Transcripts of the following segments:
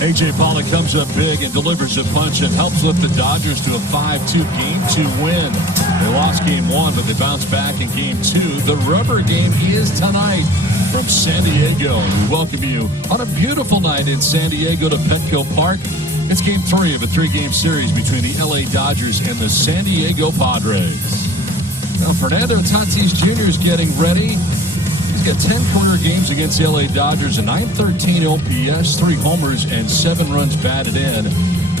A.J. Pollock comes up big and delivers a punch and helps lift the Dodgers to a 5-2 Game 2 win. They lost Game 1, but they bounced back in Game 2. The rubber game is tonight from San Diego. We welcome you on a beautiful night in San Diego to Petco Park. It's Game 3 of a 3-game series between the L.A. Dodgers and the San Diego Padres. Now, Fernando Tatis Jr. is getting ready. He's got 10 career games against the L.A. Dodgers, a .913 OPS, 3 homers, and 7 runs batted in.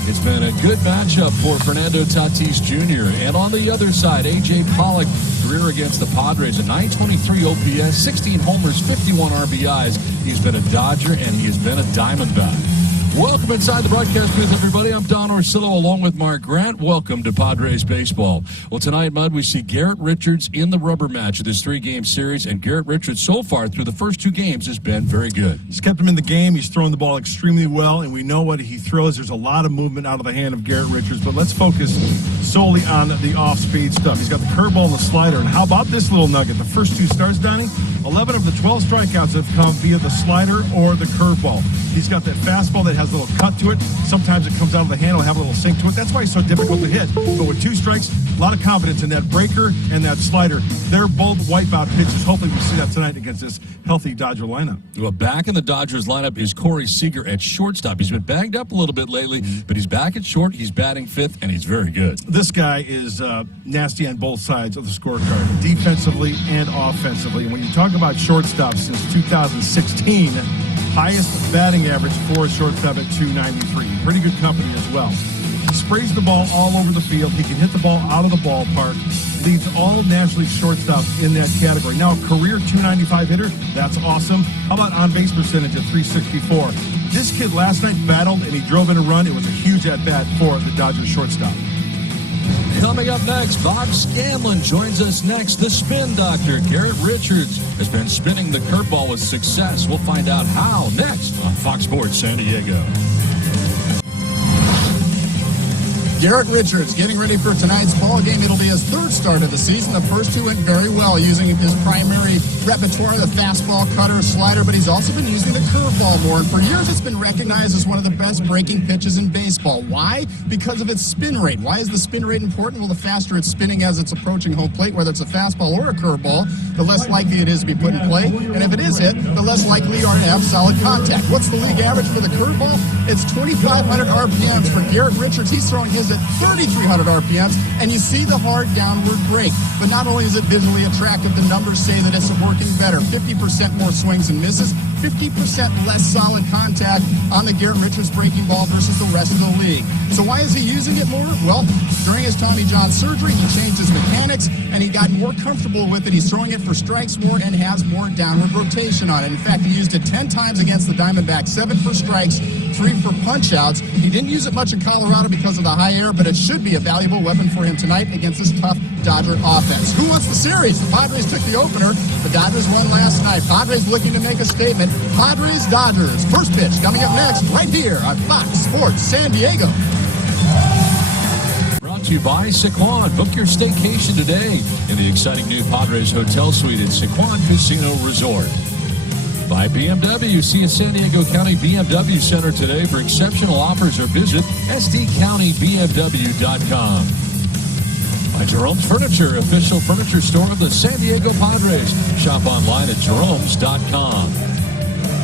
It's been a good matchup for Fernando Tatis Jr. And on the other side, A.J. Pollock, career against the Padres, a .923 OPS, 16 homers, 51 RBIs. He's been a Dodger, and he has been a Diamondback. Welcome inside the broadcast booth, everybody. I'm Don Orsillo along with Mark Grant. Welcome to Padres Baseball. Well, tonight, Mud, we see Garrett Richards in the rubber match of this 3-game series, and Garrett Richards so far through the first 2 games has been very good. He's kept him in the game. He's thrown the ball extremely well, and we know what he throws. There's a lot of movement out of the hand of Garrett Richards, but let's focus solely on the off-speed stuff. He's got the curveball and the slider, and how about this little nugget? The first 2 starts, Donnie, 11 of the 12 strikeouts have come via the slider or the curveball. He's got that fastball that has a little cut to it. Sometimes it comes out of the handle and have a little sink to it. That's why he's so difficult to hit. But with 2 strikes, a lot of confidence in that breaker and that slider. They're both wipeout pitches. Hopefully we see that tonight against this healthy Dodger lineup. Well, back in the Dodgers lineup is Corey Seager at shortstop. He's been banged up a little bit lately, but he's back at short. He's batting 5th, and he's very good. This guy is nasty on both sides of the scorecard, defensively and offensively. And when you talk about shortstops since 2016, highest batting average for a shortstop at .293. Pretty good company as well. He sprays the ball all over the field. He can hit the ball out of the ballpark. Leads all National League shortstops in that category. Now, career .295 hitter, that's awesome. How about on-base percentage at .364? This kid last night battled, and he drove in a run. It was a huge at-bat for the Dodgers shortstop. Coming up next, Bob Scanlon joins us next. The spin doctor, Garrett Richards, has been spinning the curveball with success. We'll find out how next on Fox Sports San Diego. Garrett Richards getting ready for tonight's ball game. It'll be his 3rd start of the season. The first 2 went very well, using his primary repertoire, the fastball, cutter, slider, but he's also been using the curveball more. And for years, it's been recognized as one of the best breaking pitches in baseball. Why? Because of its spin rate. Why is the spin rate important? Well, the faster it's spinning as it's approaching home plate, whether it's a fastball or a curveball, the less likely it is to be put in play. And if it is hit, the less likely you are to have solid contact. What's the league average for the curveball? It's 2,500 RPMs for Garrett Richards. He's throwing his at 3,300 RPMs, and you see the hard downward break. But not only is it visually attractive, the numbers say that it's working better. 50% more swings and misses, 50% less solid contact on the Garrett Richards breaking ball versus the rest of the league. So why is he using it more? Well, during his Tommy John surgery, he changed his mechanics, and he got more comfortable with it. He's throwing it for strikes more and has more downward rotation on it. In fact, he used it 10 times against the Diamondbacks, 7 for strikes, 3 for punch-outs. He didn't use it much in Colorado because of the high air, but it should be a valuable weapon for him tonight against this tough Dodger offense. Who wants the series? The Padres took the opener. The Dodgers won last night. Padres looking to make a statement. Padres-Dodgers. First pitch coming up next right here on Fox Sports San Diego. Brought to you by Sequan. Book your staycation today in the exciting new Padres Hotel Suite at Sequan Casino Resort. By BMW. See a San Diego County BMW Center today for exceptional offers or visit sdcountybmw.com. By Jerome's Furniture, official furniture store of the San Diego Padres. Shop online at jeromes.com.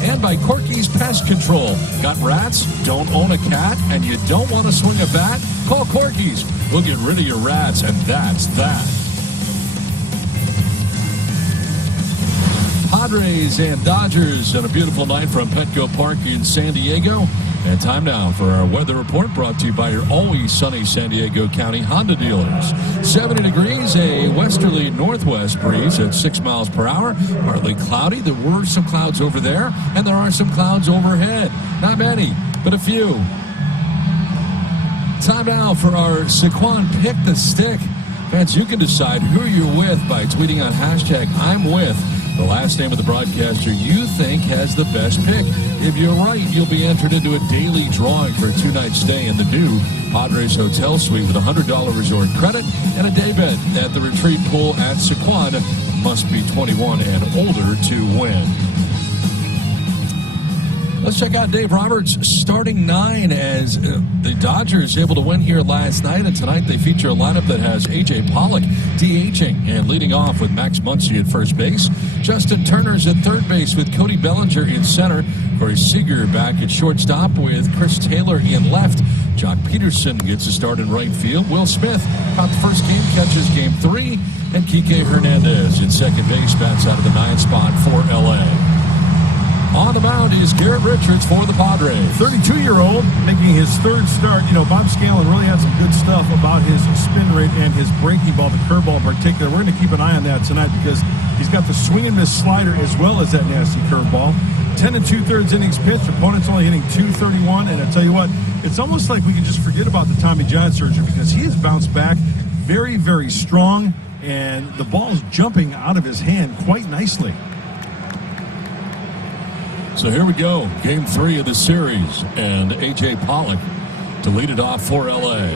And by Corky's Pest Control. Got rats? Don't own a cat? And you don't want to swing a bat? Call Corky's. We'll get rid of your rats, and that's that. Padres and Dodgers on a beautiful night from Petco Park in San Diego. And time now for our weather report, brought to you by your always sunny San Diego County Honda dealers. 70 degrees, a westerly northwest breeze at 6 miles per hour. Partly cloudy. There were some clouds over there, and there are some clouds overhead. Not many, but a few. Time now for our Sequan Pick the Stick. Fans, you can decide who you're with by tweeting on hashtag I'm with the last name of the broadcaster you think has the best pick. If you're right, you'll be entered into a daily drawing for a 2-night stay in the new Padres Hotel Suite with a $100 resort credit and a day bet at the retreat pool at Sequan. Must be 21 and older to win. Let's check out Dave Roberts' starting 9 as the Dodgers able to win here last night. And tonight they feature a lineup that has A.J. Pollock DHing and leading off with Max Muncy at first base. Justin Turner's at third base with Cody Bellinger in center. Corey Seager back at shortstop with Chris Taylor in left. Jock Peterson gets a start in right field. Will Smith caught the first game, catches game 3. And Kike Hernandez at second base bats out of the 9th spot for L.A. On the mound is Garrett Richards for the Padres. 32-year-old making his third start. You know, Bob Scanlon really had some good stuff about his spin rate and his breaking ball, the curveball in particular. We're going to keep an eye on that tonight because he's got the swing and miss slider as well as that nasty curveball. 10 2/3 innings pitched. Opponent's only hitting .231. And I tell you what, it's almost like we can just forget about the Tommy John surgery because he has bounced back very, very strong. And the ball's jumping out of his hand quite nicely. So here we go, game 3 of the series, and A.J. Pollock to lead it off for L.A.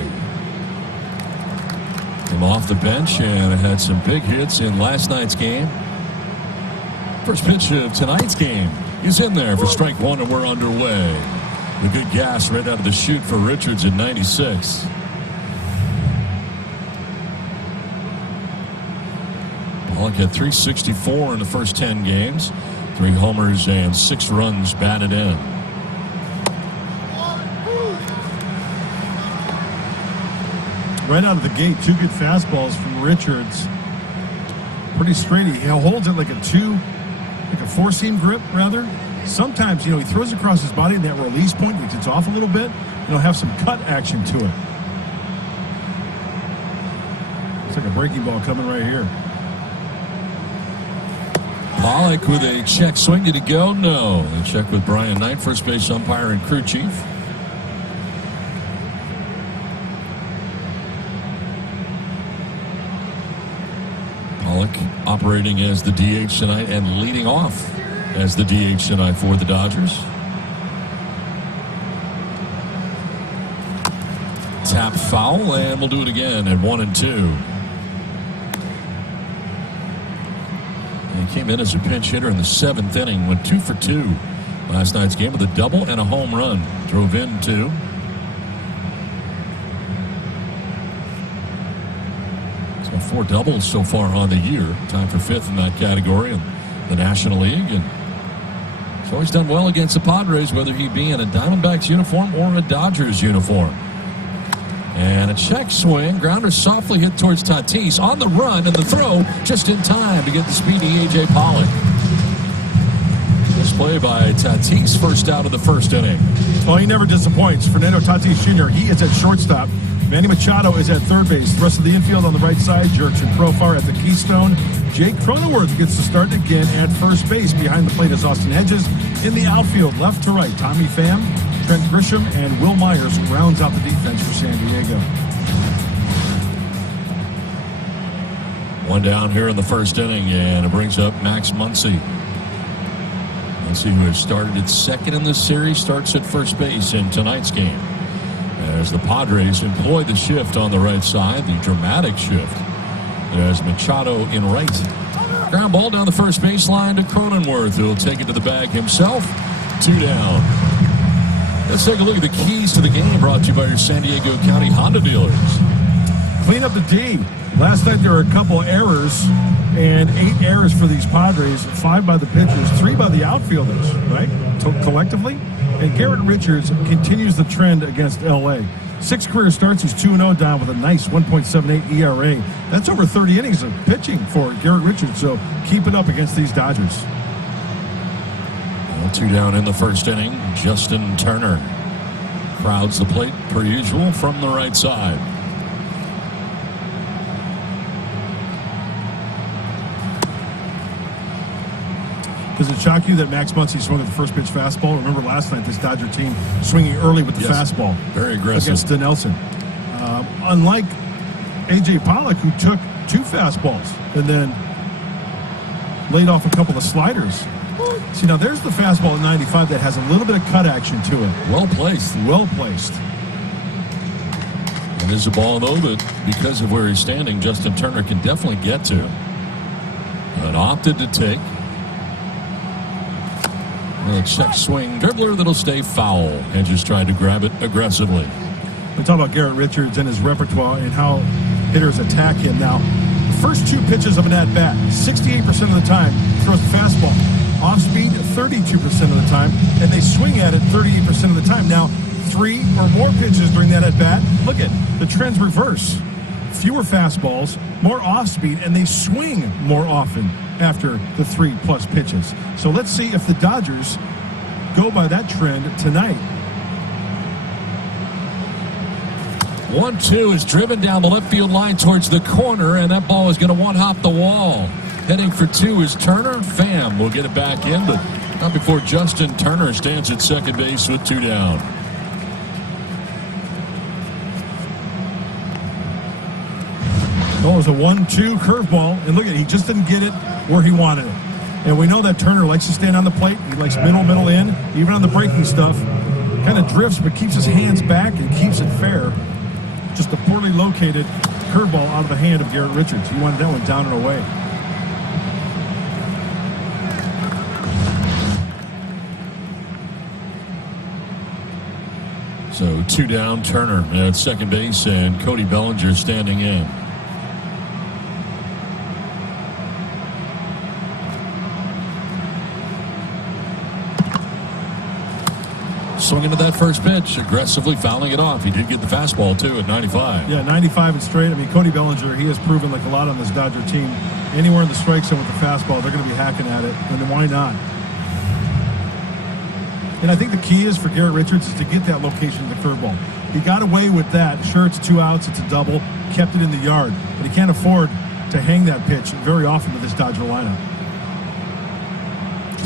Came off the bench and had some big hits in last night's game. First pitch of tonight's game is in there for strike 1, and we're underway. The good gas right out of the chute for Richards at 96. Pollock had .364 in the first 10 games. 3 homers and 6 runs batted in. Right out of the gate, 2 good fastballs from Richards. Pretty straight. He holds it like a 4-seam grip, rather. Sometimes, you know, he throws across his body in that release point, which it's off a little bit, and he'll have some cut action to it. It's like a breaking ball coming right here. Pollock with a check swing. Did he go? No. A check with Brian Knight, first base umpire and crew chief. Pollock operating as the DH tonight and leading off as the DH tonight for the Dodgers. Tap foul, and we'll do it again at 1-2. Came in as a pinch hitter in the 7th inning, went 2 for 2 last night's game with a double and a home run. Drove in 2. He's got 4 doubles so far on the year. Time for 5th in that category in the National League. And he's always done well against the Padres, whether he be in a Diamondbacks uniform or a Dodgers uniform. And a check swing, grounder softly hit towards Tatis on the run, and the throw just in time to get the speedy A.J. Pollock. This play by Tatis, first out of the first inning. Well, he never disappoints. Fernando Tatis Jr., he is at shortstop. Manny Machado is at third base. The rest of the infield on the right side, Jurickson Profar at the Keystone. Jake Cronenworth gets to start again at first base. Behind the plate is Austin Hedges. In the outfield, left to right, Tommy Pham, Trent Grisham, and Will Myers rounds out the defense for San Diego. One down here in the first inning, and it brings up Max Muncy. Muncy, who has started at second in this series, starts at first base in tonight's game. As the Padres employ the shift on the right side, the dramatic shift. There's Machado in right. Ground ball down the first baseline to Cronenworth, who will take it to the bag himself. 2 down. Let's take a look at the keys to the game, brought to you by your San Diego County Honda dealers. Clean up the D. Last night there were a couple errors, and 8 errors for these Padres, 5 by the pitchers, 3 by the outfielders, right, collectively. And Garrett Richards continues the trend against L.A. 6 career starts, he's 2-0 down with a nice 1.78 ERA. That's over 30 innings of pitching for Garrett Richards, so keep it up against these Dodgers. 2 down in the first inning. Justin Turner crowds the plate per usual from the right side. Does it shock you that Max Muncy swung at the first pitch fastball? Remember last night, this Dodger team swinging early with the fastball. Very aggressive. Against Dinelson. Unlike A.J. Pollock, who took 2 fastballs and then laid off a couple of sliders. See, now there's the fastball at 95 that has a little bit of cut action to it. Well placed. Well placed. It is a ball, though, that because of where he's standing, Justin Turner can definitely get to. But opted to take. A check swing dribbler that'll stay foul. Hedges tried to grab it aggressively. We talk about Garrett Richards and his repertoire and how hitters attack him. Now, the first two pitches of an at-bat, 68% of the time, throws the fastball. Off-speed, 32% of the time, and they swing at it 38% of the time. Now, 3 or more pitches during that at-bat, look at the trends reverse. Fewer fastballs, more off-speed, and they swing more often after the 3+ pitches. So let's see if the Dodgers go by that trend tonight. 1-2 is driven down the left field line towards the corner, and that ball is going to one-hop the wall. Heading for 2 is Turner. Pham will get it back in, but not before Justin Turner stands at second base with 2 down. That was a 1-2 curveball, and look at it, he just didn't get it where he wanted it. And we know that Turner likes to stand on the plate. He likes middle in, even on the breaking stuff. Kind of drifts, but keeps his hands back and keeps it fair. Just a poorly located curveball out of the hand of Garrett Richards. He wanted that one down and away. So 2 down, Turner at second base, and Cody Bellinger standing in. Swinging to that first pitch, aggressively fouling it off. He did get the fastball, too, at 95. Yeah, 95 and straight. I mean, Cody Bellinger, he has proven like a lot on this Dodger team. Anywhere in the strike zone with the fastball, they're going to be hacking at it. And then why not? And I think the key is for Garrett Richards is to get that location of the curveball. He got away with that. Sure, it's 2 outs, it's a double, kept it in the yard. But he can't afford to hang that pitch very often to this Dodger lineup.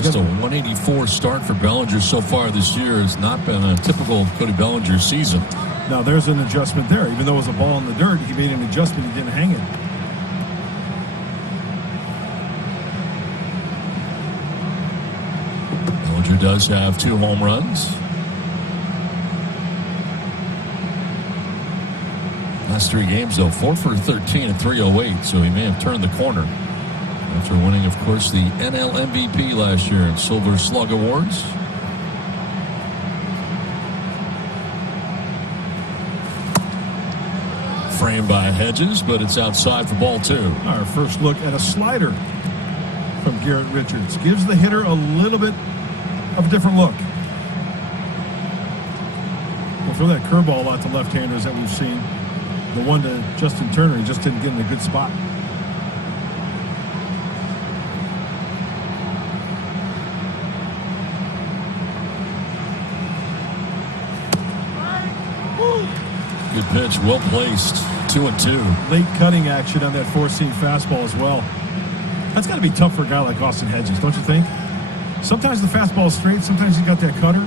Just a 184 start for Bellinger so far this year has not been a typical Cody Bellinger season. Now there's an adjustment there. Even though it was a ball in the dirt, he made an adjustment. He didn't hang it. Bellinger does have 2 home runs. Last 3 games, though, 4 for 13 at 308, so he may have turned the corner. After winning, of course, the NL MVP last year in Silver Slug Awards. Framed by Hedges, but it's outside for ball 2. Our first look at a slider from Garrett Richards. Gives the hitter a little bit of a different look. We'll throw that curveball out to left-handers that we've seen. The one to Justin Turner, he just didn't get in a good spot. Good pitch, well placed. 2-2. Late cutting action on that 4-seam fastball as well. That's got to be tough for a guy like Austin Hedges, don't you think? Sometimes the fastball is straight, sometimes he's got that cutter.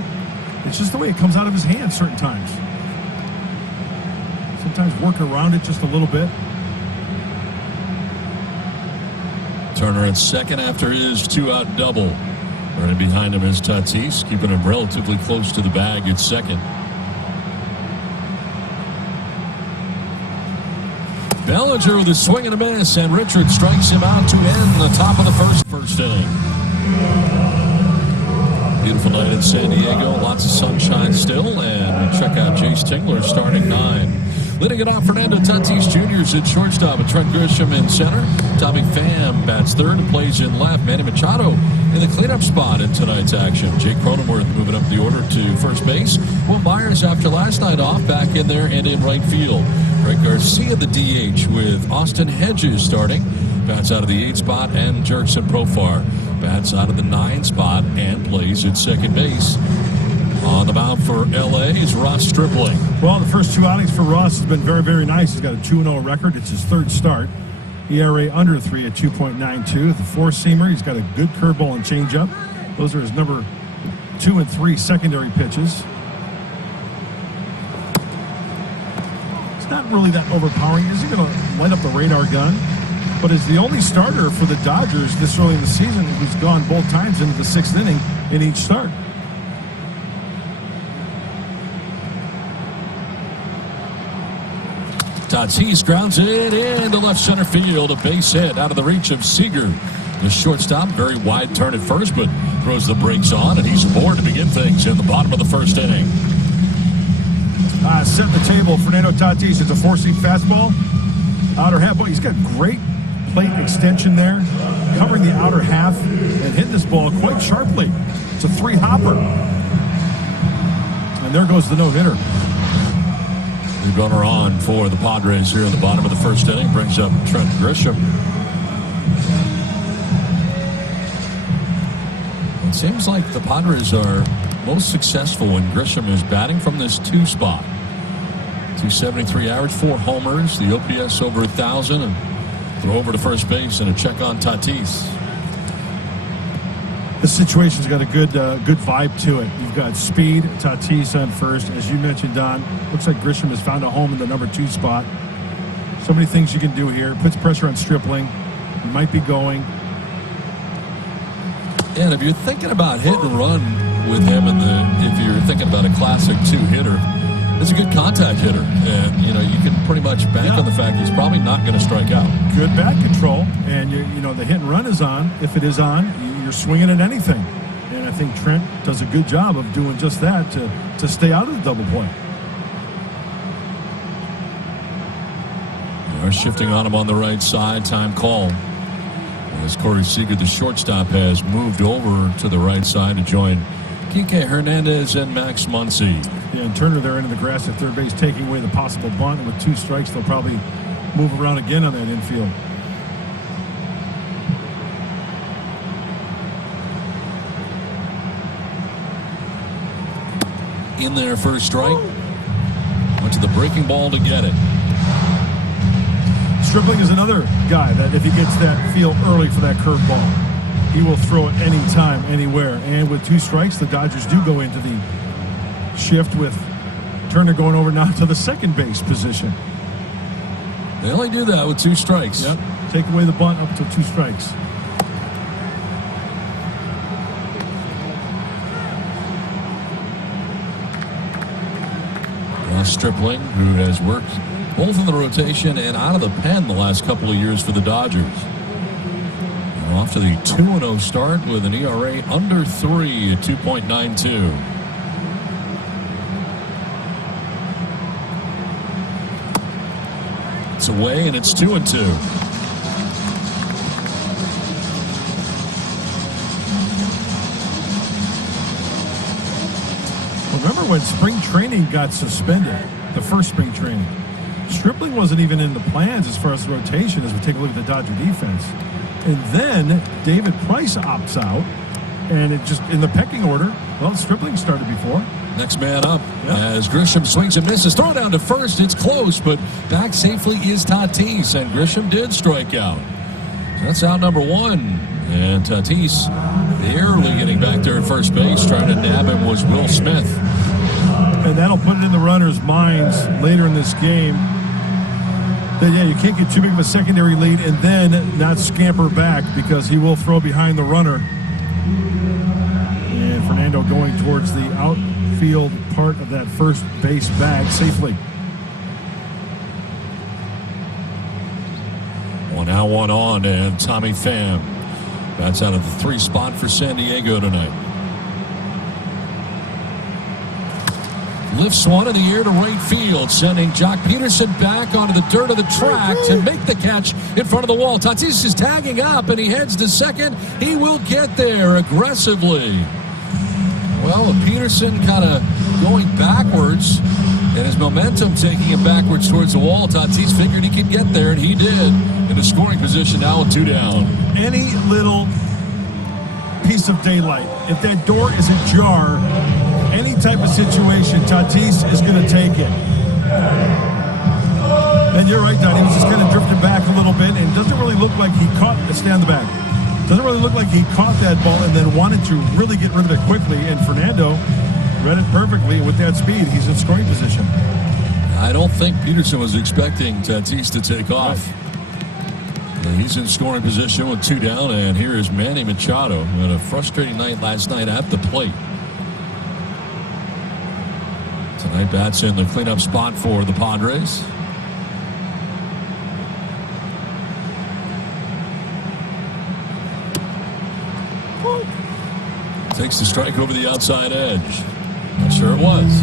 It's just the way it comes out of his hand certain times. Sometimes work around it just a little bit. Turner at second after his 2-out double. Running behind him is Tatis, keeping him relatively close to the bag at second. Bellinger with a swing and a miss, and Richards strikes him out to end the top of the first inning. Beautiful night in San Diego, lots of sunshine still, and check out Jace Tingler starting 9. Leading it off, Fernando Tatis Jr. is at shortstop, and Trent Grisham in center. Tommy Pham bats third and plays in left. Manny Machado in the cleanup spot in tonight's action. Jake Cronenworth moving up the order to first base. Will Myers, after last night off, back in there and in right field. Greg Garcia, the DH, with Austin Hedges starting. Bats out of the 8 spot, and Jurickson Profar bats out of the 9 spot and plays at second base. On the mound for L.A. is Ross Stripling. Well, the first 2 outings for Ross has been very, very nice. He's got a 2-0 record. It's his 3rd start. ERA under 3 at 2.92. The 4-seamer, he's got a good curveball and changeup. Those are his number 2 and 3 secondary pitches. It's not really that overpowering. Is he going to light up the radar gun? But is the only starter for the Dodgers this early in the season who's gone both times into the 6th inning in each start. Tatis grounds it into left center field. A base hit out of the reach of Seager. The shortstop, very wide turn at first, but throws the brakes on, and he's aboard to begin things in the bottom of the first inning. Setting the table, Fernando Tatis. It's a 4-seam fastball. Outer half ball. He's got great plate extension there, covering the outer half and hitting this ball quite sharply. It's a 3-hopper. And there goes the no-hitter. The runner on for the Padres here in the bottom of the first inning brings up Trent Grisham. It seems like the Padres are most successful when Grisham is batting from this 2 spot. 273 average, 4 homers, the OPS over 1,000, and throw over to first base and a check on Tatis. This situation's got a good vibe to it. You've got speed, Tatis on first. As you mentioned, Don, looks like Grisham has found a home in the number 2 spot. So many things you can do here. Puts pressure on Stripling. He might be going. And if you're thinking about hit and run with him, if you're thinking about a classic 2-hitter, it's a good contact hitter. And, you can pretty much bank on the fact he's probably not going to strike out. Good bat control. And, the hit and run is on. If it is on, you're swinging at anything. And I think Trent does a good job of doing just that to stay out of the double play. They are shifting on him on the right side. Time call. As Corey Seager, the shortstop, has moved over to the right side to join Kike Hernandez and Max Muncy. Yeah, and Turner there into the grass at third base, taking away the possible bunt. And with 2 strikes, they'll probably move around again on that infield. In there for a strike. Went to the breaking ball to get it. Stripling is another guy that if he gets that feel early for that curveball, he will throw it anytime, anywhere. And with 2 strikes, the Dodgers do go into the shift with Turner going over now to the second base position. They only do that with 2 strikes. Yep. Take away the bunt up to 2 strikes. Stripling, who has worked both in the rotation and out of the pen the last couple of years for the Dodgers. And off to the 2-0 start with an ERA under 3 at 2.92. It's away, and it's 2-2. Remember when spring training got suspended, the first spring training? Stripling wasn't even in the plans as far as the rotation as we take a look at the Dodger defense. And then David Price opts out, and it just, in the pecking order, well, Stripling started before. Next man up as Grisham swings and misses. Throw down to first. It's close, but back safely is Tatis, and Grisham did strike out. So that's out number 1. And Tatis barely getting back there at first base. Trying to nab him was Will Smith. And that'll put it in the runners' minds later in this game that, you can't get too big of a secondary lead and then not scamper back because he will throw behind the runner. And Fernando going towards the outfield part of that first base bag safely. 1 out, 1 on, and Tommy Pham bats out of the 3 spot for San Diego tonight. Lifts one in the air to right field, sending Jock Peterson back onto the dirt of the track to make the catch in front of the wall. Tatis is tagging up, and he heads to second. He will get there aggressively. Well, Peterson kind of going backwards, and his momentum taking him backwards towards the wall. Tatis figured he could get there, and he did. In a scoring position now with 2 down. Any little piece of daylight, if that door is ajar, any type of situation, Tatis is going to take it. And you're right, Don. He was just kind of drifting back a little bit, and it doesn't really look like he caught the stand the back. Doesn't really look like he caught that ball and then wanted to really get rid of it quickly. And Fernando read it perfectly. With that speed, he's in scoring position. I don't think Peterson was expecting Tatis to take off. And he's in scoring position with 2 down, and here is Manny Machado, who had a frustrating night last night at the plate. Tonight bats in the cleanup spot for the Padres. Takes the strike over the outside edge. Not sure it was.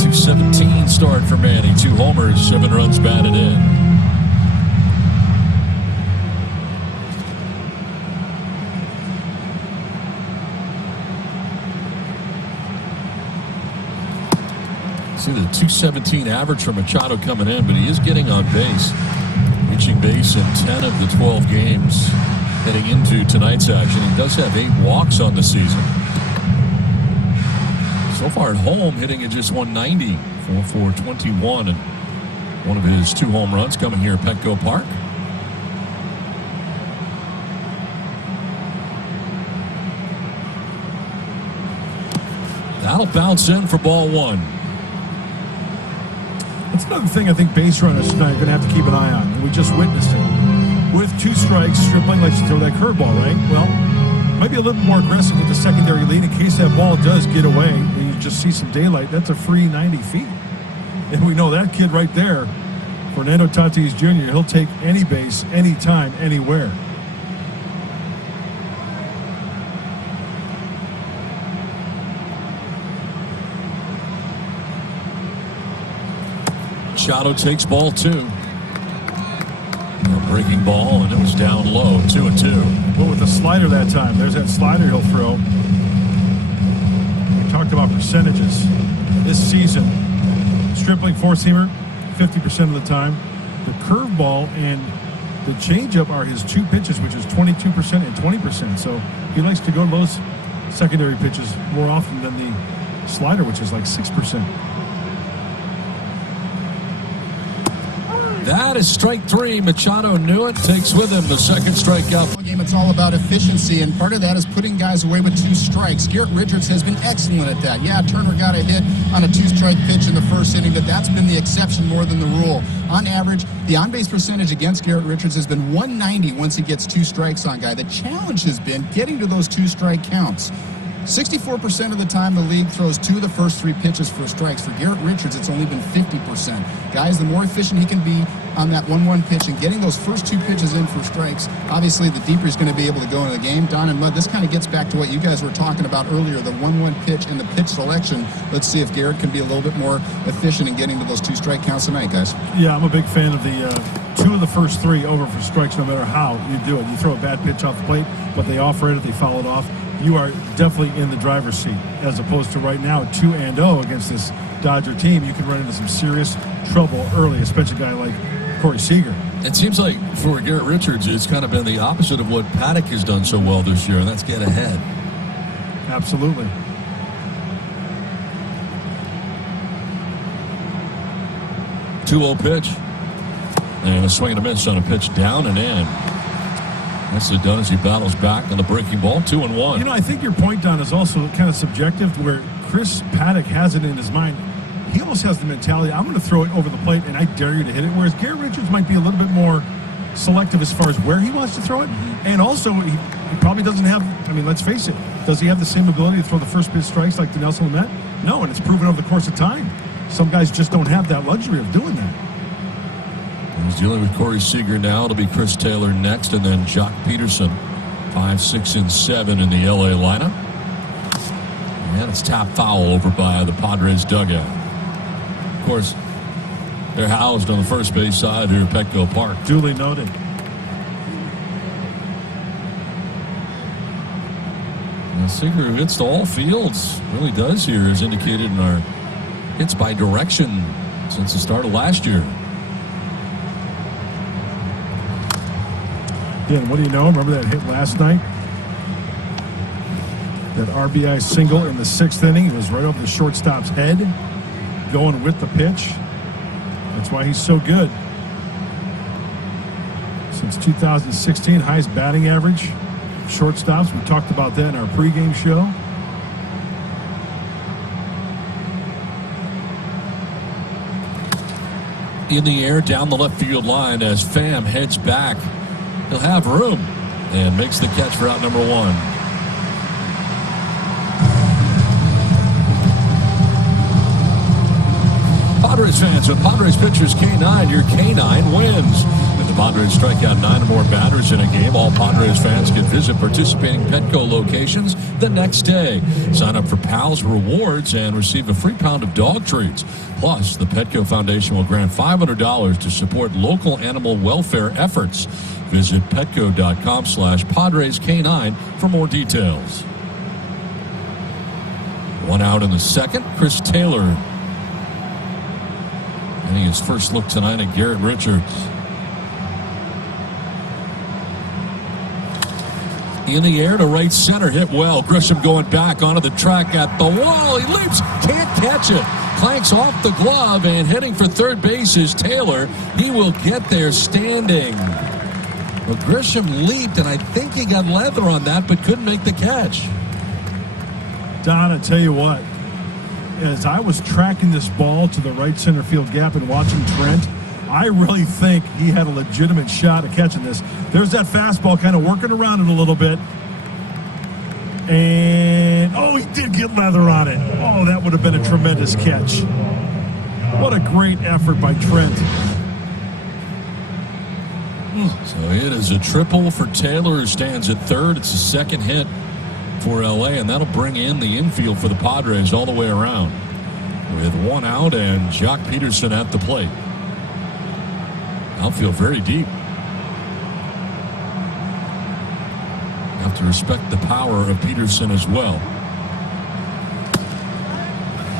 217 start for Manny. 2 homers, 7 runs batted in. See the 217 average for Machado coming in, but he is getting on base. Reaching base in 10 of the 12 games heading into tonight's action. He does have 8 walks on the season. So far at home, hitting at just 190 for 421, and one of his 2 home runs coming here at Petco Park. That'll bounce in for ball 1. That's another thing I think base runners tonight are going to have to keep an eye on, and we just witnessed it. With 2 strikes, Stripling likes to throw that curveball, right? Well, might be a little more aggressive with the secondary lead in case that ball does get away and you just see some daylight. That's a free 90 feet. And we know that kid right there, Fernando Tatis Jr., he'll take any base, anytime, anywhere. Machado takes ball 2. A breaking ball, and it was down low, 2-2. But with the slider that time, there's that slider he'll throw. We talked about percentages. This season, Stripling four-seamer, 50% of the time. The curveball and the changeup are his 2 pitches, which is 22% and 20%. So he likes to go to those secondary pitches more often than the slider, which is like 6%. That is strike 3. Machado knew it. Takes with him the second strikeout. Game, it's all about efficiency, and part of that is putting guys away with 2 strikes. Garrett Richards has been excellent at that. Yeah, Turner got a hit on a 2-strike pitch in the first inning, but that's been the exception more than the rule. On average, the on-base percentage against Garrett Richards has been 190 once he gets 2 strikes on guy. The challenge has been getting to those 2-strike counts. 64% of the time the league throws 2 of the first 3 pitches for strikes. For Garrett Richards, it's only been 50%. Guys, the more efficient he can be on that 1-1 pitch and getting those first 2 pitches in for strikes, obviously the deeper he's going to be able to go into the game. Don and Mud, this kind of gets back to what you guys were talking about earlier, the 1-1 pitch and the pitch selection. Let's see if Garrett can be a little bit more efficient in getting to those 2-strike counts tonight, guys. Yeah, I'm a big fan of the 2 of the first 3 over for strikes no matter how you do it. You throw a bad pitch off the plate, but they offer it, they foul it off. You are definitely in the driver's seat, as opposed to right now 2-0 against this Dodger team. You can run into some serious trouble early, especially a guy like Corey Seager. It seems like for Garrett Richards, it's kind of been the opposite of what Paddock has done so well this year, and that's get ahead. Absolutely. Two-0 pitch. And a swing and a miss on a pitch down and in. Nicely done as he battles back on the breaking ball. 2-1. You know, I think your point, Don, is also kind of subjective, where Chris Paddock has it in his mind. He almost has the mentality, I'm going to throw it over the plate and I dare you to hit it, whereas Garrett Richards might be a little bit more selective as far as where he wants to throw it. And also, he probably doesn't have, I mean, let's face it, does he have the same ability to throw the first pitch strikes like Dinelson Lamet? No, and it's proven over the course of time. Some guys just don't have that luxury of doing that. He's dealing with Corey Seager now. It'll be Chris Taylor next, and then Jock Peterson, 5, 6, and 7 in the LA lineup. And it's tap foul over by the Padres dugout. Of course, they're housed on the first base side here at Petco Park. Duly noted. Now, Seager hits to all fields. Really does here, as indicated in our hits by direction since the start of last year. Again, what do you know? Remember that hit last night? That RBI single in the 6th inning. It was right over the shortstop's head, going with the pitch. That's why he's so good. Since 2016, highest batting average. Shortstops, we talked about that in our pregame show. In the air, down the left field line as Pham heads back. He'll have room and makes the catch for out number 1. Padres fans, with Padres pitchers K9, your K9 wins. With The Padres strike out 9 or more batters in a game. All Padres fans can visit participating Petco locations the next day. Sign up for Pals Rewards and receive a free pound of dog treats. Plus, the Petco Foundation will grant $500 to support local animal welfare efforts. Visit petco.com/PadresK9 for more details. 1 out in the second. Chris Taylor getting his first look tonight at Garrett Richards. In the air to right center, hit well. Grisham going back onto the track at the wall. He leaps, can't catch it. Clanks off the glove, and heading for third base is Taylor. He will get there standing. Well, Grisham leaped, and I think he got leather on that, but couldn't make the catch. Don, I tell you what, as I was tracking this ball to the right center field gap and watching Trent, I really think he had a legitimate shot at catching this. There's that fastball kind of working around it a little bit. And, oh, he did get leather on it. Oh, that would have been a tremendous catch. What a great effort by Trent. So it is a triple for Taylor, who stands at third. It's a second hit for L.A., and that'll bring in the infield for the Padres all the way around. With 1 out and Jock Peterson at the plate. Outfield very deep. Have to respect the power of Peterson as well.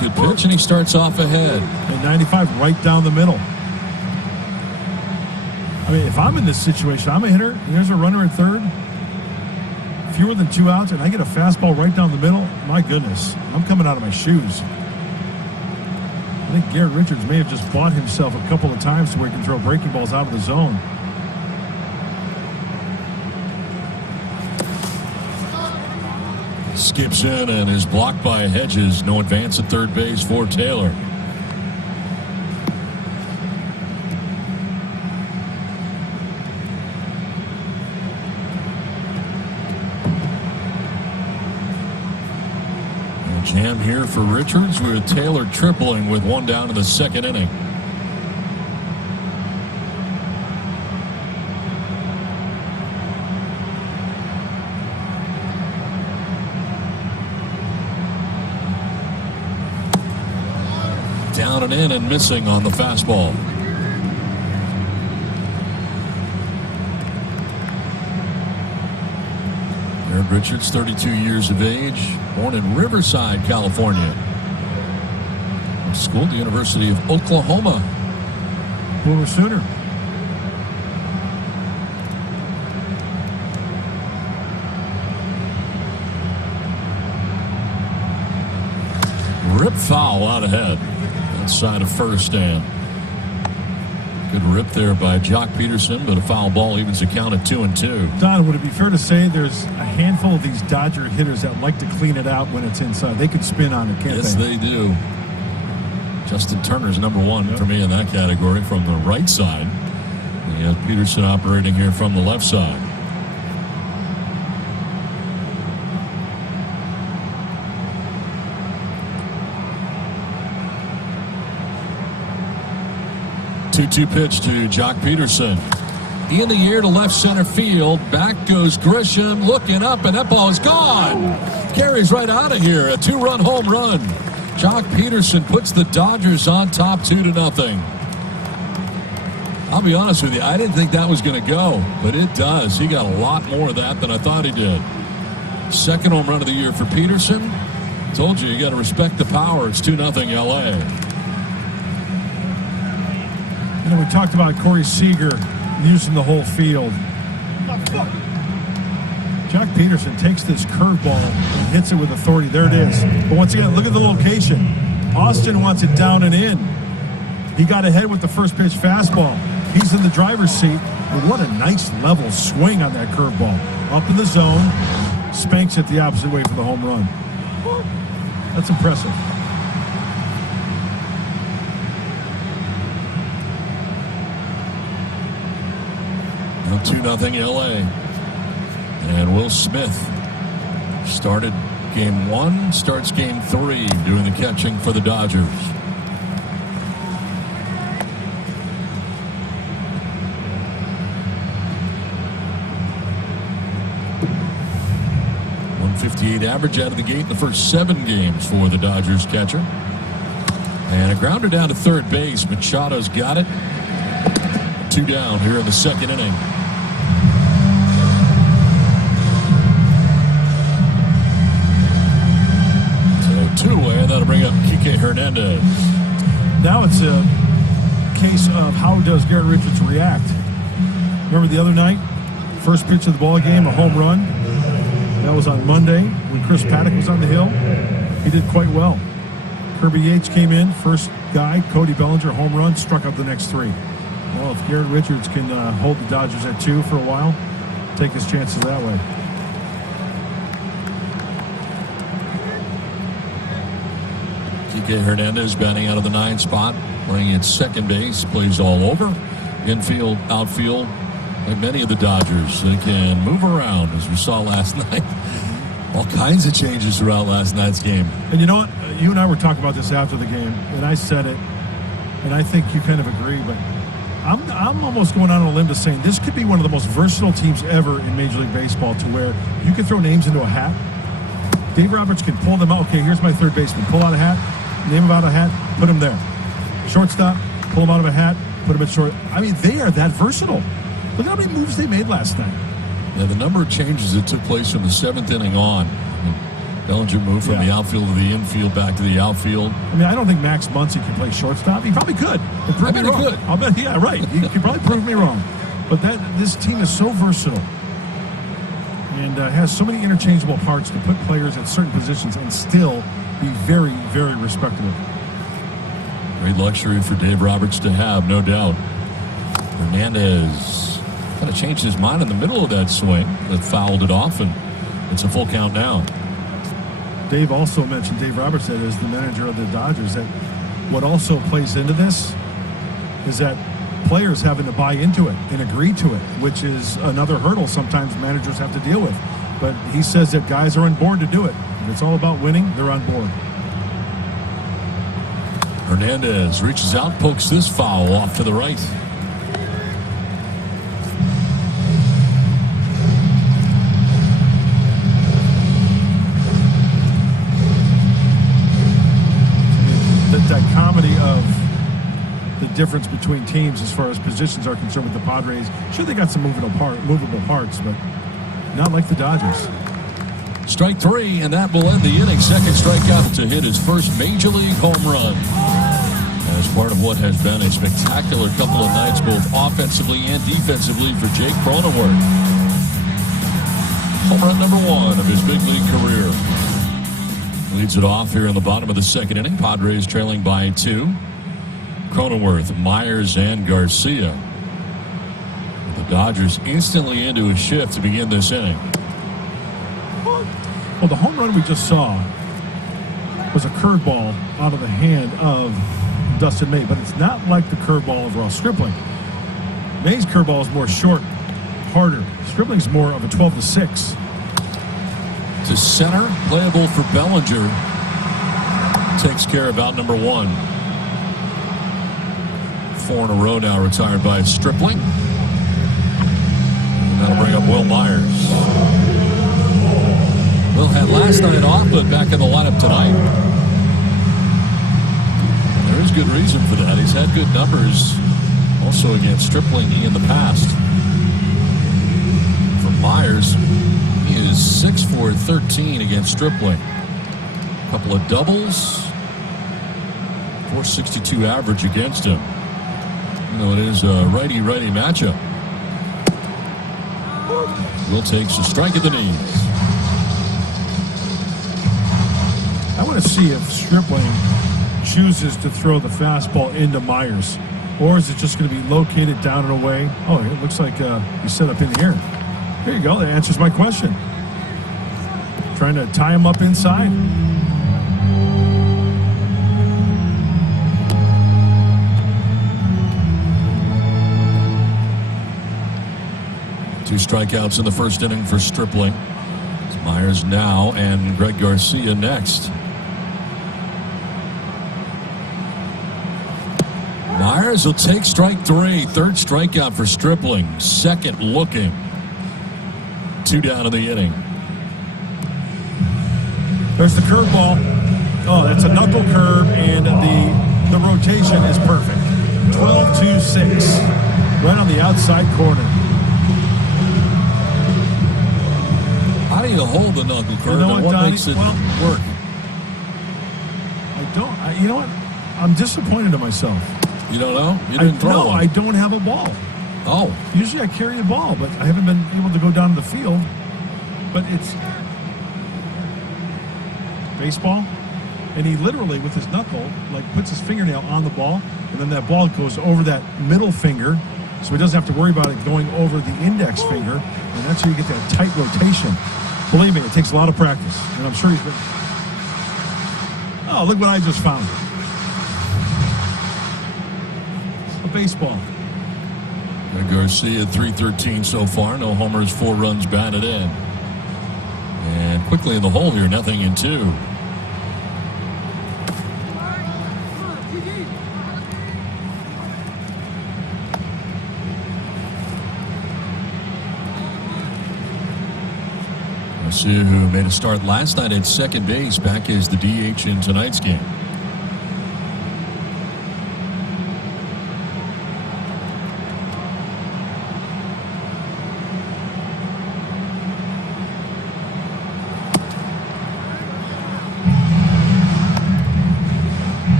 Good pitch, and he starts off ahead. And 95 right down the middle. I mean, if I'm in this situation, I'm a hitter, and there's a runner at third, fewer than 2 outs, and I get a fastball right down the middle, my goodness, I'm coming out of my shoes. I think Garrett Richards may have just bought himself a couple of times to where he can throw breaking balls out of the zone. Skips in and is blocked by Hedges. No advance at third base for Taylor. Jam here for Richards, with Taylor tripling with 1 down in the second inning. Down and in and missing on the fastball. Garrett Richards, 32 years of age, born in Riverside, California. Went to school at the University of Oklahoma. Boomer Sooner. Rip foul out ahead. Outside of first, and good rip there by Jock Peterson, but a foul ball evens the count at 2-2. Don, would it be fair to say there's a handful of these Dodger hitters that like to clean it out when it's inside? They could spin on it, can't yes, they? Yes, they do. Justin Turner's number one for me in that category from the right side. He has Peterson operating here from the left side. Two-two pitch to Jock Peterson. In the air to left center field. Back goes Grisham, looking up, and that ball is gone. Carries right out of here. A 2-run home run. Jock Peterson puts the Dodgers on top 2-0. I'll be honest with you, I didn't think that was going to go, but it does. He got a lot more of that than I thought he did. Second home run of the year for Peterson. Told you got to respect the power. It's 2-0 L.A. You know, we talked about Corey Seager using the whole field. Jock Peterson takes this curveball and hits it with authority. There it is. But once again, look at the location. Austin wants it down and in. He got ahead with the first pitch fastball. He's in the driver's seat. But what a nice level swing on that curveball. Up in the zone, spanks it the opposite way for the home run. That's impressive. Now 2-0 L.A. And Will Smith started game 1, starts game 3, doing the catching for the Dodgers. .258 average out of the gate in the first 7 games for the Dodgers catcher. And a grounder down to third base. Machado's got it. 2 down here in the second inning. So 2 away, and that'll bring up Kike Hernandez. Now it's a case of how does Garrett Richards react. Remember the other night, first pitch of the ball game, a home run. That was on Monday when Chris Paddock was on the hill. He did quite well. Kirby Yates came in, first guy. Cody Bellinger, home run, struck out the next 3. Well, if Garrett Richards can hold the Dodgers at 2 for a while, take his chances that way. Kike Hernandez batting out of the 9 spot, playing at second base, plays all over. Infield, outfield, like many of the Dodgers. They can move around, as we saw last night. All kinds of changes throughout last night's game. And you know what? You and I were talking about this after the game, and I said it, and I think you kind of agree, but I'm almost going on a limb to saying this could be one of the most versatile teams ever in Major League Baseball, to where you can throw names into a hat. Dave Roberts can pull them out. Okay, here's my third baseman. Pull out a hat, name him out of a hat, put him there. Shortstop, pull him out of a hat, put him at short. I mean, they are that versatile. Look at how many moves they made last night. Yeah, the number of changes that took place from the 7th inning on. Bellinger moved from the outfield to the infield, back to the outfield. I mean, I don't think Max Muncy can play shortstop. He probably could. I bet he could. I'll bet, yeah, right. He could probably prove me wrong. But this team is so versatile and has so many interchangeable parts to put players at certain positions and still be very, very respectable. Great luxury for Dave Roberts to have, no doubt. Hernandez kind of changed his mind in the middle of that swing, but fouled it off, and it's a full count now. Dave also mentioned, Dave Roberts said, as the manager of the Dodgers, that what also plays into this is that players having to buy into it and agree to it, which is another hurdle sometimes managers have to deal with. But he says that guys are on board to do it. If it's all about winning, they're on board. Hernandez reaches out, pokes this foul off to the right. The dichotomy of the difference between teams as far as positions are concerned with the Padres. Sure, they got some movable parts, but not like the Dodgers. Strike 3, and that will end the inning. Second strikeout to hit his first Major League home run. As part of what has been a spectacular couple of nights, both offensively and defensively, for Jake Cronenworth. Home run number 1 of his big league career. Leads it off here in the bottom of the second inning. Padres trailing by 2. Cronenworth, Myers, and Garcia. The Dodgers instantly into a shift to begin this inning. Well, the home run we just saw was a curveball out of the hand of Dustin May, but it's not like the curveball of Ross Stripling. May's curveball is more short, harder. Stripling's more of a 12-6. To center, playable for Bellinger. Takes care of out number 1. 4 in a row now retired by Stripling. And that'll bring up Will Myers. Will had last night off, but back in the lineup tonight. There is good reason for that. He's had good numbers also against Stripling in the past. For Myers, he is 6-for-13 against Stripling. A couple of doubles. .462 average against him. You know, it is a righty-righty matchup. Will takes a strike at the knees. I want to see if Stripling chooses to throw the fastball into Myers, or is it just going to be located down and away? Oh, it looks like he's set up in here. There you go. That answers my question. Trying to tie him up inside. 2 strikeouts in the first inning for Stripling. It's Myers now and Greg Garcia next. Myers will take strike 3. Third strikeout for Stripling. Second looking. 2 down in the inning. There's the curveball. Oh, that's a knuckle curve, and the rotation is perfect. 12-2-6. Right on the outside corner. How do you hold the knuckle curve, You know and what, what Donnie? makes it Well, work? You know what? I'm disappointed in myself. You don't know? You didn't throw No, one. I don't have a ball. Oh. Usually I carry the ball, but I haven't been able to go down to the field. But it's baseball, and he literally, with his knuckle, like puts his fingernail on the ball, and then that ball goes over that middle finger, so he doesn't have to worry about it going over the index finger, and that's how you get that tight rotation. Believe me, it takes a lot of practice, and I'm sure he's been... Oh, look what I just found. A baseball. Garcia, 313 so far. No homers, 4 runs batted in. And quickly in the hole here, 0-2. Garcia, who made a start last night at second base, back as the DH in tonight's game.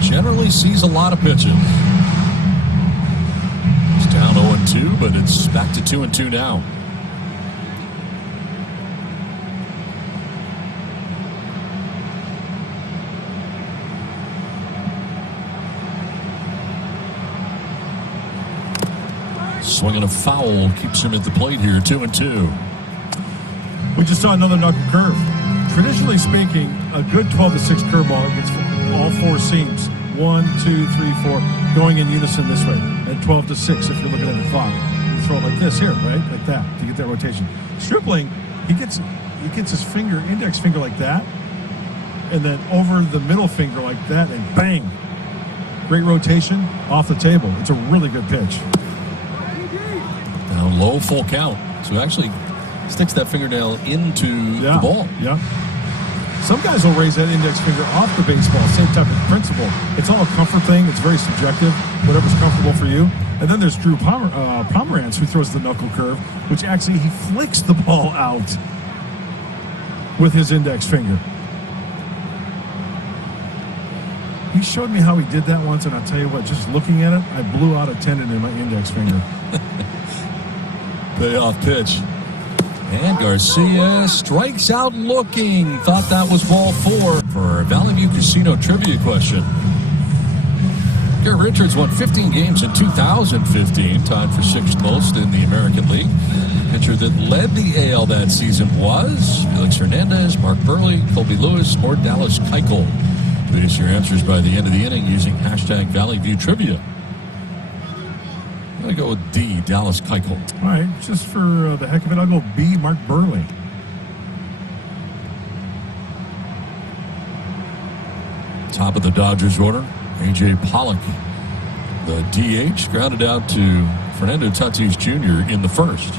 Generally sees a lot of pitches. It's down 0-2, but it's back to 2-2 now. Swinging a foul keeps him at the plate here, 2-2. We just saw another knuckle curve. Traditionally speaking, a good 12-6 curveball gets all 4 seams. 1, 2, 3, 4, going in unison this way. And 12-6 if you're looking at the clock. You throw it like this here, right? Like that to get that rotation. Stripling, he gets his finger, index finger like that, and then over the middle finger like that, and bang! Great rotation off the table. It's a really good pitch. Now low, full count. So actually sticks that fingernail into the ball. Yeah. Some guys will raise that index finger off the baseball. Same type of principle. It's all a comfort thing. It's very subjective. Whatever's comfortable for you. And then there's Drew Pomerantz, who throws the knuckle curve, which actually he flicks the ball out with his index finger. He showed me how he did that once, and I'll tell you what, just looking at it, I blew out a tendon in my index finger. Payoff pitch. And Garcia strikes out looking. Thought that was ball 4 for a Valley View Casino trivia question. Garrett Richards won 15 games in 2015, tied for 6th most in the American League. The pitcher that led the AL that season was Felix Hernandez, Mark Burley, Colby Lewis, or Dallas Keuchel. Tweet us your answers by the end of the inning using hashtag Valley View Trivia. I'm going to go with D, Dallas Keuchel. All right, just for the heck of it, I'll go B, Mark Burley. Top of the Dodgers order, A.J. Pollock. The DH grounded out to Fernando Tatis Jr. in the first.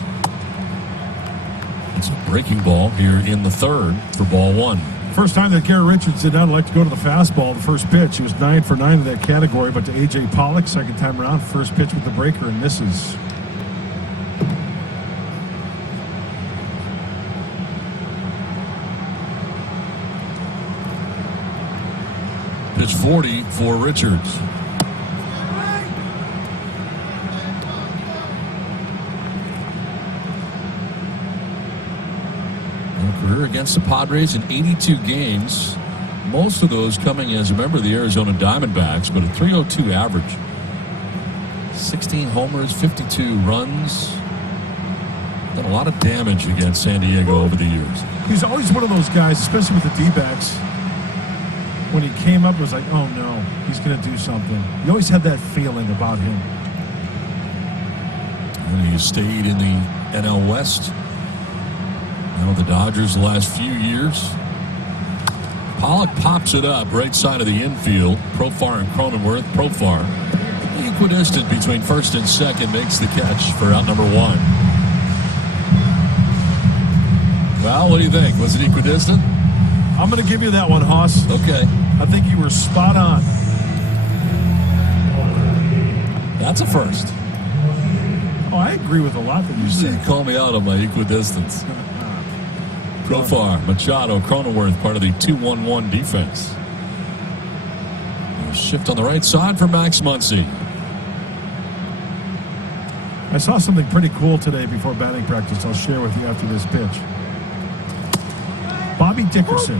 It's a breaking ball here in the third for ball 1. First time that Garrett Richards did not like to go to the fastball the first pitch. He was 9 for 9 in that category, but to A.J. Pollock, second time around, first pitch with the breaker and misses. Pitch 40 for Richards. Career against the Padres in 82 games. Most of those coming as a member of the Arizona Diamondbacks, but a .302 average. 16 homers, 52 runs. Done a lot of damage against San Diego over the years. He's always one of those guys, especially with the D-backs. When he came up, it was like, oh no, he's going to do something. You always had that feeling about him. And he stayed in the NL West. Now the Dodgers the last few years. Pollock pops it up right side of the infield. Profar and Cronenworth. Profar, equidistant between first and second, makes the catch for out number 1. Well, what do you think? Was it equidistant? I'm going to give you that one, Hoss. Okay. I think you were spot on. That's a first. Oh, I agree with a lot that you said. You call me out on my equidistance. So far, Machado, Cronenworth, part of the 2-1-1 defense. A shift on the right side for Max Muncy. I saw something pretty cool today before batting practice. I'll share with you after this pitch. Bobby Dickerson,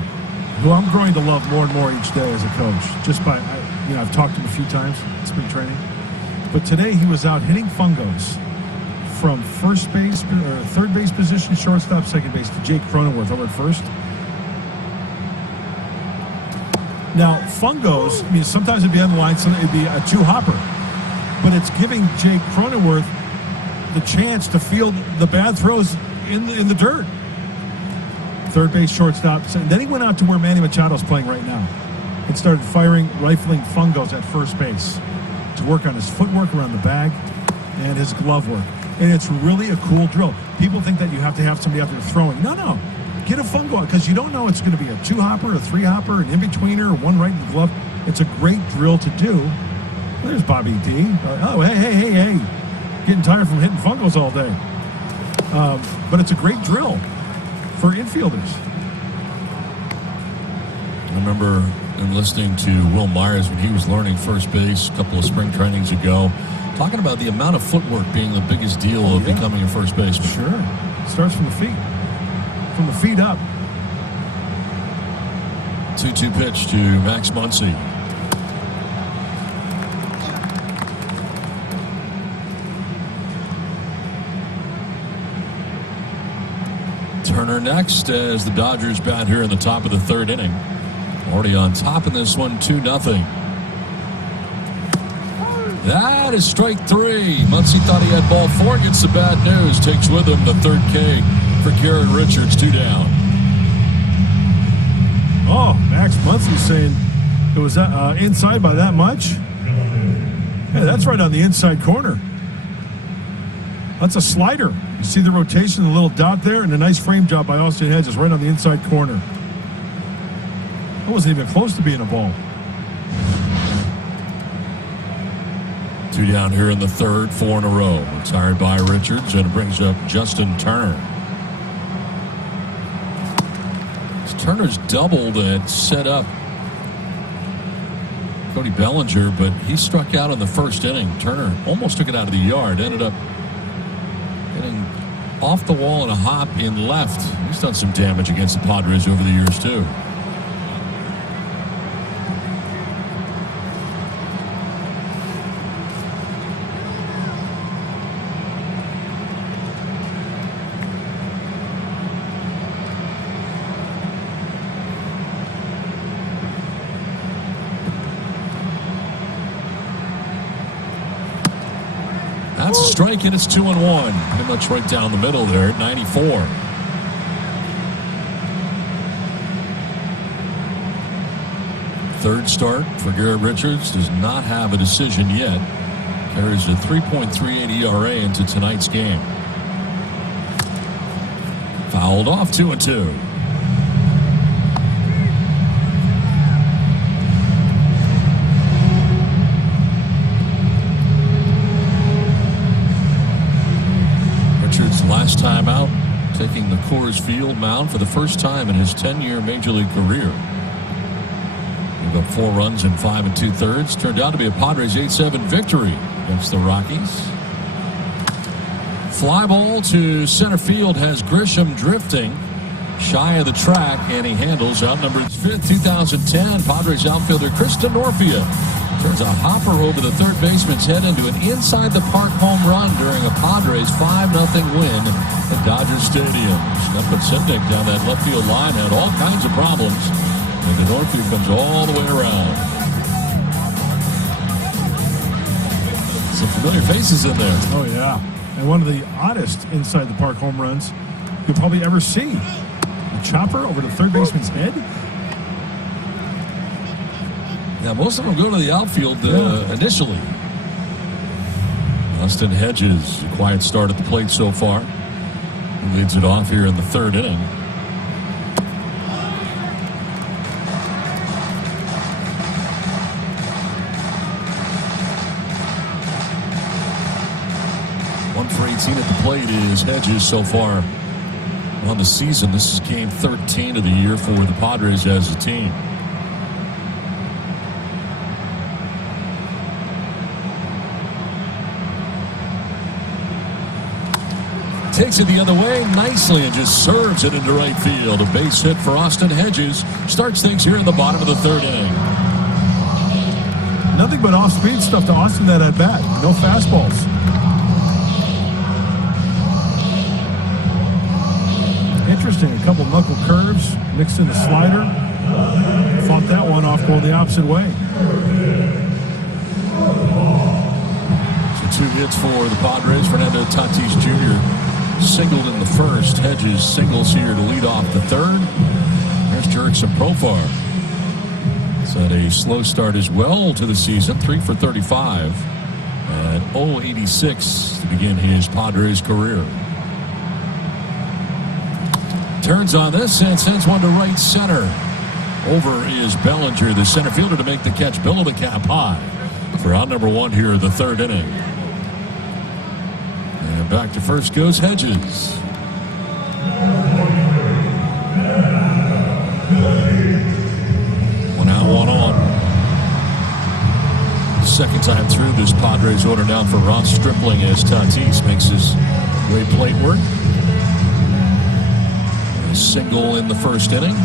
who I'm growing to love more and more each day as a coach. Just by, I've talked to him a few times in spring training. But today he was out hitting fungos from first base or third base position, shortstop, second base to Jake Cronenworth over at first. Now, fungos, sometimes it'd be on the line, sometimes it'd be a two-hopper. But it's giving Jake Cronenworth the chance to field the bad throws in the dirt. Third base, shortstop. And then he went out to where Manny Machado's playing right now and started rifling fungos at first base to work on his footwork around the bag and his glove work. And it's really a cool drill. People think that you have to have somebody out there throwing. No. Get a fungo because you don't know it's going to be a two-hopper, a three-hopper, an in-betweener, or one right in the glove. It's a great drill to do. Well, there's Bobby D. Hey. Getting tired from hitting fungos all day. But it's a great drill for infielders. I remember listening to Will Myers when he was learning first base a couple of spring trainings ago, talking about the amount of footwork being the biggest deal of becoming a first baseman. Sure. It starts from the feet. From the feet up. 2-2 pitch to Max Muncy. Turner next as the Dodgers bat here in the top of the third inning. Already on top of this one, 2-0. That is strike three. Muncy thought he had ball four, gets the bad news. Takes with him the third K for Garrett Richards, 2 down. Oh, Max Muncy saying it was inside by that much? Yeah, that's right on the inside corner. That's a slider. You see the rotation, the little dot there, and a nice frame job by Austin Hedges right on the inside corner. That wasn't even close to being a ball. 2 down here in the third, 4 in a row. Retired by Richards, and it brings up Justin Turner. Turner's doubled and set up Cody Bellinger, but he struck out in the first inning. Turner almost took it out of the yard, ended up getting off the wall and a hop in left. He's done some damage against the Padres over the years, too. That's a strike, and it's 2-1. Pretty much right down the middle there at 94. Third start for Garrett Richards. Does not have a decision yet. Carries a 3.38 ERA into tonight's game. Fouled off, 2-2. Last time out, taking the Coors Field mound for the first time in his 10-year Major League career. He got 4 runs in 5 2/3. Turned out to be a Padres 8-7 victory against the Rockies. Fly ball to center field has Grisham drifting shy of the track, and he handles out number 5th, 2010 Padres outfielder Chris Denorfia. Turns a hopper over the third baseman's head into an inside-the-park home run during a Padres 5-0 win at Dodger Stadium. Snepin-Sendek down that left field line had all kinds of problems, and Denorfia comes all the way around. Some familiar faces in there. Oh, yeah. And one of the oddest inside-the-park home runs you'll probably ever see. A chopper over the third baseman's head. Yeah, most of them go to the outfield initially. Austin Hedges, a quiet start at the plate so far. He leads it off here in the third inning. for 18 at the plate is Hedges so far on the season. This is game 13 of the year for the Padres as a team. Takes it the other way nicely and just serves it into right field. A base hit for Austin Hedges starts things here in the bottom of the third inning. Nothing but off-speed stuff to Austin that at bat. No fastballs. Interesting. A couple knuckle curves mixed in the slider. Fought that one off going the opposite way. So 2 hits for the Padres. Fernando Tatis Jr. singled in the first. Hedges singles here to lead off the third. There's Jurickson Profar. He's had a slow start as well to the season. 3 for 35 at 0.86 to begin his Padres career. Turns on this and sends one to right center. Over is Bellinger, the center fielder, to make the catch. Below the cap high for out number 1 here in the third inning. And back to first goes Hedges. One out, one on. Second time through this Padres order down for Ross Stripling as Tatis makes his way plateward. A single in the first inning.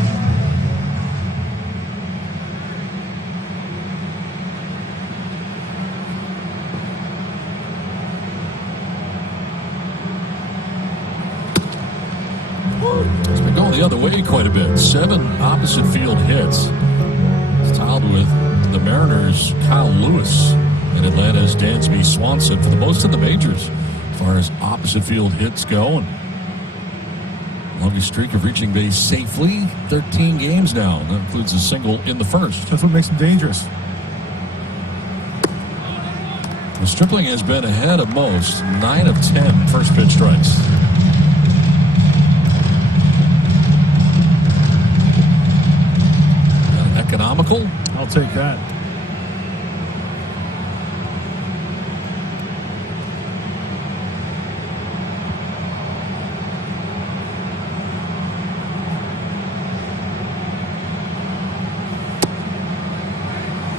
It's been going the other way quite a bit. 7 opposite field hits. It's tied with the Mariners' Kyle Lewis and Atlanta's Dansby Swanson for the most in the majors as far as opposite field hits go. And longest streak of reaching base safely, 13 games now. That includes a single in the first. That's what makes him dangerous. The Stripling has been ahead of most. 9 of 10 first pitch strikes. Economical? I'll take that.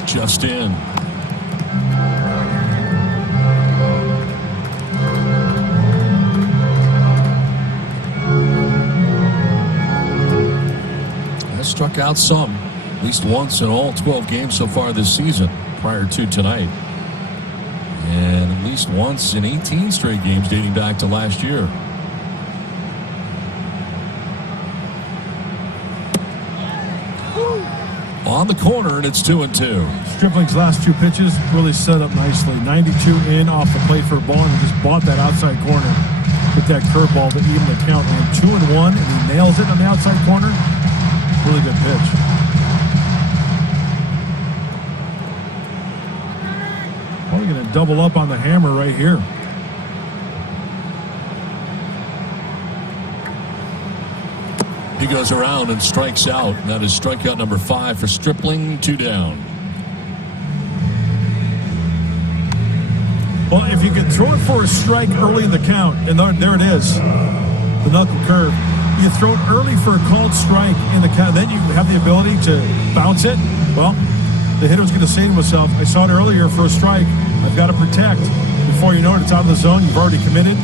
Just in. Has struck out some. At least once in all 12 games so far this season prior to tonight. And at least once in 18 straight games dating back to last year. On the corner, and it's 2-2. Stripling's last 2 pitches really set up nicely. 92 in off the plate for a ball, and he just bought that outside corner with that curveball to even the count. And 2-1, and he nails it on the outside corner. Really good pitch. We're going to double up on the hammer right here. He goes around and strikes out. That is strikeout number 5 for Stripling. 2 down. Well, if you can throw it for a strike early in the count, and there it is, the knuckle curve. You throw it early for a called strike in the count, then you have the ability to bounce it. Well, the hitter's going to say to himself, I saw it earlier for a strike. I've got to protect. Before you know it, it's out of the zone. You've already committed.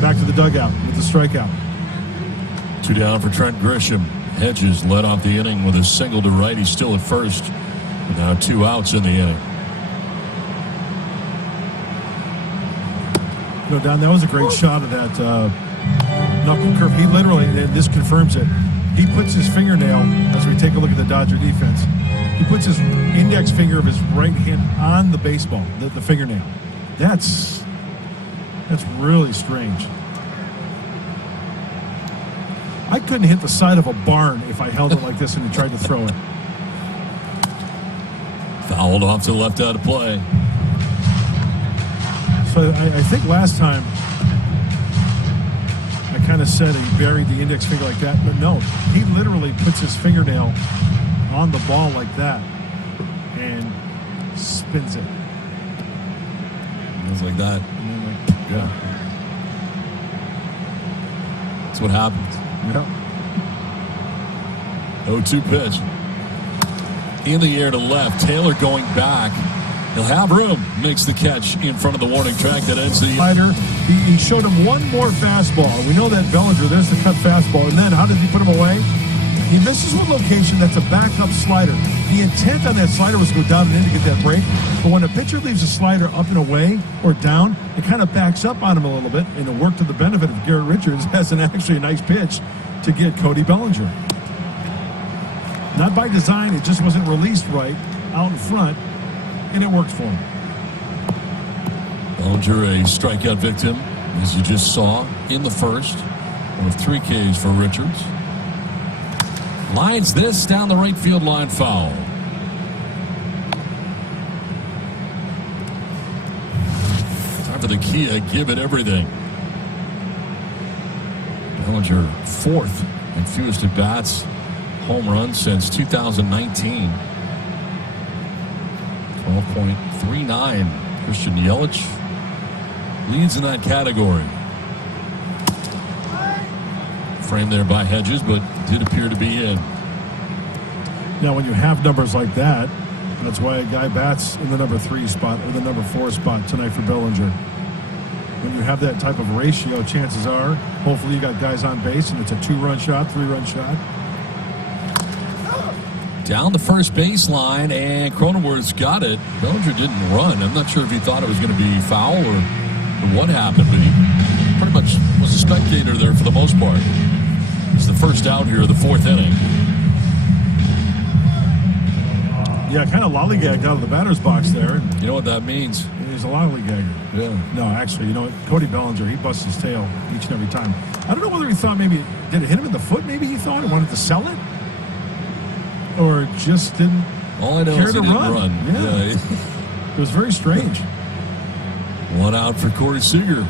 Back to the dugout with the strikeout. 2 down for Trent Grisham. Hedges led off the inning with a single to right. He's still at first. Now 2 outs in the inning. No, Don, that was a great shot of that knuckle curve. He literally, and this confirms it, he puts his fingernail, as we take a look at the Dodger defense, he puts his index finger of his right hand on the baseball, the fingernail. That's really strange. I couldn't hit the side of a barn if I held it like this and tried to throw it. Fouled off to the left out of play. So I think last time I kind of said he buried the index finger like that, but no, he literally puts his fingernail on the ball like that and spins it. was like that. Yeah. That's what happens. Yeah. 0-2 pitch. In the air to left. Taylor going back. He'll have room. Makes the catch in front of the warning track that ends the Slider. He showed him one more fastball. We know that Bellinger, there's the cut fastball. And then how did he put him away? He misses one location that's a backup slider. The intent on that slider was to go down and in to get that break. But when a pitcher leaves a slider up and away or down, it kind of backs up on him a little bit. And it worked to the benefit of Garrett Richards. That's actually a nice pitch to get Cody Bellinger. Not by design. It just wasn't released right out in front. And it worked for him. Bellinger, a strikeout victim, as you just saw in the first. One of 3 Ks for Richards. Lines this down the right field line, foul. Time for the Kia, give it everything. Bellinger 4th and fewest at bats, home run since 2019. 12.39. Christian Yelich leads in that category. Framed there by Hedges, but did appear to be in. Now, when you have numbers like that, that's why a guy bats in the number 3 spot or the number 4 spot tonight for Bellinger. When you have that type of ratio, chances are, hopefully you got guys on base and it's a 2-run shot, 3-run shot. Down the first baseline, and Cronenworth's got it. Bellinger didn't run. I'm not sure if he thought it was going to be foul or what happened, but he pretty much was a spectator there for the most part. It's the first out here of the 4th inning. Yeah, kind of lollygagged out of the batter's box there. You know what that means? He's a lollygagger. Yeah. No, actually, you know what? Cody Bellinger, he busts his tail each and every time. I don't know whether he thought maybe, did it hit him in the foot? Maybe he thought he wanted to sell it? Or just didn't All I know care is he to didn't run. run. Yeah. It was very strange. 1 out for Corey Seager.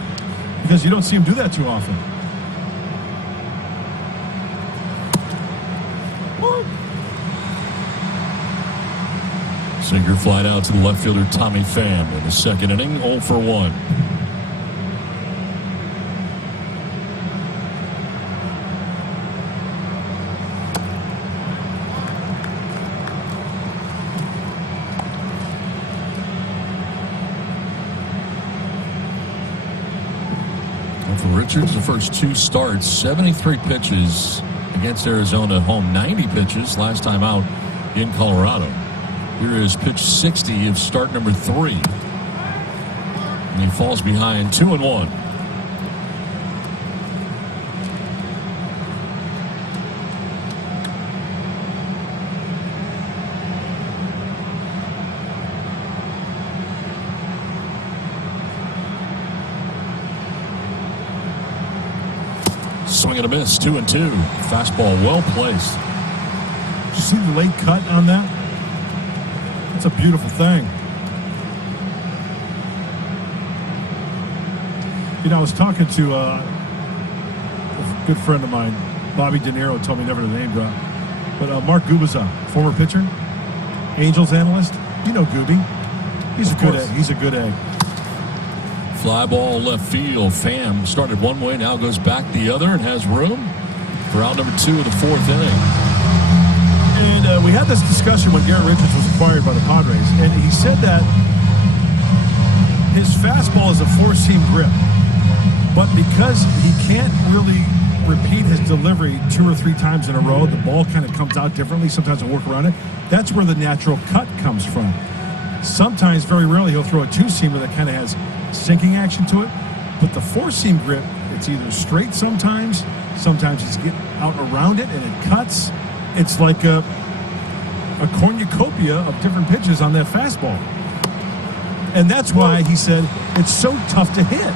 Because you don't see him do that too often. Seager flied out to the left fielder Tommy Pham in the 2nd inning, 0 for 1. For Richards, the first 2 starts, 73 pitches against Arizona at home, 90 pitches last time out in Colorado. Here is pitch 60 of start number 3. And he falls behind 2-1. Swing and a miss, 2-2. Fastball well placed. Did you see the late cut on that? That's a beautiful thing. You know, I was talking to a good friend of mine, Bobby De Niro, told me never to name drop. But Mark Gubiza, former pitcher, Angels analyst. You know Gooby. He's a good egg. He's a good egg. Fly ball left field. Pham started one way, now goes back the other and has room for out number 2 of the 4th inning. And we had this discussion when Garrett Richards was acquired by the Padres, and he said that his fastball is a 4-seam grip, but because he can't really repeat his delivery 2 or 3 times in a row, the ball kind of comes out differently. Sometimes he'll work around it. That's where the natural cut comes from. Sometimes, very rarely, he'll throw a 2-seamer that kind of has sinking action to it, but the 4-seam grip, it's either straight sometimes it's get out around it and it cuts. It's like a cornucopia of different pitches on that fastball. And that's why he said it's so tough to hit.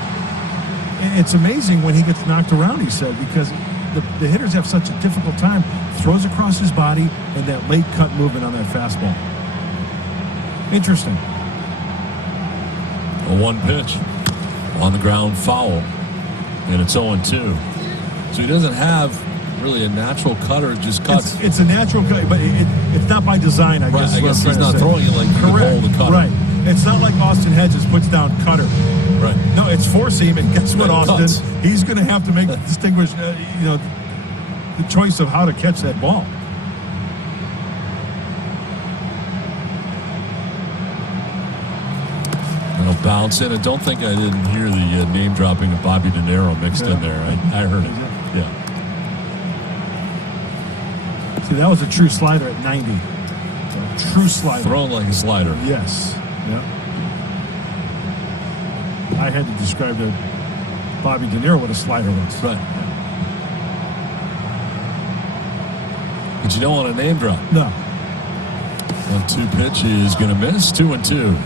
And it's amazing when he gets knocked around, he said, because the hitters have such a difficult time. Throws across his body and that late cut movement on that fastball. Interesting. A 1 pitch on the ground, foul, and it's 0-2. So he doesn't have really a natural cutter, just cuts. It's a natural cut, but it's not by design, I guess. Right, I guess he's not throwing it like correct. the cutter. Right. It's not like Austin Hedges puts down cutter. Right. No, it's four seam, and guess what, Austin? Cuts. He's going to have to make the distinguish, the choice of how to catch that ball. It'll bounce in. I don't think I didn't hear the name dropping of Bobby De Niro mixed in there. I heard it. Yeah. See, that was a true slider at 90. A true slider. Thrown like a slider. Yes. Yeah. I had to describe to Bobby De Niro what a slider was. Right. But you don't want a name drop. No. 1-2 pitch is going to miss. 2-2.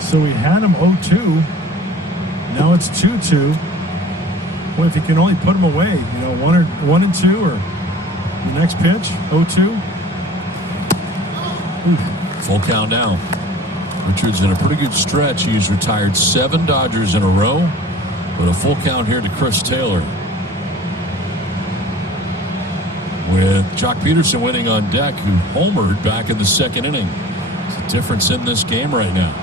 So we had him 0-2. Now it's 2-2. Well, if you can only put him away, 1 and 2, or the next pitch 0-2. Full count now. Richards in a pretty good stretch. He's retired 7 Dodgers in a row. But a full count here to Chris Taylor. With Jock Peterson waiting on deck, who homered back in the second inning. It's a difference in this game right now.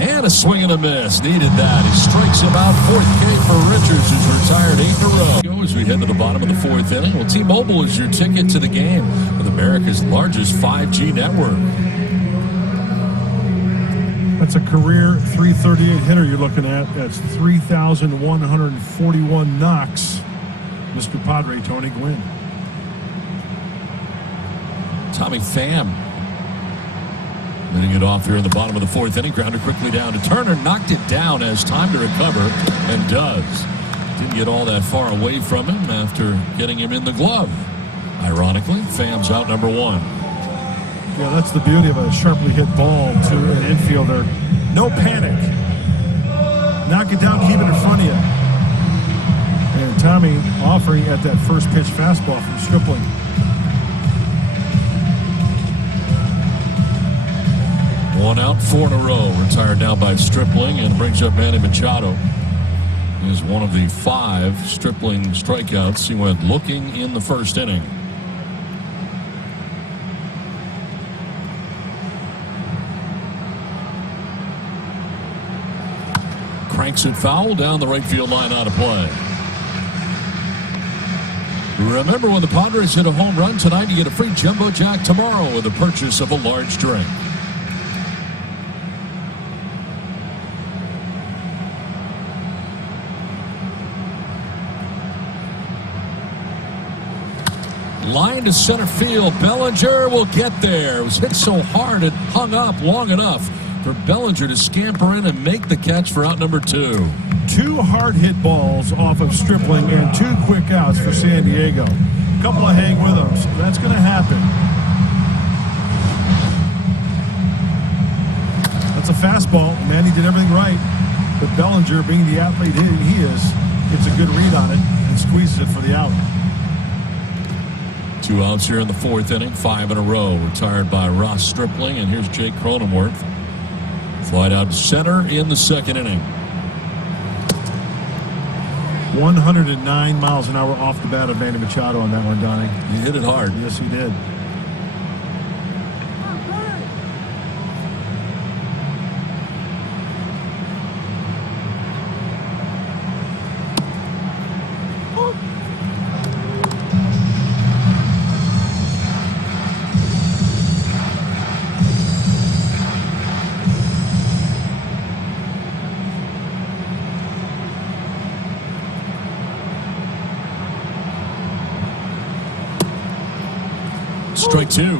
And a swing and a miss. Needed that. He strikes him out. 4th K for Richards, who's retired 8 in a row. As we head to the bottom of the 4th inning, well, T-Mobile is your ticket to the game with America's largest 5G network. That's a career 338 hitter you're looking at. That's 3,141 knocks. Mr. Padre Tony Gwynn. Tommy Pham leading it off here in the bottom of the 4th inning. Grounded quickly down to Turner. Knocked it down, has time to recover, and does. Didn't get all that far away from him after getting him in the glove. Ironically, Pham's out number 1. Yeah, that's the beauty of a sharply hit ball to an infielder. No panic. Knock it down, keep it in front of you. And Tommy offering at that first pitch fastball from Stripling. One out, 4 in a row. Retired now by Stripling, and brings up Manny Machado. He is one of the 5 Stripling strikeouts. He went looking in the first inning. Cranks it foul down the right field line, out of play. Remember, when the Padres hit a home run tonight, you get a free Jumbo Jack tomorrow with the purchase of a large drink. Line to center field. Bellinger will get there. It was hit so hard it hung up long enough for Bellinger to scamper in and make the catch for out number 2. 2 hard hit balls off of Stripling and 2 quick outs for San Diego. A couple of hang rhythms. That's going to happen. That's a fastball. Manny did everything right. But Bellinger, being the athlete he is, gets a good read on it and squeezes it for the out. 2 outs here in the 4th inning, 5 in a row. Retired by Ross Stripling, and here's Jake Cronenworth. Flied out to center in the 2nd inning. 109 miles an hour off the bat of Manny Machado on that one, Donnie. He hit it hard. Yes, he did. Strike 2.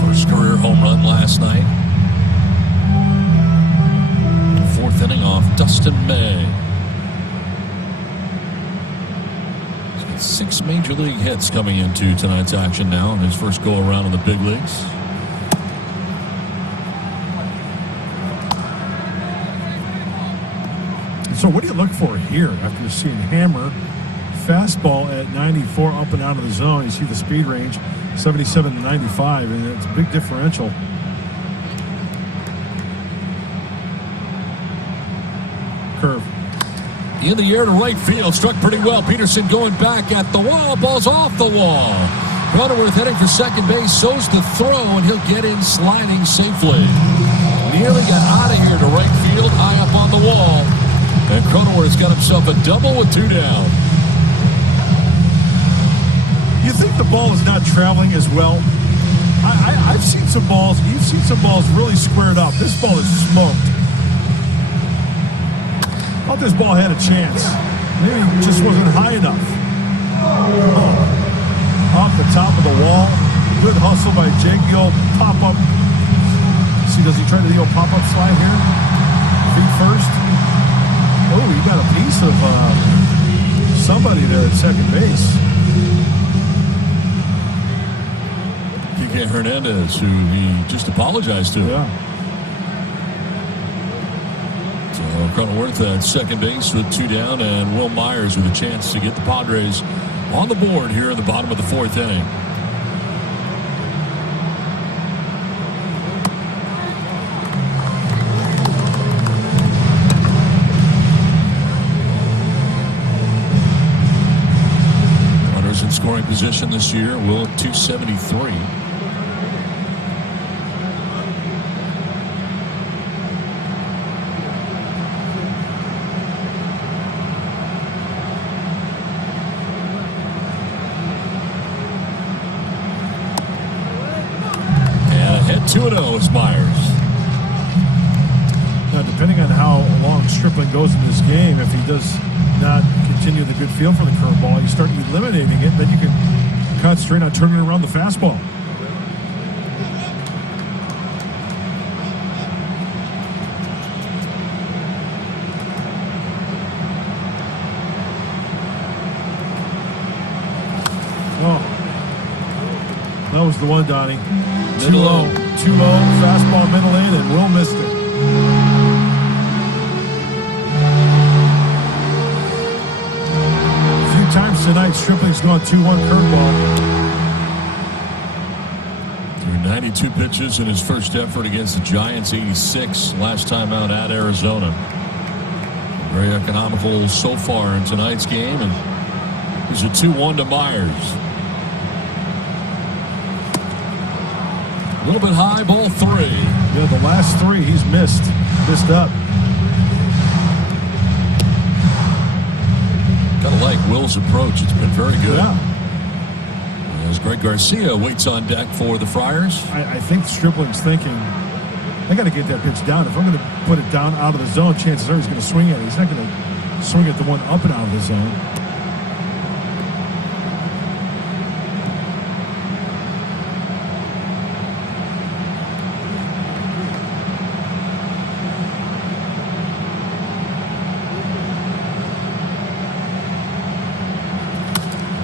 First career home run last night. 4th inning off Dustin May. He's got 6 major league hits coming into tonight's action now in his first go around in the big leagues. So what do you look for here after you're seeing hammer, fastball at 94 up and out of the zone? You see the speed range, 77 to 95, and it's a big differential. In the air to right field. Struck pretty well. Peterson going back at the wall. Ball's off the wall. Cronenworth heading for second base. So's the throw, and he'll get in sliding safely. Nearly got out of here to right field, high up on the wall. And Cronenworth's got himself a double with 2 down. You think the ball is not traveling as well? I've seen some balls. You've seen some balls really squared up. This ball is smoked. I thought this ball had a chance. Maybe it just wasn't high enough. Off the top of the wall. Good hustle by Jake. The old pop-up. See, does he try the old pop-up slide here? Feet first. Oh, he got a piece of somebody there at second base. Kike Hernandez, who he just apologized to. Yeah. So Cronenworth at second base with 2 down, and Will Myers with a chance to get the Padres on the board here in the bottom of the 4th inning. Runners in scoring position this year, Will at 273. And 2-0 is Myers. Now, depending on how long Stripling goes in this game, if he does not continue the good feel for the curveball, you start eliminating it, then you can concentrate on turning around the fastball. Oh, that was the one, Donnie. 2-0, fastball middle lane, and Will missed it. A few times tonight, Stripling's gone 2-1 curveball. Threw 92 pitches in his first effort against the Giants, 86 last time out at Arizona. Very economical so far in tonight's game, and he's a 2-1 to Myers. A little bit high, ball 3. Yeah, the last 3 he's missed up. Kind of like Will's approach. It's been very good. Yeah. As Greg Garcia waits on deck for the Friars. I think Stripling's thinking, I got to get that pitch down. If I'm going to put it down out of the zone, chances are he's going to swing at it. He's not going to swing at the one up and out of the zone.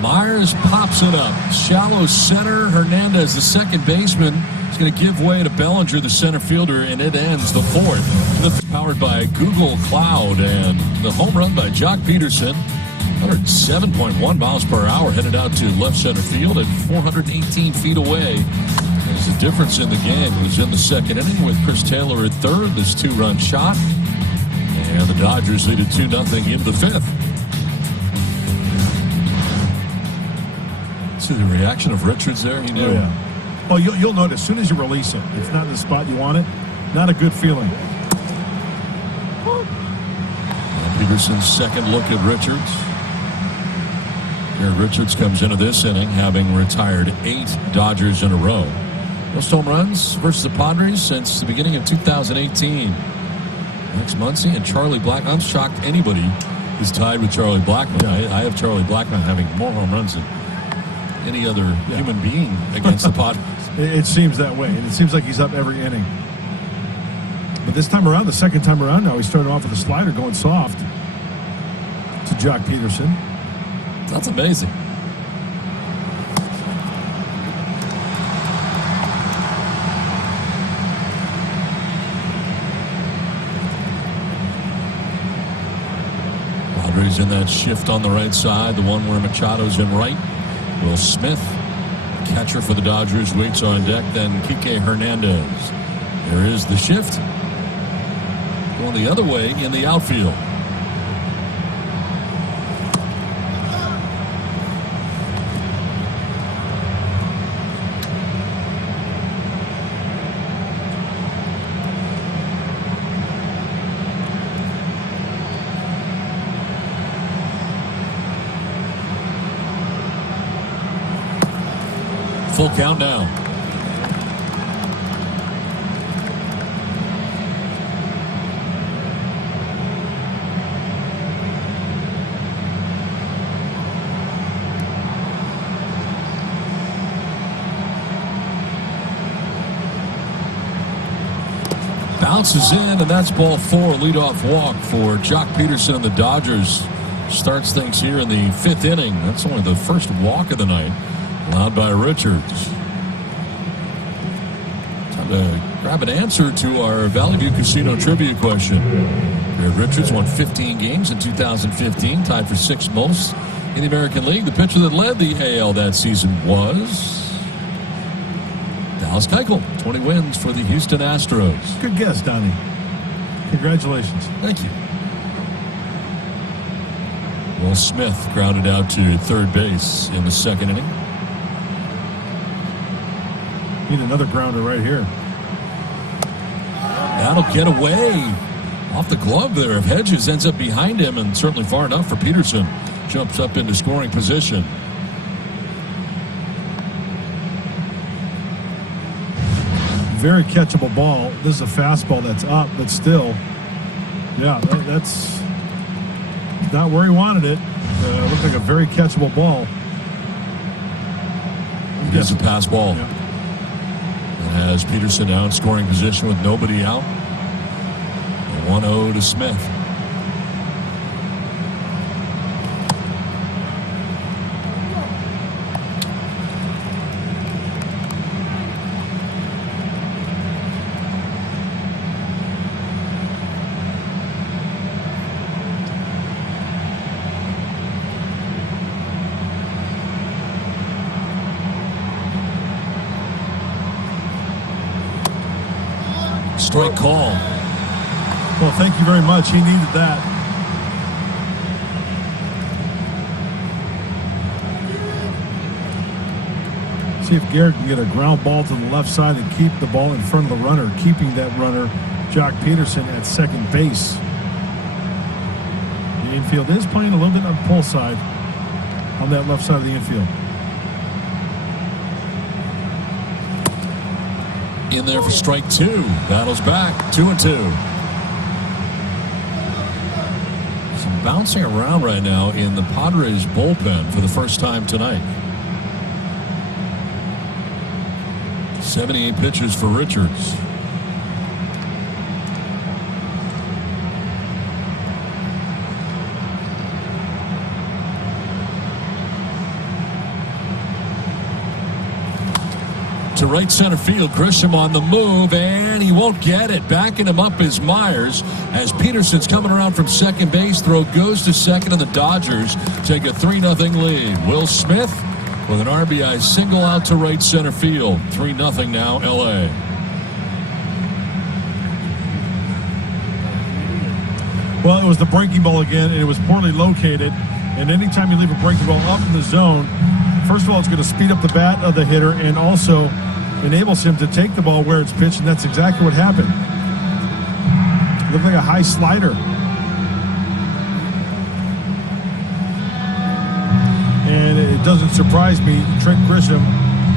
Myers pops it up. Shallow center. Hernandez, the second baseman, is going to give way to Bellinger, the center fielder, and it ends the 4th. It's powered by Google Cloud, and the home run by Jock Peterson, 107.1 miles per hour, headed out to left center field at 418 feet away. There's a difference in the game. It was in the second inning with Chris Taylor at third. This 2-run shot, and the Dodgers lead it 2-0 into the 5th. See the reaction of Richards there? He knew. Oh, yeah. Oh, you'll notice as soon as you release it, it's not in the spot you want it. Not a good feeling. And Peterson's second look at Richards. Here Richards comes into this inning having retired 8 Dodgers in a row. Most home runs versus the Padres since the beginning of 2018. Max Muncy and Charlie Blackmon. I'm shocked anybody is tied with Charlie Blackmon. I have Charlie Blackmon having more home runs than any other human being against the Padres. It seems that way, and it seems like he's up every inning. But this time around, the second time around now, he started off with a slider going soft to Jock Peterson. That's amazing. Padres in that shift on the right side, the one where Machado's in right. Will Smith, catcher for the Dodgers, waits on deck. Then Kike Hernandez. There is the shift. Going the other way in the outfield. Full count now. Bounces in, and that's ball 4. Leadoff walk for Jock Peterson and the Dodgers. Starts things here in the 5th inning. That's only the first walk of the night, allowed by Richards. Time to grab an answer to our Valley View Casino trivia question. Garrett Richards won 15 games in 2015, tied for 6th most in the American League. The pitcher that led the AL that season was Dallas Keuchel. 20 wins for the Houston Astros. Good guess, Donnie. Congratulations. Thank you. Will Smith grounded out to third base in the 2nd inning. Need another grounder right here. That'll get away off the glove there of Hedges. Ends up behind him, and certainly far enough for Peterson. Jumps up into scoring position. Very catchable ball. This is a fastball that's up, but still, yeah, that's not where he wanted it. Looked like a very catchable ball. It is a pass ball. Yeah. As Peterson now in scoring position with nobody out. 1-0 to Smith. Straight call. Well, thank you very much. He needed that. See if Garrett can get a ground ball to the left side and keep the ball in front of the runner, keeping that runner, Jock Peterson, at second base. The infield is playing a little bit on the pull side on that left side of the infield. In there for strike 2. Battles back. 2-2. Some bouncing around right now in the Padres bullpen for the first time tonight. 78 pitches for Richards. To right center field, Grisham on the move, and he won't get it. Backing him up is Myers as Peterson's coming around from second base. Throw goes to second, and the Dodgers take a 3-0 lead. Will Smith with an RBI single out to right center field. 3-0 now, L.A. Well, it was the breaking ball again, and it was poorly located. And anytime you leave a breaking ball up in the zone, first of all, it's going to speed up the bat of the hitter and also enables him to take the ball where it's pitched, and that's exactly what happened. Looked like a high slider. And it doesn't surprise me, Trent Grisham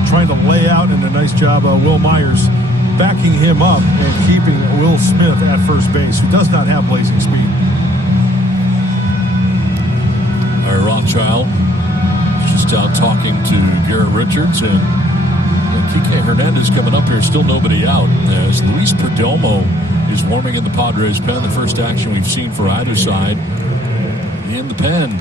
trying to lay out, and a nice job Will Myers backing him up and keeping Will Smith at first base, who does not have blazing speed. All right, Rothschild just out talking to Garrett Richards, and Kike Hernandez coming up here. Still nobody out as Luis Perdomo is warming in the Padres pen. The first action we've seen for either side in the pen.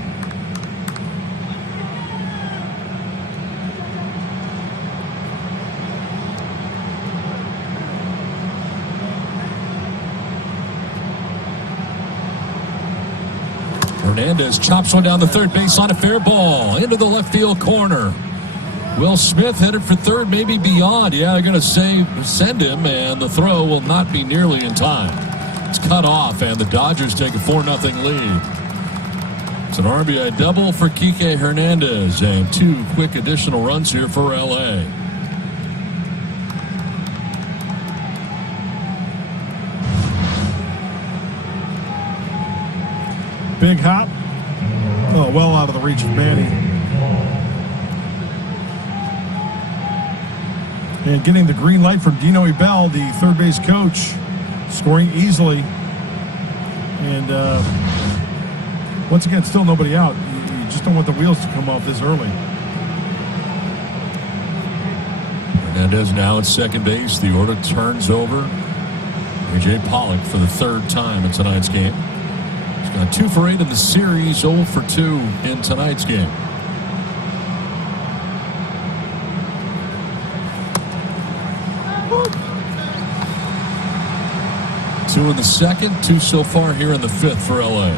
Hernandez chops one down the third baseline, a fair ball into the left field corner. Will Smith headed for third, maybe beyond. Yeah, they're going to send him, and the throw will not be nearly in time. It's cut off, and the Dodgers take a 4-0 lead. It's an RBI double for Kike Hernandez, and 2 quick additional runs here for L.A. Big hop. Oh, well out of the reach of Manny. And getting the green light from Dino Ebell, the third base coach, scoring easily. And once again, still nobody out. You just don't want the wheels to come off this early. Hernandez now at second base. The order turns over. A.J. Pollock for the third time in tonight's game. He's got 2 for 8 in the series, 0 for 2 in tonight's game. Two in the second, 2 so far here in the fifth for LA.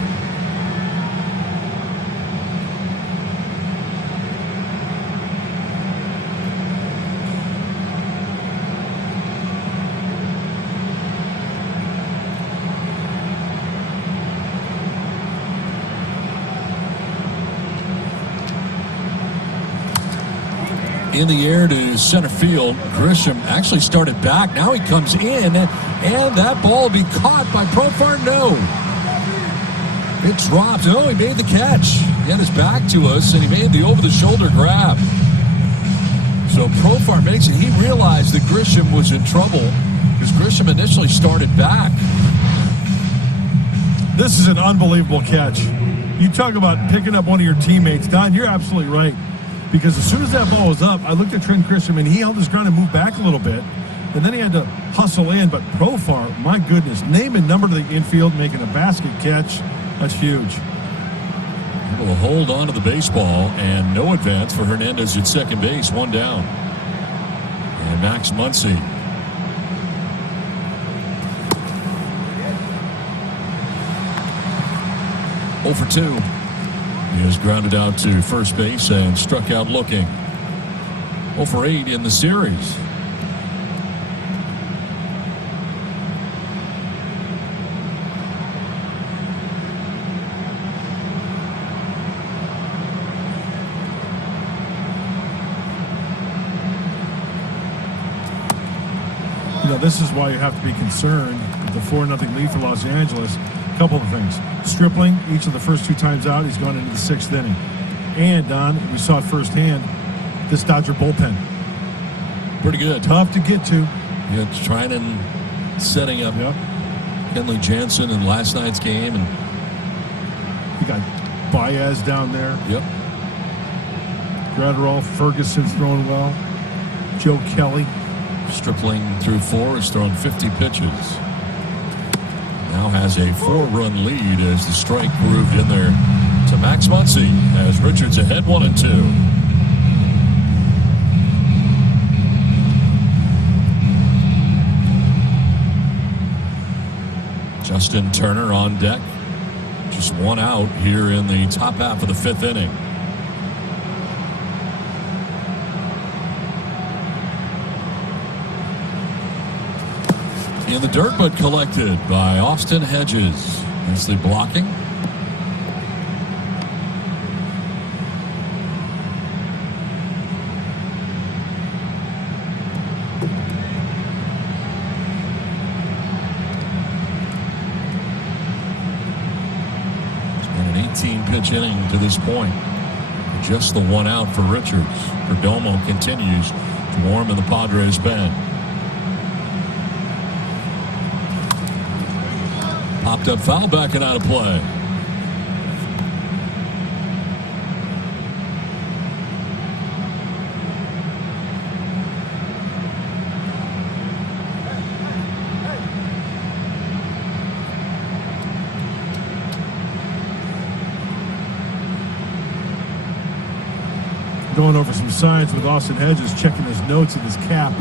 In the air to center field. Grisham actually started back. Now he comes in, and that ball will be caught by Profar. No. It dropped. Oh, he made the catch. He had his back to us, and he made the over-the-shoulder grab. So Profar makes it. He realized that Grisham was in trouble because Grisham initially started back. This is an unbelievable catch. You talk about picking up one of your teammates. Don, you're absolutely right. Because as soon as that ball was up, I looked at Trent Grisham, and he held his ground and moved back a little bit. And then he had to hustle in. But Profar, my goodness, name and number to the infield, making a basket catch. That's huge. Able to hold on to the baseball, and no advance for Hernandez at second base, 1 down. And Max Muncy. For 2. He has grounded out to first base and struck out looking. 0 for 8 in the series. You know, this is why you have to be concerned with the 4-0 lead for Los Angeles. A couple of things. Stripling, each of the first 2 times out, he's gone into the 6th inning. And, Don, we saw it firsthand, this Dodger bullpen. Pretty good. Tough to get to. Yeah, trying and setting up Kenley Jansen in last night's game. And you got Baez down there. Yep. Gratterall, Ferguson's throwing well. Joe Kelly. Stripling through 4 has thrown 50 pitches. Now has a 4-run lead as the strike grooved in there to Max Muncy as Richards ahead 1-2. Justin Turner on deck. Just 1 out here in the top half of the 5th inning. In the dirt, but collected by Austin Hedges. Nicely blocking. It's been an 18-pitch inning to this point. Just the 1 out for Richards. Perdomo continues to warm in the Padres pen. Popped up foul, back and out of play. Going over some signs with Austin Hedges, checking his notes and his cap.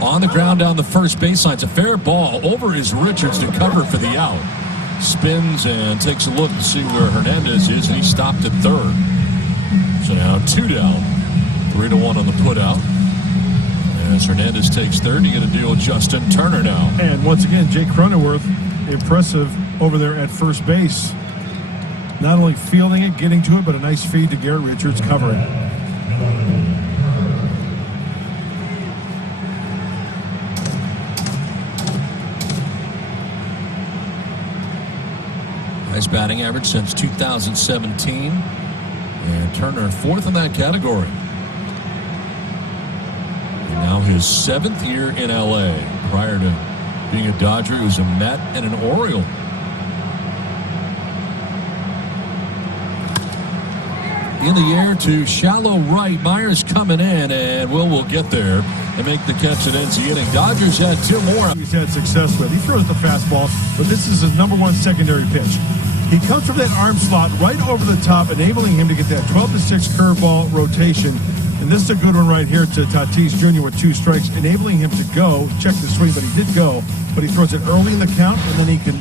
On the ground down the first baseline. It's a fair ball. Over is Richards to cover for the out. Spins and takes a look to see where Hernandez is, and he stopped at third. So now 2 down. 3-1 on the put out. As Hernandez takes third, you get a deal with Justin Turner now. And once again, Jake Cronenworth, impressive over there at first base. Not only fielding it, getting to it, but a nice feed to Garrett Richards covering. batting average since 2017. And Turner 4th in that category. And now his 7th year in LA. Prior to being a Dodger, he was a Met and an Oriole. In the air to shallow right. Myers coming in, and will get there and make the catch that ends the inning. Dodgers had 2 more. He's had success with. He throws the fastball, but this is his #1 secondary pitch. He comes from that arm slot right over the top, enabling him to get that 12-6 curveball rotation. And this is a good one right here to Tatis Jr. with 2 strikes, enabling him to go. Check the swing, but he did go. But he throws it early in the count, and then he can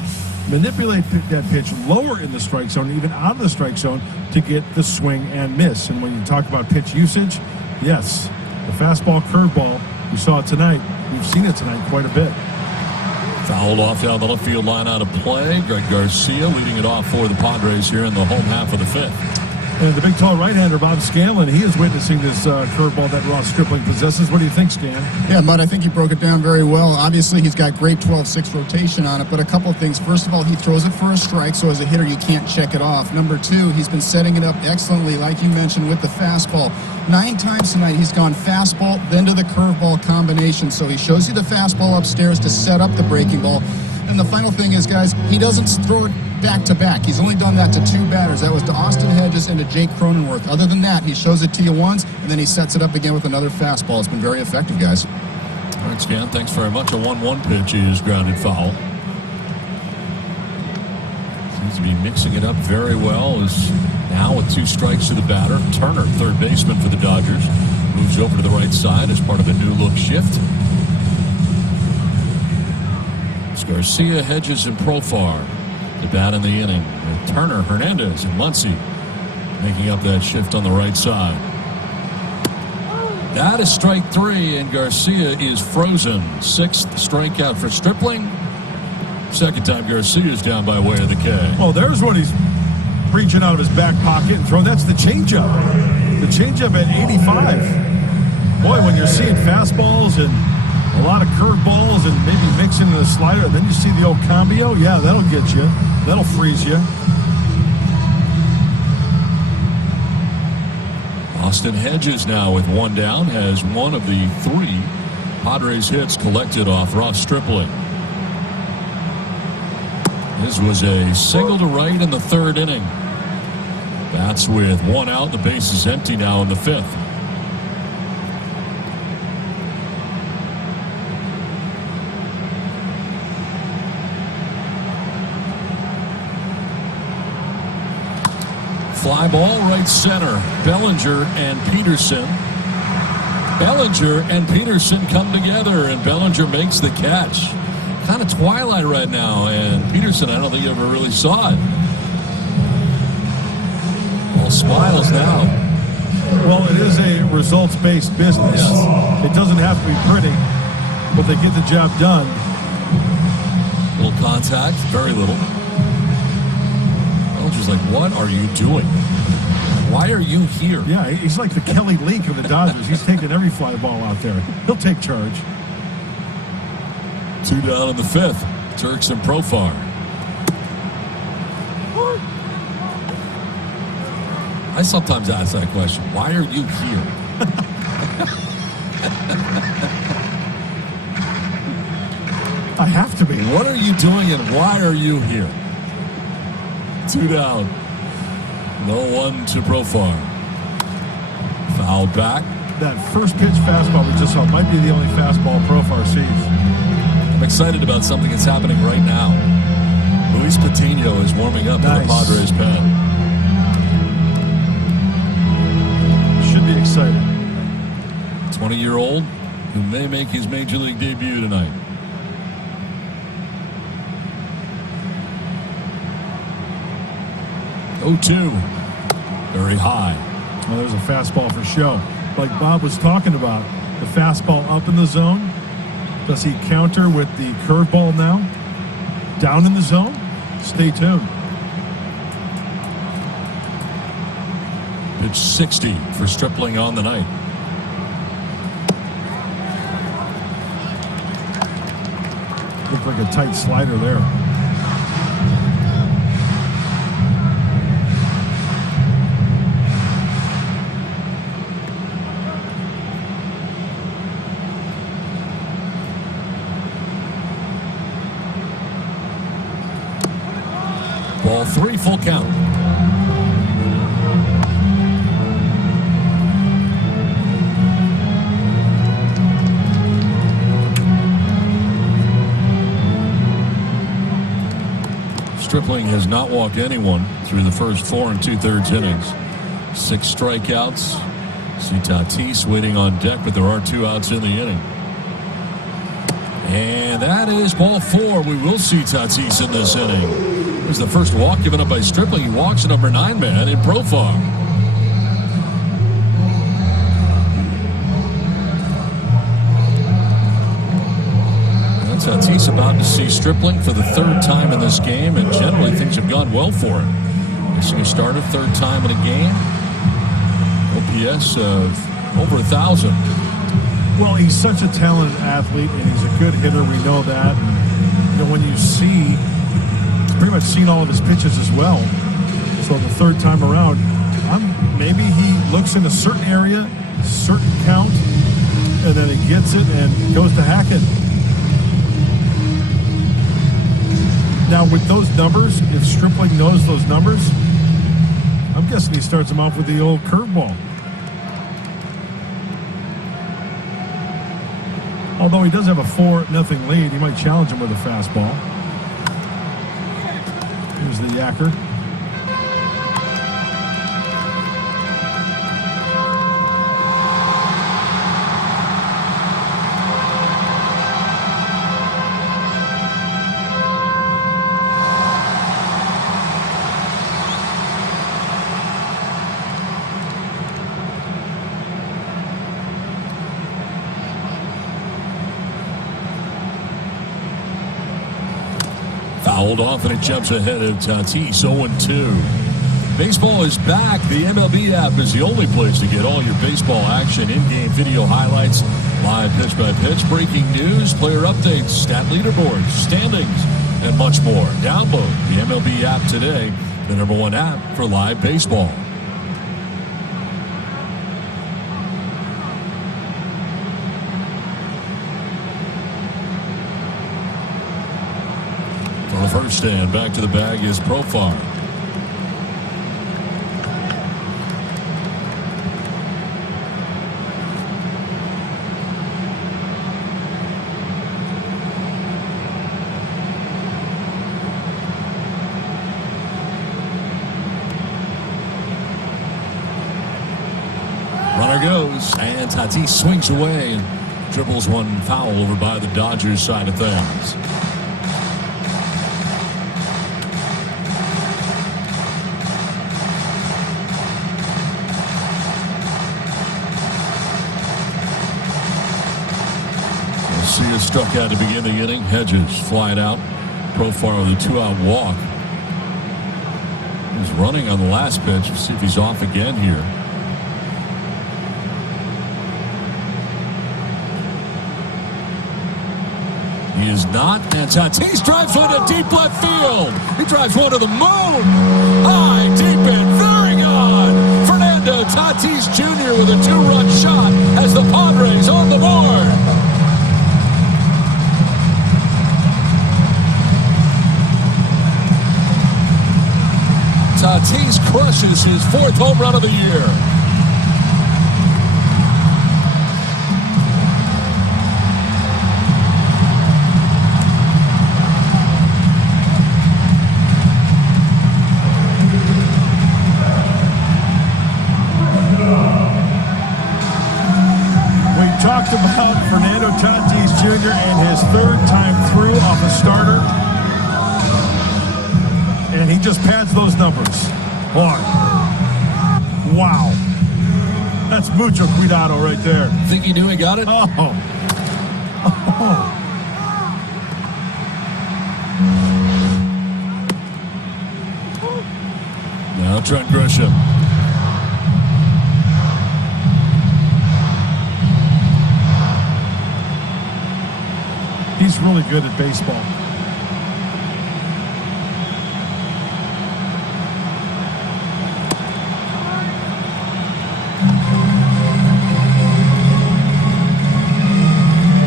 manipulate that pitch lower in the strike zone, even out of the strike zone, to get the swing and miss. And when you talk about pitch usage, yes, the fastball curveball, we saw it tonight. We've seen it tonight quite a bit. Fouled off down the left field line out of play. Greg Garcia leading it off for the Padres here in the home half of the 5th. And the big, tall right-hander, Bob Scanlon, he is witnessing this curveball that Ross Stripling possesses. What do you think, Scan? Yeah, Bud, I think he broke it down very well. Obviously, he's got great 12-6 rotation on it, but a couple of things. First of all, he throws it for a strike, so as a hitter, you can't check it off. Number 2, he's been setting it up excellently, like you mentioned, with the fastball. 9 times tonight, he's gone fastball, then to the curveball combination. So he shows you the fastball upstairs to set up the breaking ball. And the final thing is, guys, he doesn't throw it back-to-back. He's only done that to 2 batters. That was to Austin Hedges and to Jake Cronenworth. Other than that, he shows it to you once, and then he sets it up again with another fastball. It's been very effective, guys. All right, Scan, thanks very much. A 1-1 pitch is grounded foul. Seems to be mixing it up very well. Is now with 2 strikes to the batter. Turner, third baseman for the Dodgers, moves over to the right side as part of a new look shift. It's Garcia, Hedges, and Profar to bat in the inning. With Turner, Hernandez, and Muncy making up that shift on the right side. That is strike 3, and Garcia is frozen. 6th strikeout for Stripling. Second time Garcia is down by way of the K. Well, there's what he's reaching out of his back pocket and throwing. That's the changeup. The changeup at 85. Boy, when you're seeing fastballs and a lot of curveballs and maybe mixing the slider, then you see the old combio. Yeah, that'll get you. That'll freeze you. Austin Hedges now with 1 down has one of the 3 Padres hits collected off Ross Stripling. This was a single to right in the 3rd inning. Bats with 1 out. The base is empty now in the 5th. Fly ball right center. Bellinger and Peterson. Bellinger and Peterson come together, and Bellinger makes the catch. Kind of twilight right now, and Peterson, I don't think you ever really saw it. All smiles now. Well, it is a results-based business. It doesn't have to be pretty, but they get the job done. Little contact, very little. Bellinger's like, what are you doing? Why are you here? Yeah, he's like the Kelly Leak of the Dodgers. He's taking every fly ball out there. He'll take charge. 2 down in the 5th. Turks and Profar. I sometimes ask that question. Why are you here? I have to be. What are you doing and why are you here? 2 down. No 1 to Profar. Foul back. That first pitch fastball we just saw might be the only fastball Profar sees. I'm excited about something that's happening right now. Luis Patino is warming up in the Padres pen. Should be excited. 20-year-old who may make his major league debut tonight. Oh-2. Very high. Well, there's a fastball for show. Like Bob was talking about, the fastball up in the zone. Does he counter with the curveball now? Down in the zone? Stay tuned. Pitch 60 for Stripling on the night. Looked like a tight slider there. Ball 3, full count. Stripling has not walked anyone through the first 4 2/3 innings. 6 strikeouts. See Tatis waiting on deck, but there are 2 outs in the inning. And that is ball 4. We will see Tatis in this inning. It was the first walk given up by Stripling. He walks the number 9 man in Profar. Tatis about to see Stripling for the 3rd time in this game, and generally things have gone well for him. So he started 3rd time in a game. OPS of over 1,000. Well, he's such a talented athlete, and he's a good hitter. We know that. And, when you see, he's pretty much seen all of his pitches as well. So the 3rd time around, maybe he looks in a certain area, certain count, and then he gets it and goes to Hackett. Now, with those numbers, if Stripling knows those numbers, I'm guessing he starts him off with the old curveball. Although he does have a 4-0 lead, he might challenge him with a fastball. Here's the yacker. Fouled off, and it jumps ahead of Tatis. 0-2. Baseball is back. The MLB app is the only place to get all your baseball action, in-game video highlights, live pitch-by-pitch, breaking news, player updates, stat leaderboards, standings, and much more. Download the MLB app today, the #1 app for live baseball. The first stand, back to the bag is Profar. Runner goes, and Tatis swings away and dribbles one foul over by the Dodgers side of things. See, struck out to begin the inning. Hedges flying out. Profar with a 2-out walk. He's running on the last pitch. We'll see if he's off again here. He is not. And Tatis drives one to deep left field. He drives one to the moon. High, deep, and very gone. Fernando Tatis Jr. with a 2-run shot as the Padres on the board. Tatis crushes his 4th home run of the year. We talked about Fernando Tatis Jr. and his 3rd time through off a starter. And he just pads those numbers. Boy. Wow. That's mucho cuidado right there. Think he knew he got it? Oh. Now Trent Grisham. He's really good at baseball.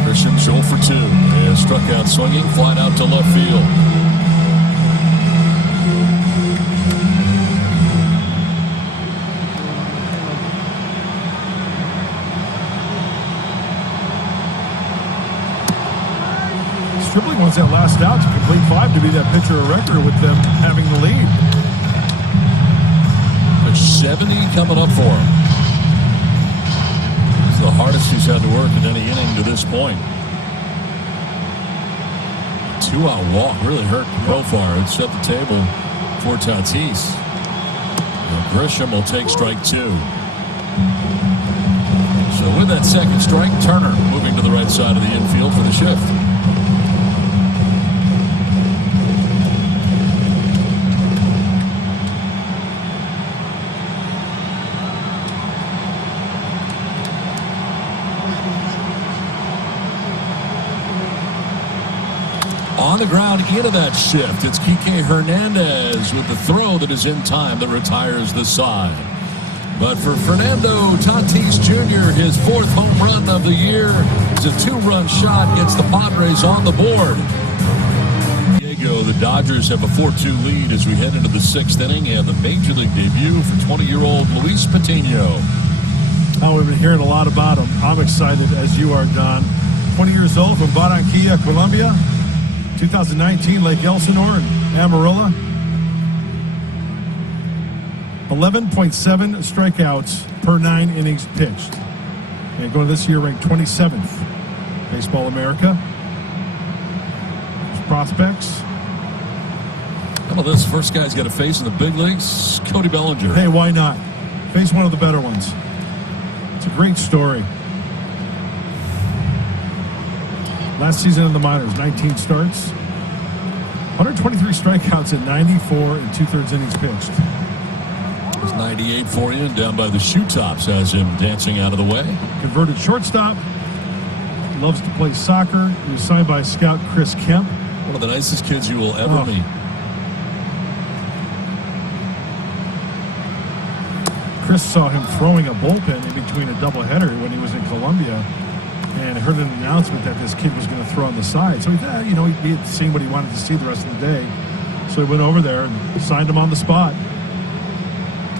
Grisham's 0 for 2. And struck out swinging, flying out to left field. Tripling wants that last out to complete 5 to be that pitcher of record with them having the lead. There's 70 coming up for him. It's the hardest he's had to work in any inning to this point. 2-out walk really hurt Profar. It set the table for Tatis. And Grisham will take strike 2. So with that second strike, Turner moving to the right side of the infield for the shift. On the ground into that shift, it's Kike Hernandez with the throw that is in time that retires the side. But for Fernando Tatis Jr., his 4th home run of the year is a 2-run shot, gets the Padres on the board. Diego, the Dodgers have a 4-2 lead as we head into the 6th inning and the Major League debut for 20-year-old Luis Patino. Oh, we've been hearing a lot about him. I'm excited, as you are, Don. 20 years old from Barranquilla, Colombia. 2019, Lake Elsinore and Amarillo. 11.7 strikeouts per 9 innings pitched. And going this year ranked 27th. Baseball America. His prospects. How about this? First guy's got a face in the big leagues, Cody Bellinger. Hey, why not? Face one of the better ones. It's a great story. Last season in the minors, 19 starts, 123 strikeouts at 94 and 2/3 innings pitched. It was 98 for you, and down by the shoe tops has him dancing out of the way. Converted shortstop, loves to play soccer. He was signed by scout Chris Kemp. One of the nicest kids you will ever meet. Chris saw him throwing a bullpen in between a doubleheader when he was in Colombia. And I heard an announcement that this kid was going to throw on the side. So he thought, he had seen what he wanted to see the rest of the day. So he went over there and signed him on the spot.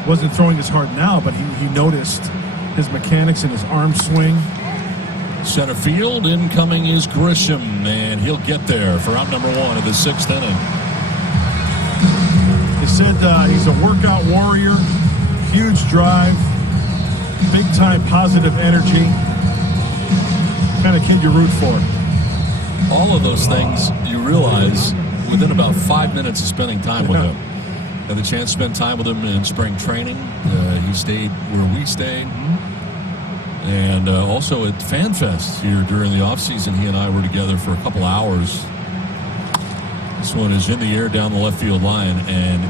Wasn't throwing as hard now, but he noticed his mechanics and his arm swing. Center field, incoming is Grisham, and he'll get there for out number 1 of the 6th inning. He said he's a workout warrior, huge drive, big-time positive energy. Kind of kid you root for. All of those things you realize within about 5 minutes of spending time with him. Had the chance to spend time with him in spring training. He stayed where we stayed. And also at FanFest here during the offseason, he and I were together for a couple hours. This one is in the air down the left field line. And,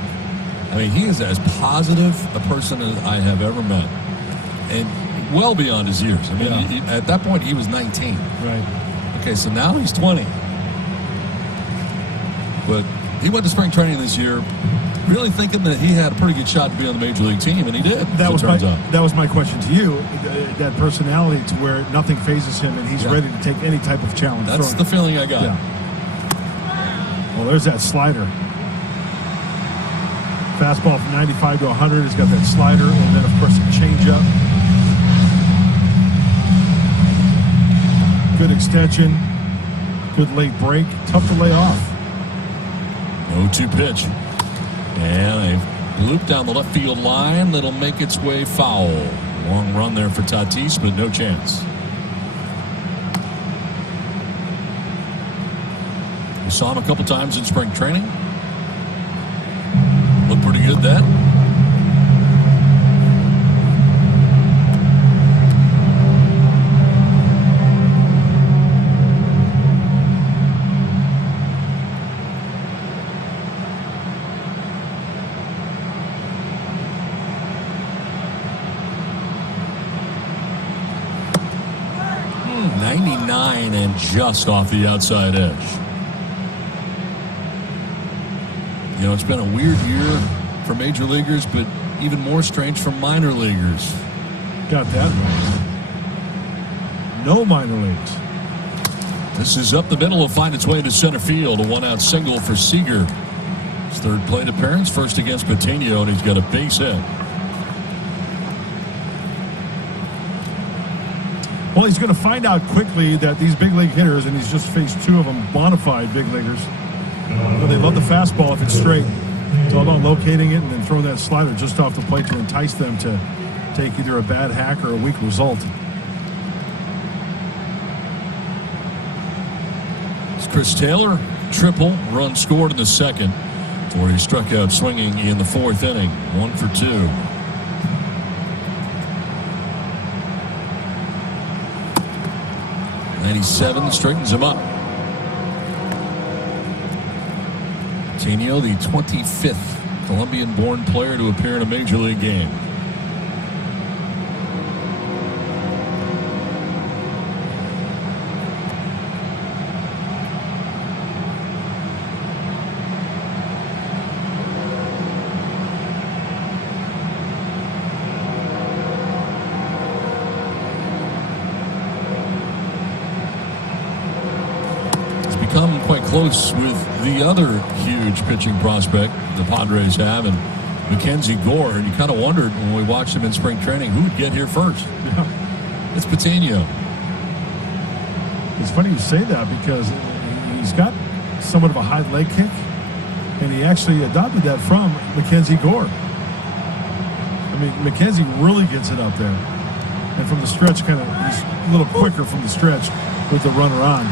I mean, he is as positive a person as I have ever met. And well beyond his years. I mean, at that point, he was 19. Right. Okay, so now he's 20. But he went to spring training this year really thinking that he had a pretty good shot to be on the Major League team, and he did, that was my question to you. That personality to where nothing phases him, and he's ready to take any type of challenge. That's the feeling I got. Yeah. Well, there's that slider. Fastball from 95 to 100. He's got that slider, and then, of course, a changeup. Good extension. Good late break. Tough to lay off. 0-2 pitch. And a loop down the left field line that'll make its way foul. Long run there for Tatis, but no chance. We saw him a couple times in spring training. Looked pretty good then. And just off the outside edge. You know, it's been a weird year for major leaguers, but even more strange for minor leaguers. Got that right. No minor leagues. This is up the middle. Will find its way to center field. A 1-out single for Seager. His third plate appearance, first against Patino, and he's got a base hit. Well, he's going to find out quickly that these big league hitters, and he's just faced 2 of them, bona fide big leaguers, they love the fastball if it's straight. It's all about locating it and then throwing that slider just off the plate to entice them to take either a bad hack or a weak result. It's Chris Taylor, triple, run scored in the second, where he struck out swinging in the 4th inning, 1 for 2. '97 straightens him up. Coutinho, the 25th Colombian-born player to appear in a major league game. Become quite close with the other huge pitching prospect the Padres have, and Mackenzie Gore. And you kind of wondered when we watched him in spring training who would get here first. Yeah. It's Patino. It's funny you say that because he's got somewhat of a high leg kick, and he actually adopted that from Mackenzie Gore. I mean, Mackenzie really gets it up there, and from the stretch, he's a little quicker from the stretch with the runner on.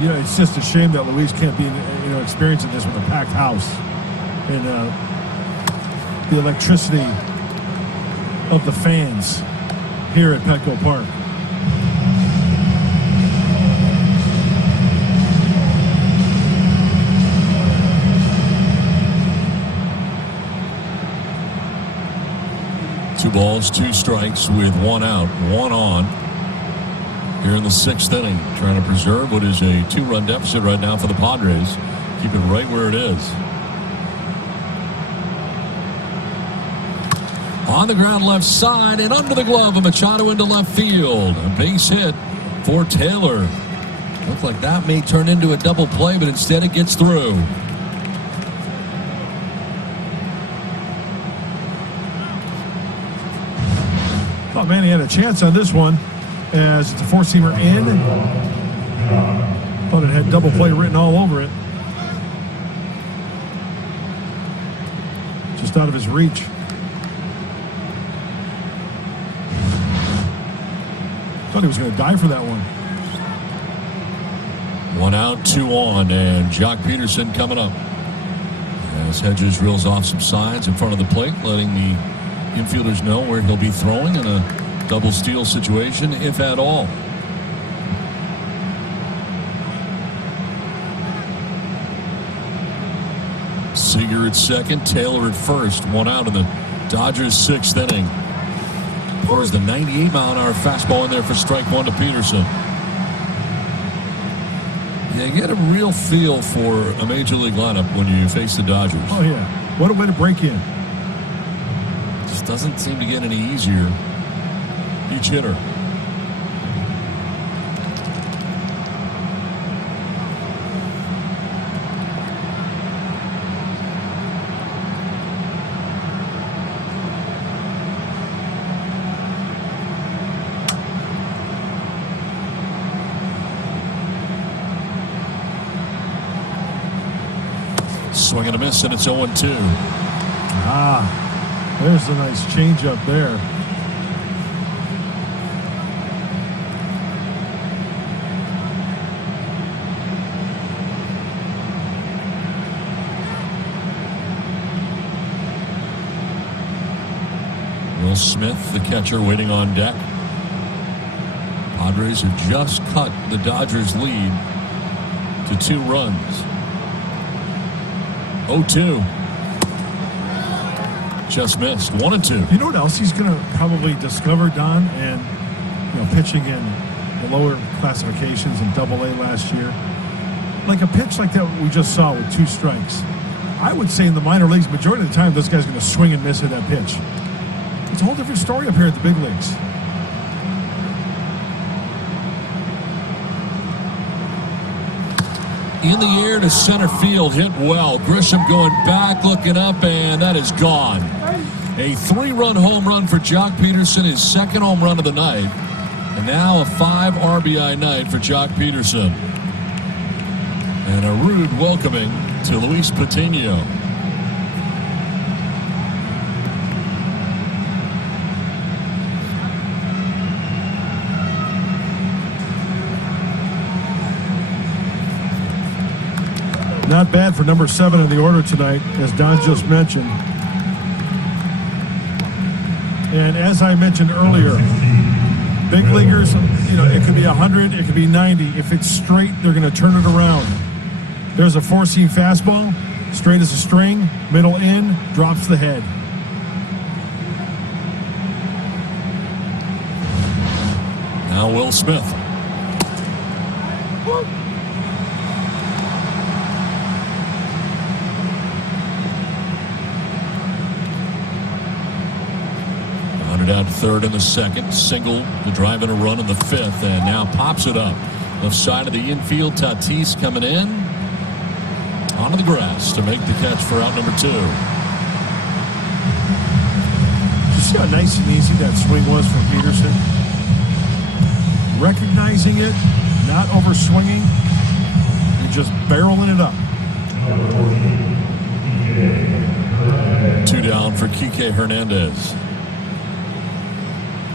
You know, it's just a shame that Luis can't be, experiencing this with a packed house and the electricity of the fans here at Petco Park. Two balls, 2 strikes with 1 out, 1 on. Here in the 6th inning, trying to preserve what is a 2-run deficit right now for the Padres. Keep it right where it is. On the ground left side and under the glove of Machado into left field. A base hit for Taylor. Looks like that may turn into a double play, but instead it gets through. Thought Manny had a chance on this one, as it's a 4-seamer in. Thought it had double play written all over it. Just out of his reach. Thought he was going to die for that one. 1 out, 2 on, and Jock Peterson coming up. As Hedges reels off some sides in front of the plate, letting the infielders know where he'll be throwing in a double steal situation, if at all. Seager at second, Taylor at first. 1 out in the Dodgers' 6th inning. Pours the 98-mile-an-hour fastball in there for strike 1 to Peterson. Yeah, you get a real feel for a major league lineup when you face the Dodgers. Oh, yeah. What a way to break in. Just doesn't seem to get any easier. Each hitter. Swing and a miss, and it's 0-2. There's a nice changeup there. Will Smith, the catcher, waiting on deck. Padres have just cut the Dodgers' lead to 2 runs. 0-2. Just missed. 1-2. You know what else he's going to probably discover, Don, and pitching in the lower classifications in Double-A last year, like a pitch like that we just saw with 2 strikes. I would say in the minor leagues, majority of the time, this guy's going to swing and miss at that pitch. It's a whole different story up here at the big leagues. In the air to center field, hit well. Grisham going back, looking up, and that is gone. A 3-run home run for Jock Peterson, his second home run of the night. And now a 5 RBI night for Jock Peterson. And a rude welcoming to Luis Patino. Not bad for number 7 in the order tonight, as Don just mentioned. And as I mentioned earlier, big leaguers, it could be 100, it could be 90. If it's straight, they're going to turn it around. There's a 4-seam fastball, straight as a string, middle in, drops the head. Now Will Smith. Down to third in the second, single to drive in a run in the fifth, and now pops it up. Left side of the infield, Tatis coming in onto the grass to make the catch for out number 2. You see how nice and easy that swing was from Peterson? Recognizing it, not over swinging, you're just barreling it up. 2 down for Kike Hernandez.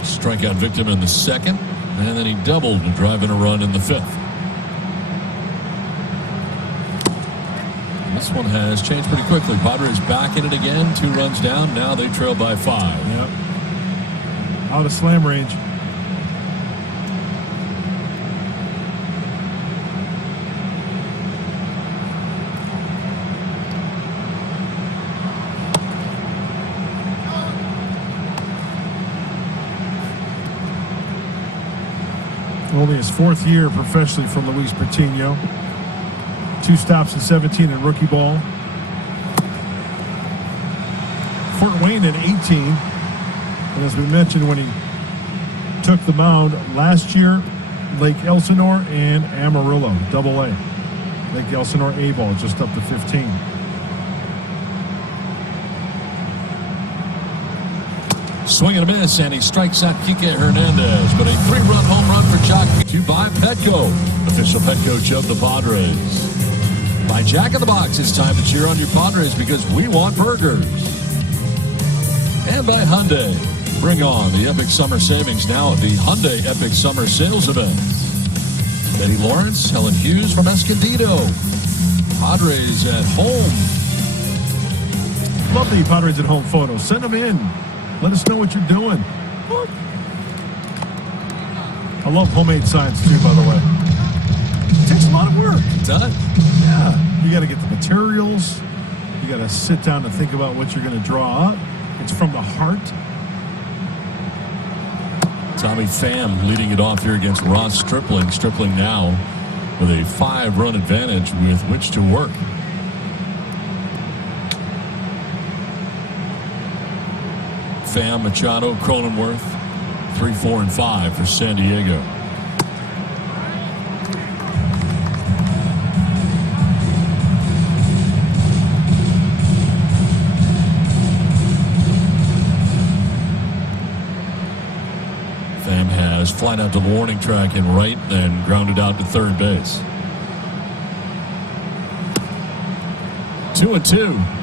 Strikeout victim in the second, and then he doubled to drive in a run in the fifth. This one has changed pretty quickly. Padres back in it again, 2 runs down. Now they trail by 5. Yep. Out of slam range. Only his 4th year professionally for Luis Patino. 2 stops in 17 in rookie ball. Fort Wayne in 18. And as we mentioned, when he took the mound last year, Lake Elsinore and Amarillo, AA. Lake Elsinore A-ball, just up to 15. Swing and a miss, and he strikes out Kike Hernandez. But a 3-run home run for Jock by Petco, official pet coach of the Padres. By Jack in the Box, it's time to cheer on your Padres because we want burgers. And by Hyundai, bring on the epic summer savings now at the Hyundai Epic Summer Sales Event. Betty Lawrence, Helen Hughes from Escondido. Padres at home. Love the Padres at home photos. Send them in. Let us know what you're doing. I love homemade signs too, by the way. It takes a lot of work. It does. Yeah. You got to get the materials. You got to sit down and think about what you're going to draw up. It's from the heart. Tommy Pham leading it off here against Ross Stripling. Stripling now with a 5-run advantage with which to work. Pham, Machado, Cronenworth, 3, 4, and 5 for San Diego. Pham has flied out to the warning track in right and grounded out to third base. 2-2.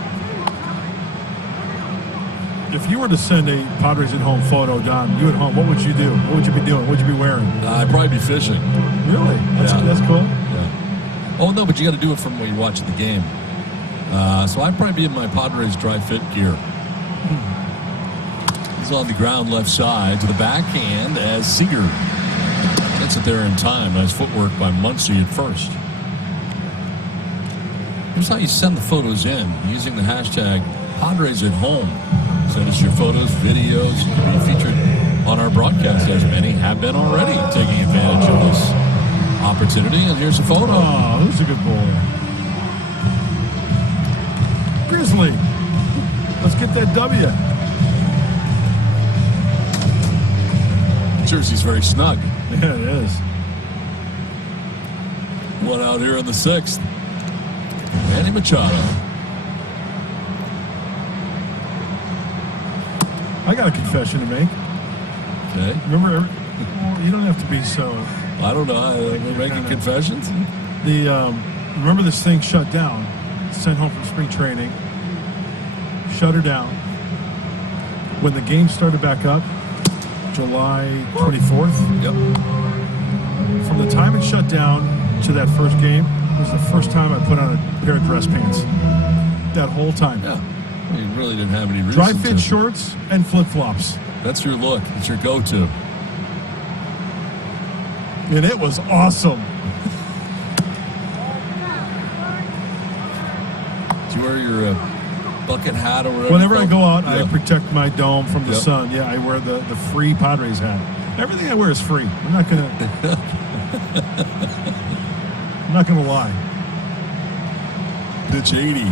If you were to send a Padres at home photo, Don, you at home, what would you do? What would you be doing? What would you be wearing? I'd probably be fishing. Really? That's cool. Yeah. Oh, no, but you got to do it from where you're watching the game. So I'd probably be in my Padres dry fit gear. He's on the ground left side to the backhand as Seager gets it there in time. Nice footwork by Muncy at first. Here's how you send the photos in using the hashtag Padres at home. Send us your photos, videos. You can be featured on our broadcast, as many have been already taking advantage of this opportunity. And here's a photo. Oh, who's a good boy? Grizzly. Let's get that W. jersey's very snug. Yeah, it is. One out here in the 6th. Manny Machado. I got a confession to make. Okay. Remember, you don't have to be so. I don't know. They're making confessions. Remember this thing shut down, sent home from spring training, shut her down. When the game started back up, July 24th. Yep. From the time it shut down to that first game was the first time I put on a pair of dress pants. That whole time. Yeah. You really didn't have any reason Dry fit shorts and flip-flops. That's your look. It's your go-to. And it was awesome. Do you wear your bucket hat or whatever? Whenever I go out, yeah. I protect my dome from the Yep. sun. Yeah, I wear the free Padres hat. Everything I wear is free. I'm not gonna lie. Pitch 80.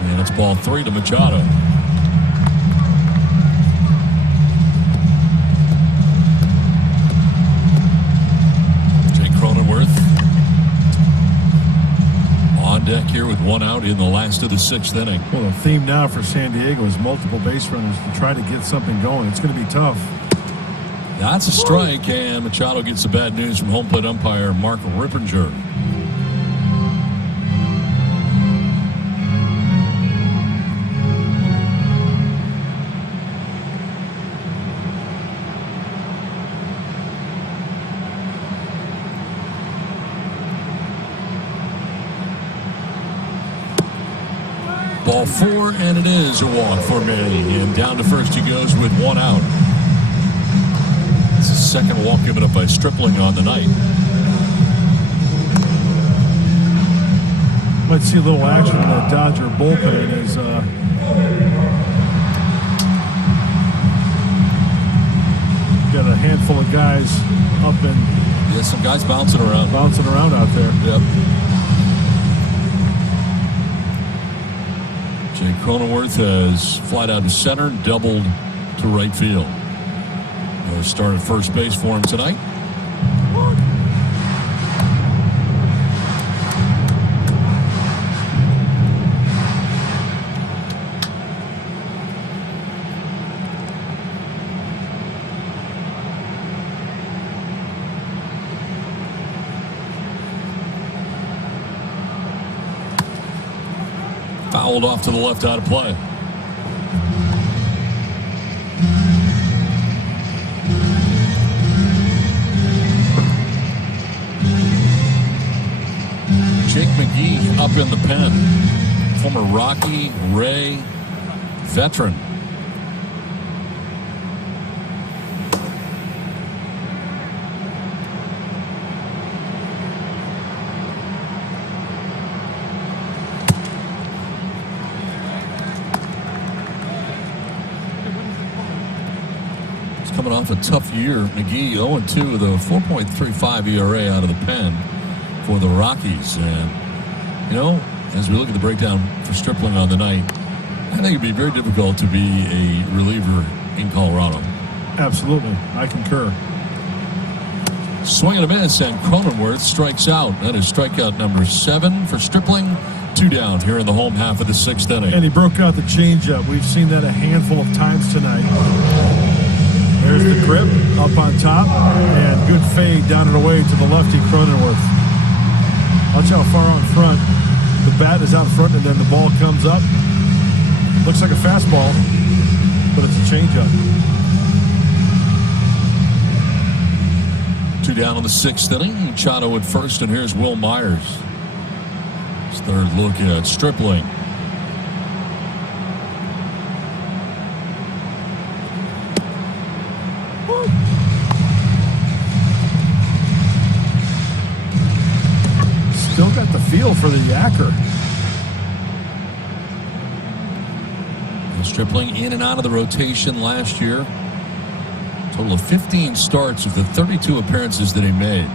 And it's ball 3 to Machado. Jake Cronenworth on deck here with 1 out in the last of the 6th inning. Well, the theme now for San Diego is multiple base runners to try to get something going. It's going to be tough. That's a strike, and Machado gets the bad news from home plate umpire Mark Rippinger. Ball 4, and it is a walk for Manny. And down to first he goes with 1 out. It's the second walk given up by Stripling on the night. Might see a little action in that Dodger bullpen as got a handful of guys up and Yeah, some guys bouncing around out there. Yep. Jake Cronenworth has flied out to center, doubled to right field. He'll start at first base for him tonight. Fouled off to the left out of play. Jake McGee up in the pen. Former Rocky, Ray, veteran. Coming off a tough year, McGee 0-2 with a 4.35 ERA out of the pen for the Rockies. And, you know, as we look at the breakdown for Stripling on the night, I think it'd be very difficult to be a reliever in Colorado. Absolutely. I concur. Swing and a miss, and Cronenworth strikes out. That is strikeout number 7 for Stripling. 2 down here in the home half of the 6th inning. And he broke out the changeup. We've seen that a handful of times tonight. There's the grip up on top, and good fade down and away to the lefty Cronenworth. Watch how far out in front. The bat is out front, and then the ball comes up. Looks like a fastball, but it's a changeup. 2 down in the 6th inning. Machado at first, and here's Will Myers. His third look at Stripling. Still got the feel for the yacker. Stripling in and out of the rotation last year. Total of 15 starts of the 32 appearances that he made.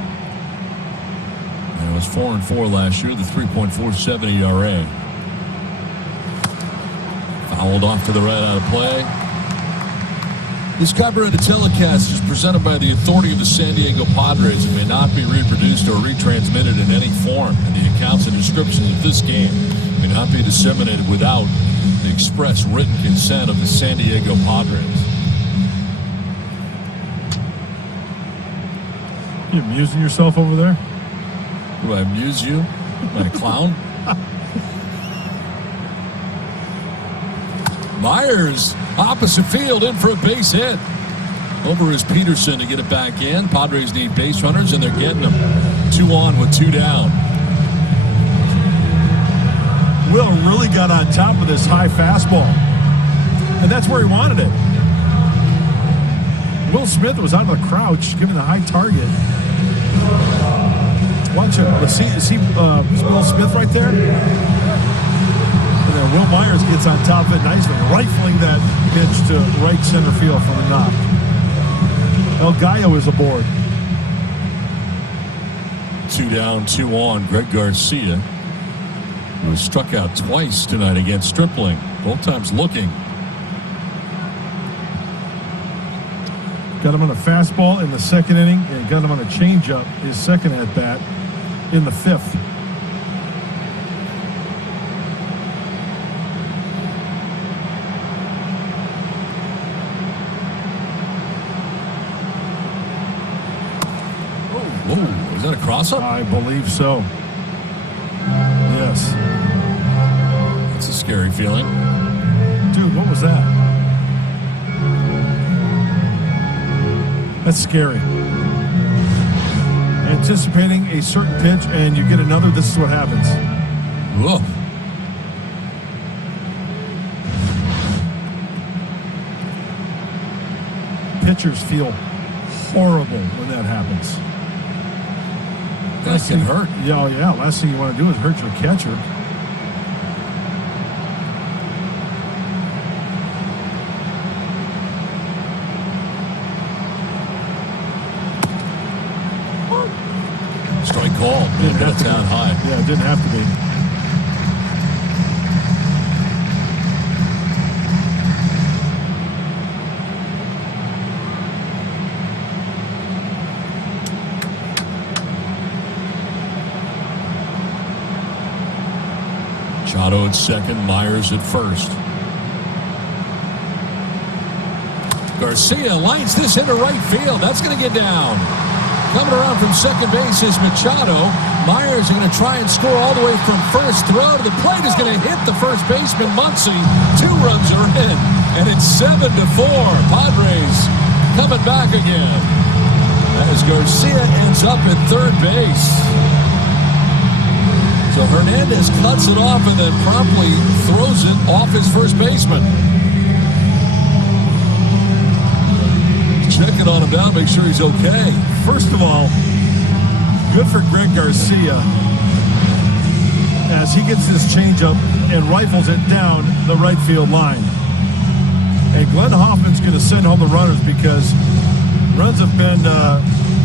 And it was 4-4 last year, the 3.47 ERA. Fouled off to the right out of play. This copyrighted telecast is presented by the authority of the San Diego Padres and may not be reproduced or retransmitted in any form, and the accounts and descriptions of this game may not be disseminated without the express written consent of the San Diego Padres. You amusing yourself over there? Do I amuse you? Am I a clown? Myers, opposite field, in for a base hit. Over is Peterson to get it back in. Padres need base runners, and they're getting them. 2 on with 2 down. Will really got on top of this high fastball, and that's where he wanted it. Will Smith was out of the crouch, giving the high target. Watch him. See Will Smith right there? And then Will Myers gets on top of it nicely, rifling that pitch to right center field from the knock. El Gallo is aboard. 2 down, 2 on. Greg Garcia, who was struck out twice tonight against Stripling, both times looking. Got him on a fastball in the second inning, and got him on a changeup his second at bat in the 5th. Whoa, is that a cross-up? I believe so. Yes. That's a scary feeling. Dude, what was that? That's scary. Anticipating a certain pitch and you get another, this is what happens. Whoa. Pitchers feel horrible when that happens. That can hurt. Yeah, oh yeah. Last thing you want to do is hurt your catcher. Strike call. Didn't have to down high. Yeah, it didn't have to be. Machado at second, Myers at first. Garcia lines this into right field. That's going to get down. Coming around from second base is Machado. Myers are going to try and score all the way from first. Throw to the plate is going to hit the first baseman, Muncy. 2 runs are in, and it's 7-4. Padres coming back again as Garcia ends up at third base. So Hernandez cuts it off and then promptly throws it off his first baseman. Checking on him down, make sure he's okay. First of all, good for Greg Garcia as he gets this changeup and rifles it down the right field line. And Glenn Hoffman's going to send home the runners because runs have been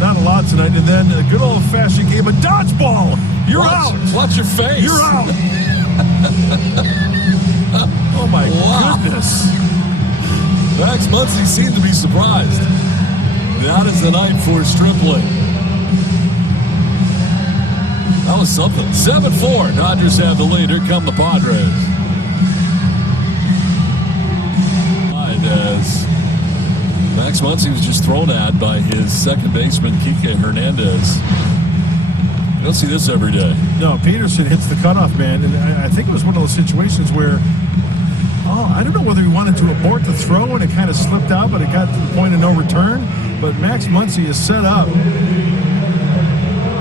not a lot tonight. And then a good old-fashioned game of dodgeball. You're out. Watch your face. You're out. Oh, my goodness. Max Muncy seemed to be surprised. That is the night for Stripling. That was something. 7-4. Dodgers have the lead. Here come the Padres. As Max Muncy was just thrown at by his second baseman, Kike Hernandez. You don't see this every day. No, Peterson hits the cutoff man, and I think it was one of those situations where, I don't know whether he wanted to abort the throw and it kind of slipped out, but it got to the point of no return. But Max Muncy is set up.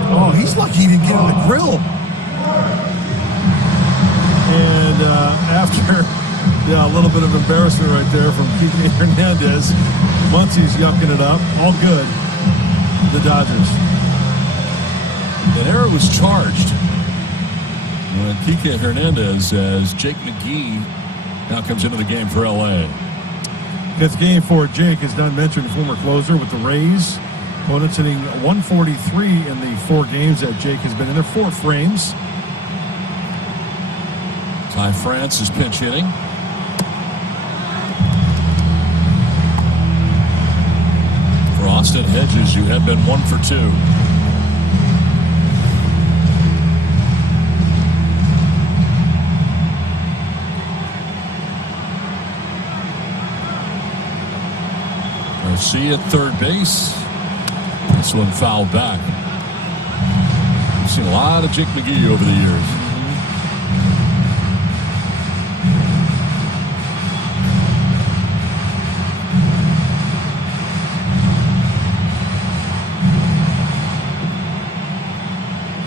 Oh, he's lucky he didn't get on the grill. And after a little bit of embarrassment right there from Kike Hernandez, Muncy's yucking it up. All good. The Dodgers. An error was charged. Kike Hernandez as Jake McGee now comes into the game for L.A. 5th game for Jake, as Don mentioned, former closer with the Rays. Opponents hitting 143 in the 4 games that Jake has been in. Their 4 frames. Ty France is pinch hitting. Austin Hedges, you have been 1 for 2. See at third base. This one fouled back. We've seen a lot of Jake McGee over the years.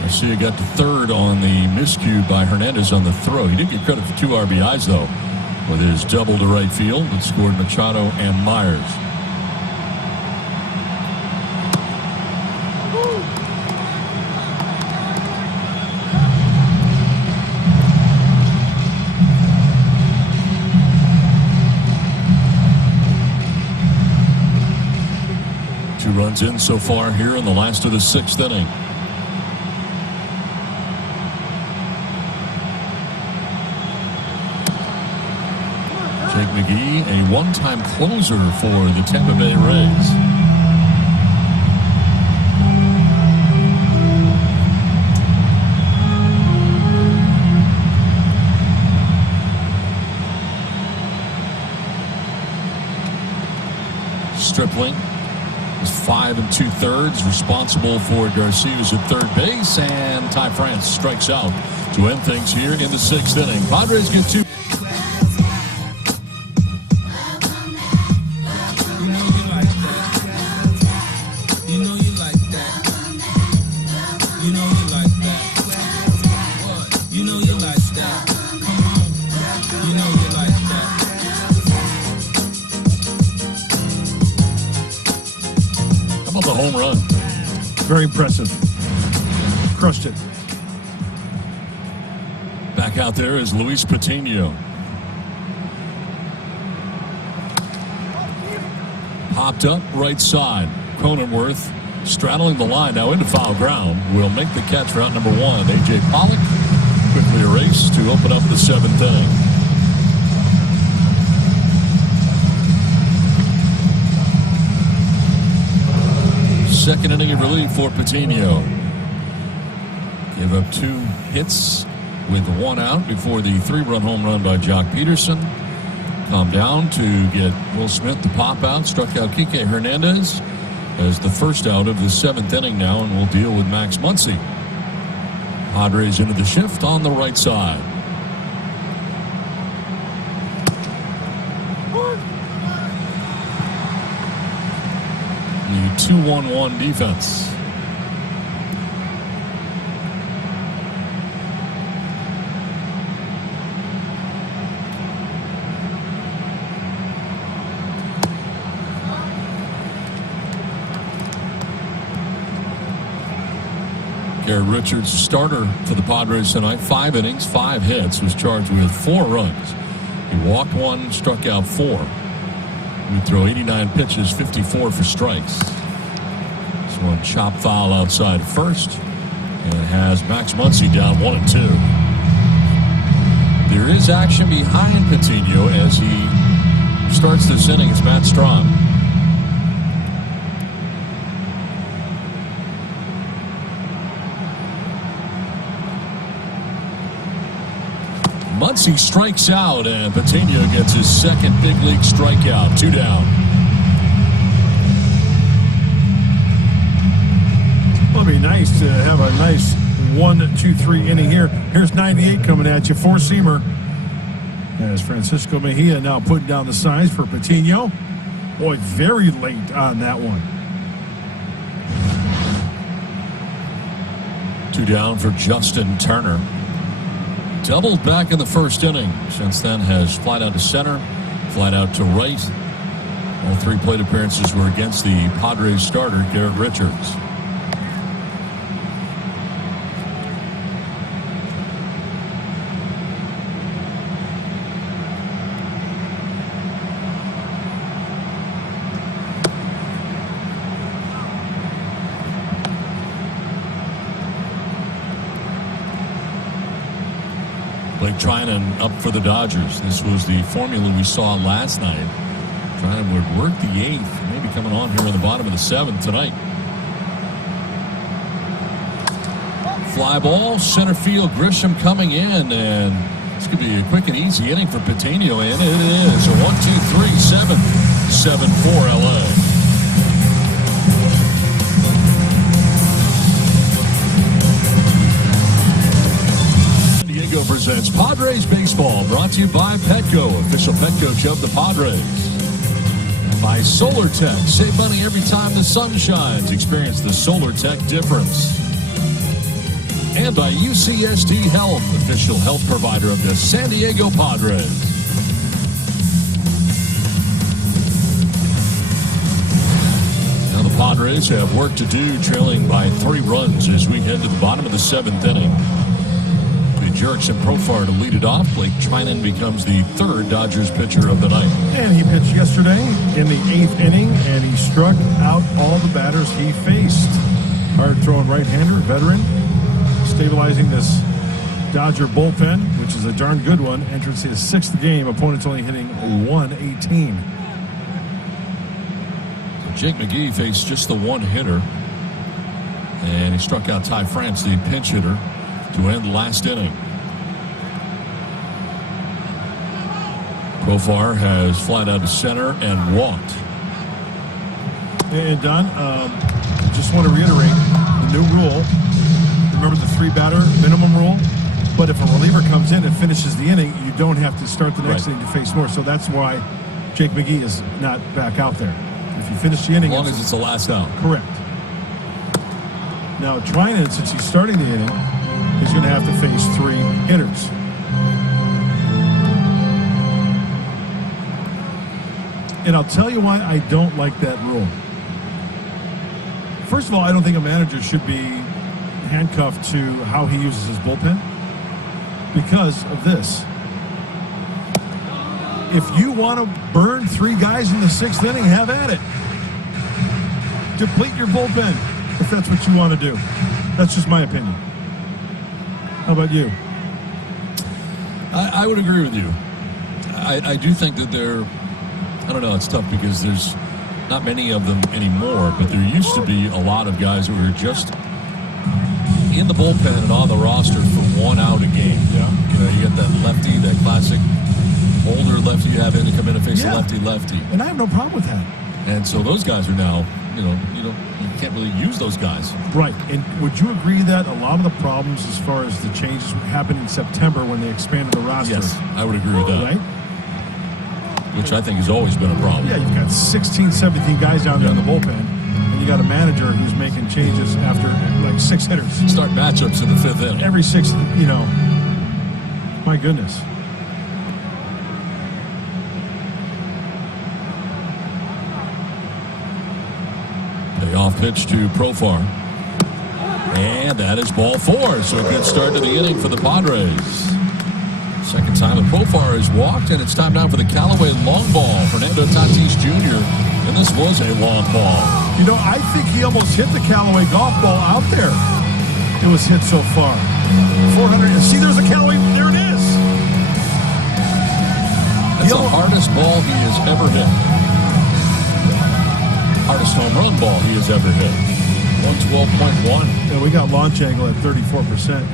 I see you got to third on the miscue by Hernandez on the throw. He did get credit for 2 RBIs, though, with his double to right field that scored Machado and Myers. Runs in so far here in the last of the 6th inning. Jake McGee, a one-time closer for the Tampa Bay Rays. Stripling is 5 2/3, responsible for Garcia's at third base, and Ty France strikes out to end things here in the 6th inning. Padres get 2. Home run. Very impressive. Crushed it. Back out there is Luis Patino. Popped up right side. Cronenworth straddling the line now into foul ground. Will make the catch for out number 1. A.J. Pollock quickly erased to open up the 7th inning. Second inning of relief for Patino. Give up 2 hits with 1 out before the 3-run home run by Jock Peterson. Calm down to get Will Smith to pop out. Struck out Kike Hernandez as the first out of the 7th inning now, and we'll deal with Max Muncy. Padres into the shift on the right side. The 2-1-1 defense. Garrett Richards, starter for the Padres tonight. 5 innings, 5 hits, was charged with 4 runs. He walked 1, struck out 4. We throw 89 pitches, 54 for strikes. This one chop foul outside first, and it has Max Muncy down 1-2. There is action behind Patino as he starts this inning. It's Matt Strahm. Muncy strikes out, and Patino gets his second big league strikeout. 2 down. It'll be nice to have a nice 1-2-3 inning here. Here's 98 coming at you, 4-seamer. As Francisco Mejia now putting down the signs for Patino. Boy, very late on that one. 2 down for Justin Turner. Doubled back in the first inning. Since then has flied out to center, flied out to right. All 3 plate appearances were against the Padres starter, Garrett Richards. Blake Trinan up for the Dodgers. This was the formula we saw last night. Trinan would work the 8th, maybe coming on here in the bottom of the 7th tonight. Fly ball, center field. Grisham coming in, and this could be a quick and easy inning for Patino, and it is a 1-2-3, 7-4 LA. Diego presents Padres Baseball, brought to you by Petco, official pet coach of the Padres. By Solar Tech, save money every time the sun shines. Experience the Solar Tech difference. And by UCSD Health, official health provider of the San Diego Padres. Now the Padres have work to do, trailing by 3 runs as we head to the bottom of the 7th inning. Jerks and Profar to lead it off. Blake Trinan becomes the 3rd Dodgers pitcher of the night. And he pitched yesterday in the 8th inning, and he struck out all the batters he faced. Hard-throwing right-hander, veteran, stabilizing this Dodger bullpen, which is a darn good one. Entrance his 6th game. Opponent's only hitting .118. Jake McGee faced just the 1 hitter, and he struck out Ty France, the pinch hitter, to end the last inning. Profar has flied out to center and walked. And Don, just want to reiterate the new rule. Remember the 3-batter minimum rule? But if a reliever comes in and finishes the inning, you don't have to start the next inning to face more. So that's why Jake McGee is not back out there. If you finish the inning, as long as it's the last out. Correct. Now, Trinan, since he's starting the inning, he's going to have to face 3 hitters. And I'll tell you why I don't like that rule. First of all, I don't think a manager should be handcuffed to how he uses his bullpen because of this. If you want to burn 3 guys in the 6th inning, have at it. Deplete your bullpen if that's what you want to do. That's just my opinion. How about you? I would agree with you. I do think that I don't know, it's tough because there's not many of them anymore, but there used to be a lot of guys who were just in the bullpen and on the roster for 1 out a game. Yeah. You know, you get that lefty, that classic older lefty you have in to come in and face a lefty. And I have no problem with that. And so those guys are now, you can't really use those guys. Right. And would you agree that a lot of the problems as far as the changes happened in September when they expanded the roster? Yes, I would agree with that. Right? Which I think has always been a problem. Yeah, you've got 16, 17 guys down there in the bullpen, and you got a manager who's making changes after like 6 hitters. Start matchups in the 5th inning. Every 6th, my goodness. Payoff pitch to Profar. And that is ball 4. So a good start to the inning for the Padres. Second time that Profar has walked, and it's time now for the Callaway long ball. Fernando Tatis Jr., and this was a long ball. I think he almost hit the Callaway golf ball out there. It was hit so far. 400. See, there's a Callaway. There it is. That's the hardest ball he has ever hit. Hardest home run ball he has ever hit. 112.1. Yeah, we got launch angle at 34%,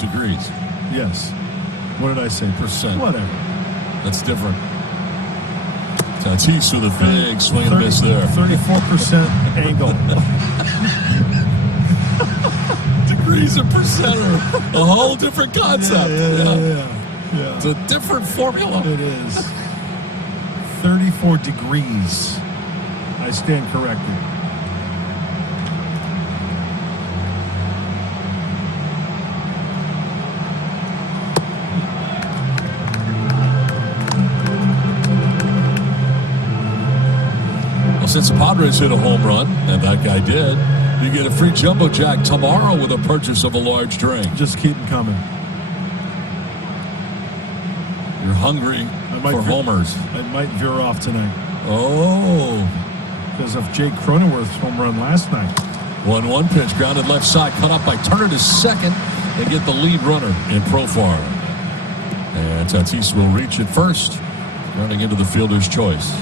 Degrees. Yes. What did I say? Percent. Whatever. That's different. Tatis with a big swing and miss there. 34% angle. Degrees and percent are a whole different concept. Yeah. It's a different formula. It is. 34 degrees. I stand corrected. Since the Padres hit a home run, and that guy did, you get a free Jumbo Jack tomorrow with a purchase of a large drink. Just keep them coming. You're hungry for homers. I might veer off tonight. Oh. Because of Jake Cronenworth's home run last night. 1-1 pitch, grounded left side, cut up by Turner to second. They get the lead runner in Profar. And Tatis will reach at first. running into the fielder's choice.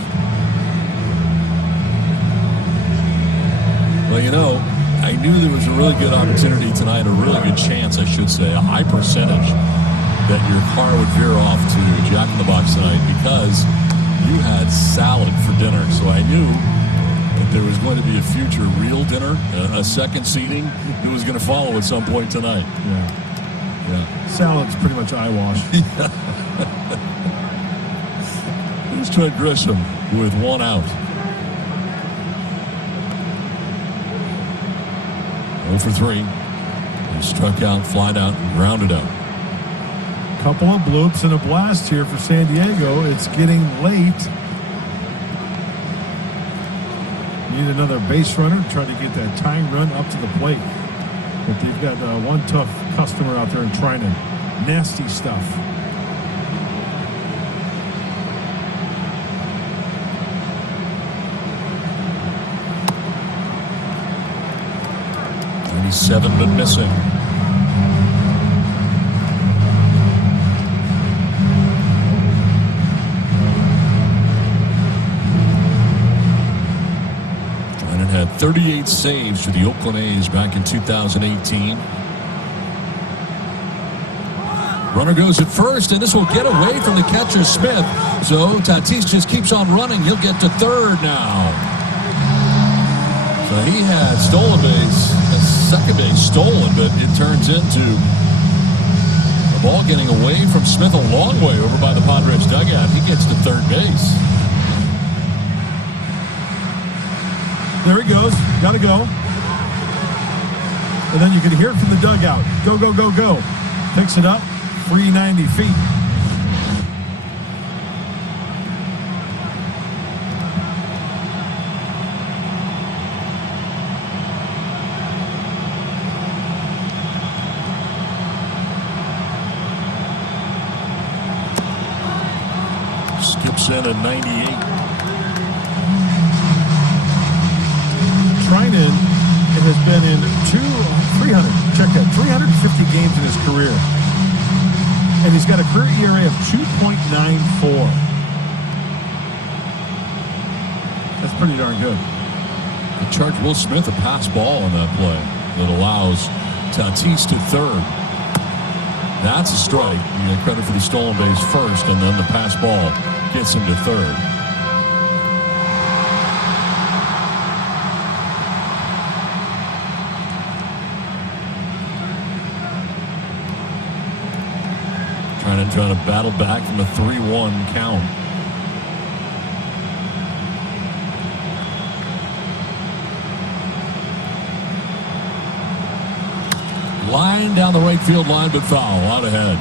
Well, you know, I knew there was a really good opportunity tonight, a really good chance, I should say, a high percentage that your car would veer off to Jack in the Box tonight because you had salad for dinner. So I knew that there was going to be a future real dinner, a second seating that was going to follow at some point tonight. Yeah. Salad's pretty much eyewash. Here's Trent Grisham with one out. 0 for 3. He struck out, flied out, and grounded out. Couple of bloops and a blast here for San Diego. It's getting late. Need another base runner to try to get that tying run up to the plate. But they've got one tough customer out there and trying to nasty stuff. Seven but missing. Drennan had 38 saves for the Oakland A's back in 2018. Runner goes at first, and this will get away from the catcher Smith. So Tatis just keeps on running. He'll get to third now. So he had stolen base. Second base stolen, but it turns into the ball getting away from Smith a long way over by the Padres dugout. He gets to third base. There he goes. Got to go. And then you can hear it from the dugout. Go, go, go, go. Picks it up. 390 feet. In at 98. Trinan has been in 350 games in his career. And he's got a career ERA of 2.94. That's pretty darn good. They charged Will Smith a pass ball on that play that allows Tatis to third. That's a strike. You get credit for the stolen base first, and then the pass ball gets him to third. Trying to battle back from a 3-1 count. Line down the right field line, but foul out ahead.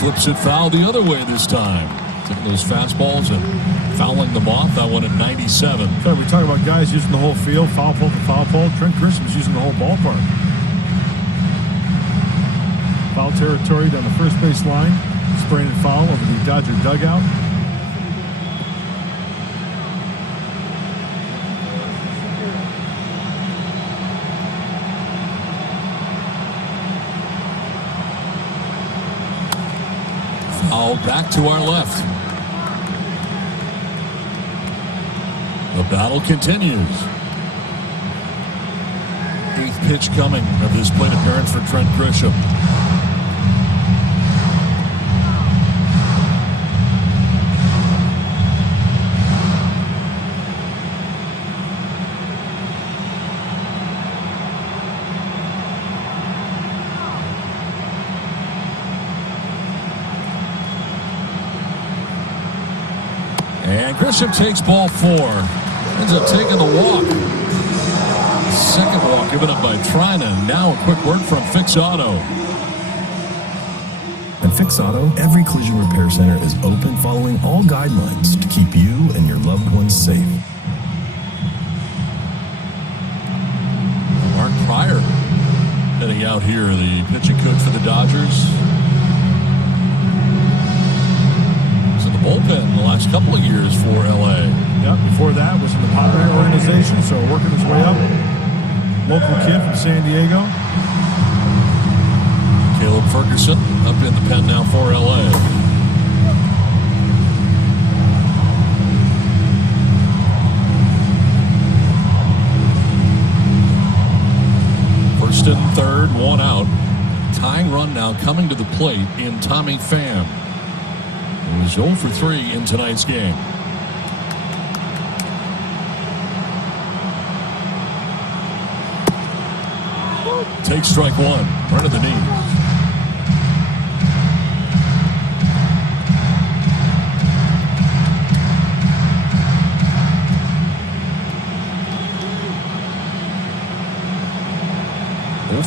Flips it foul the other way this time. Taking those fastballs and fouling them off. That one at 97. So we talk about guys using the whole field, foul pole to foul pole. Trent Grisham's using the whole ballpark. Foul territory down the first base line. Spraying and foul over the Dodger dugout. Foul back to our left. The battle continues. 8th pitch coming of this plate appearance for Trent Grisham. And Grisham takes ball 4. Ends up taking the walk. Second walk given up by Trinan. Now a quick word from Fix Auto. At Fix Auto, every collision repair center is open following all guidelines to keep you and your loved ones safe. Manny out here, the pitching coach for the Dodgers. He's in the bullpen the last couple of years for LA. Yep, before that was in the Padres organization, so working his way up. Local kid from San Diego. Caleb Ferguson up in the pen now for LA. First and third, one out. Tying run now coming to the plate in Tommy Pham, who is 0 for 3 in tonight's game. Take strike one, right of the knee.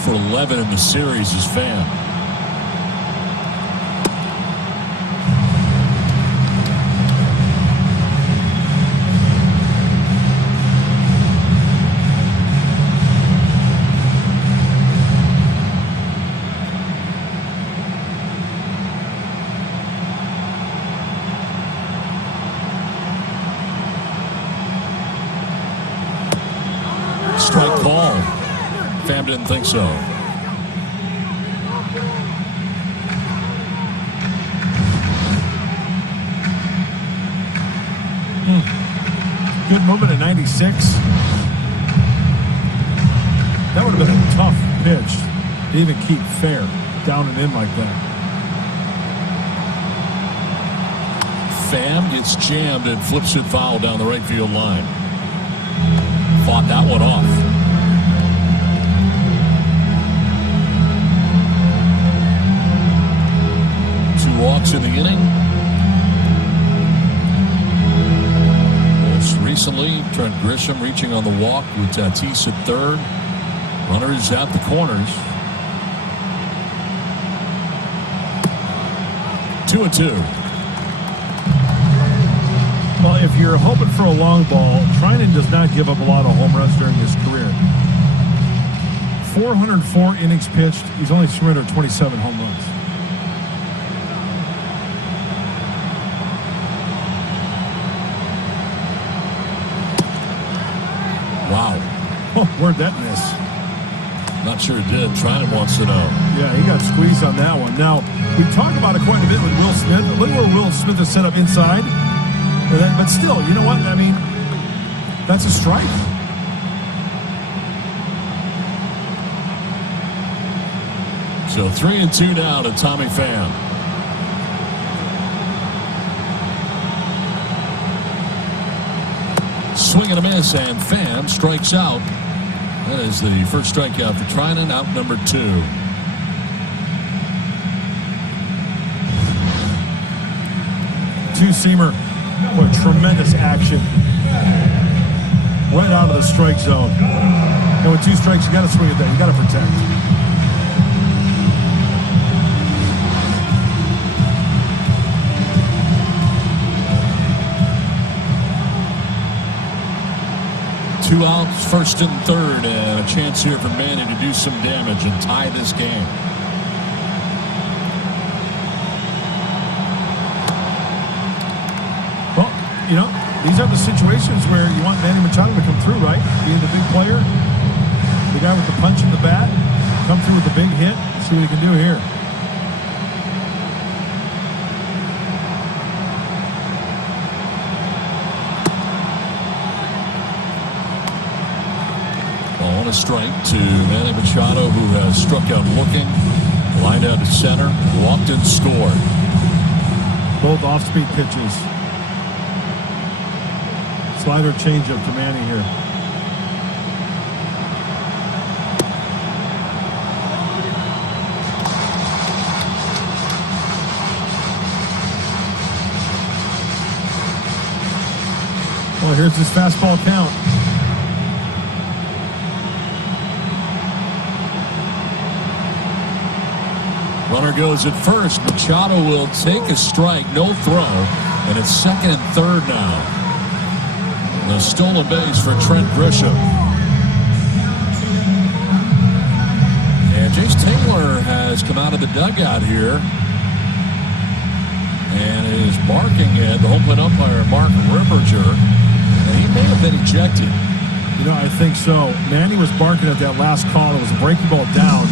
For 11 in the series is Pham. Strike call. Pham didn't think so. Good movement at 96. That would have been a tough pitch to even keep fair down and in like that. Pham gets jammed and flips it foul down the right field line. Fought that one off. Two walks in the inning. Most recently, Trent Grisham reaching on the walk with Tatis at third. Runners at the corners. 2-2. Well, if you're hoping for a long ball, Trinan does not give up a lot of home runs during his career. 404 innings pitched. He's only surrendered 27 home runs. Wow. Oh, where'd that miss? Not sure it did. Trinan wants to know. Yeah, he got squeezed on that one. Now, we talk about it quite a bit with Will Smith. Look where Will Smith is set up inside. But still, you know what? I mean, that's a strike. So 3-2 now to Tommy Pham. Swing and a miss, and Pham strikes out. That is the first strikeout for Trinan, out number 2. Two-seamer. What tremendous action. Right out of the strike zone. And with 2 strikes, you got to swing at that. You got to protect. Two outs, first and third, and a chance here for Manny to do some damage and tie this game. You know, these are the situations where you want Manny Machado to come through, right? Being the big player, the guy with the punch in the bat, come through with a big hit. See what he can do here. On a strike to Manny Machado, who has struck out looking, lined out to center, walked and scored. Both off-speed pitches. Slider changeup to Manny here. Well, here's his fastball count. Runner goes at first. Machado will take a strike, no throw, and it's second and third now. The stolen base for Trent Grisham. And Jason has come out of the dugout here and is barking at the home plate umpire, Mark Ripperger. And he may have been ejected. You know, I think so. Manny was barking at that last call. It was a breaking ball down.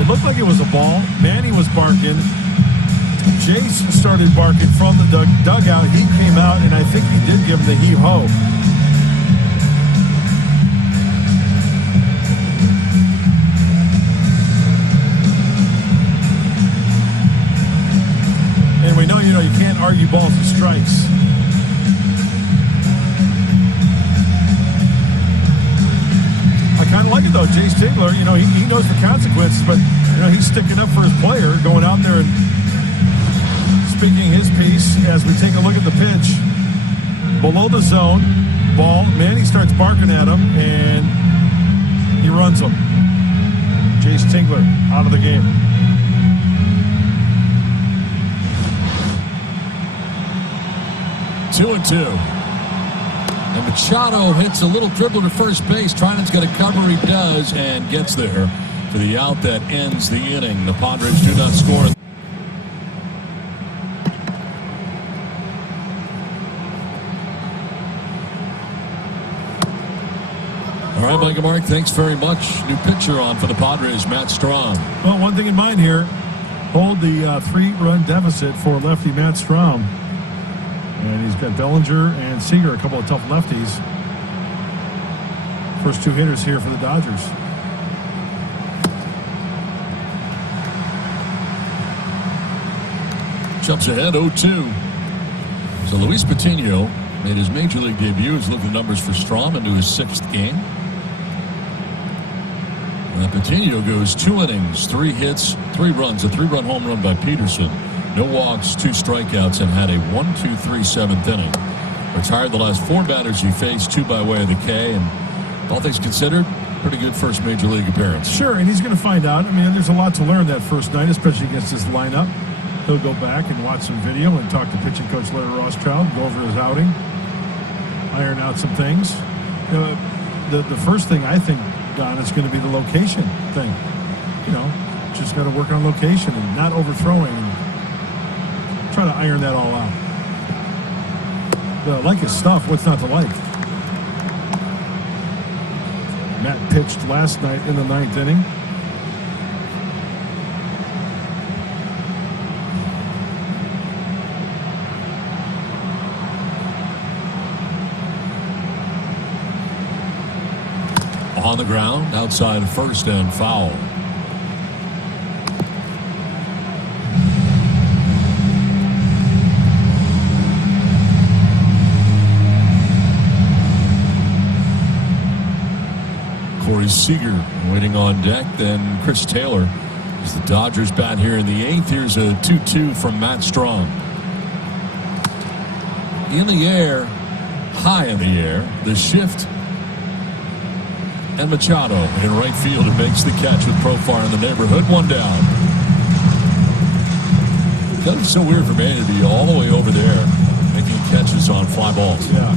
It looked like it was a ball. Manny was barking. Jace started barking from the dugout. He came out, and I think he did give him the heave-ho. And we know, you can't argue balls and strikes. I kind of like it, though. Jace Tingler, he knows the consequences, but, he's sticking up for his player, going out there and speaking his piece as we take a look at the pitch. Below the zone, ball. Manny starts barking at him, and he runs him. Jace Tingler out of the game. Two and two. And Machado hits a little dribble to first base. Trinan's going to cover. He does and gets there for the out that ends the inning. The Padres do not score. All right, Mike and Mark, thanks very much. New pitcher on for the Padres, Matt Strahm. Well, one thing in mind here, hold the 3-run deficit for lefty Matt Strahm. And he's got Bellinger and Seager, a couple of tough lefties. First two hitters here for the Dodgers. Jumps ahead 0-2. So Luis Patino made his major league debut. He's looking at numbers for Strahm into his 6th game. Patino goes 2 innings, 3 hits, 3 runs, a 3-run home run by Peterson. No walks, 2 strikeouts, and had a 1-2-3 7th inning. Retired the last 4 batters he faced, 2 by way of the K, and all things considered, pretty good first major league appearance. Sure, and he's going to find out. I mean, there's a lot to learn that first night, especially against this lineup. He'll go back and watch some video and talk to pitching coach Larry Rothschild, go over his outing, iron out some things. The first thing I think, Don, is going to be the location thing. Just got to work on location and not overthrowing and try to iron that all out. Like his stuff, what's not to like? Matt pitched last night in the 9th inning. On the ground, outside of first and foul. Corey Seager waiting on deck. Then Chris Taylor as the Dodgers bat here in the 8th. Here's a 2-2 from Matt Strahm. In the air, high in the air, the shift. And Machado in right field and makes the catch with Profar in the neighborhood. 1 down. That is so weird for Manny to be all the way over there making catches on fly balls. Yeah.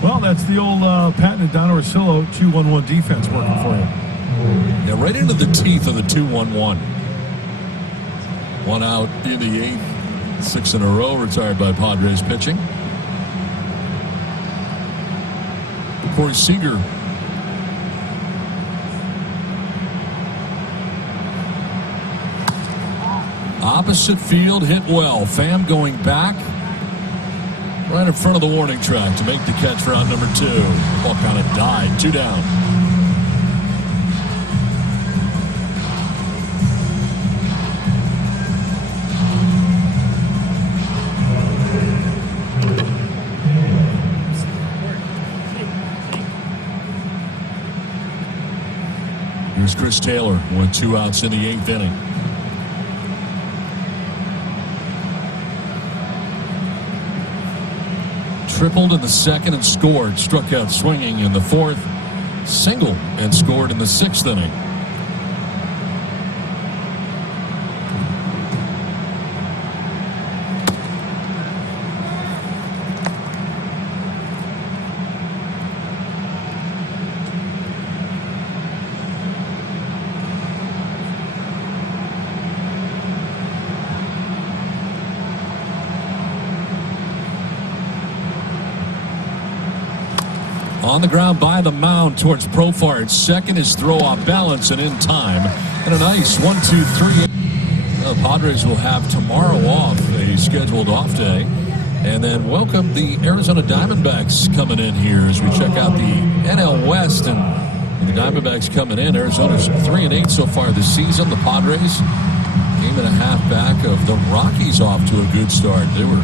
Well, that's the old patented Don Orsillo 2-1-1 defense working for you. Yeah, right into the teeth of the 2-1-1. 1 out in the 8th. 6 in a row retired by Padres pitching. Corey Seager. Opposite field, hit well. Pham going back right in front of the warning track to make the catch for out number 2. Ball kind of died. 2 down. Here's Chris Taylor with 2 outs in the 8th inning. Tripled in the 2nd and scored. Struck out swinging in the 4th. Singled and scored in the 6th inning. On the ground by the mound towards Profar. Second is throw off balance and in time. And a nice 1-2-3. The Padres will have tomorrow off, a scheduled off day. And then welcome the Arizona Diamondbacks coming in here as we check out the NL West. And the Diamondbacks coming in. Arizona's 3-8 so far this season. The Padres, game and a half back of the Rockies, off to a good start. They were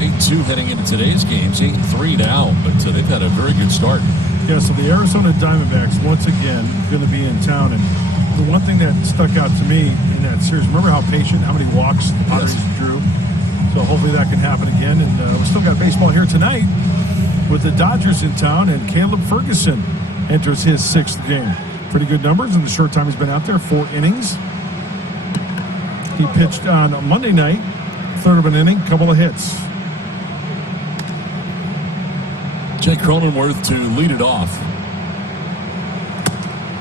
8-2 heading into today's games, 8-3 now, but they've had a very good start. Yeah, so the Arizona Diamondbacks, once again, going to be in town. And the one thing that stuck out to me in that series, remember how patient, how many walks the Padres drew? So hopefully that can happen again. And we still got baseball here tonight with the Dodgers in town, and Caleb Ferguson enters his 6th game. Pretty good numbers in the short time he's been out there, 4 innings. He pitched on Monday night, third of an inning, couple of hits. Jake Cronenworth to lead it off.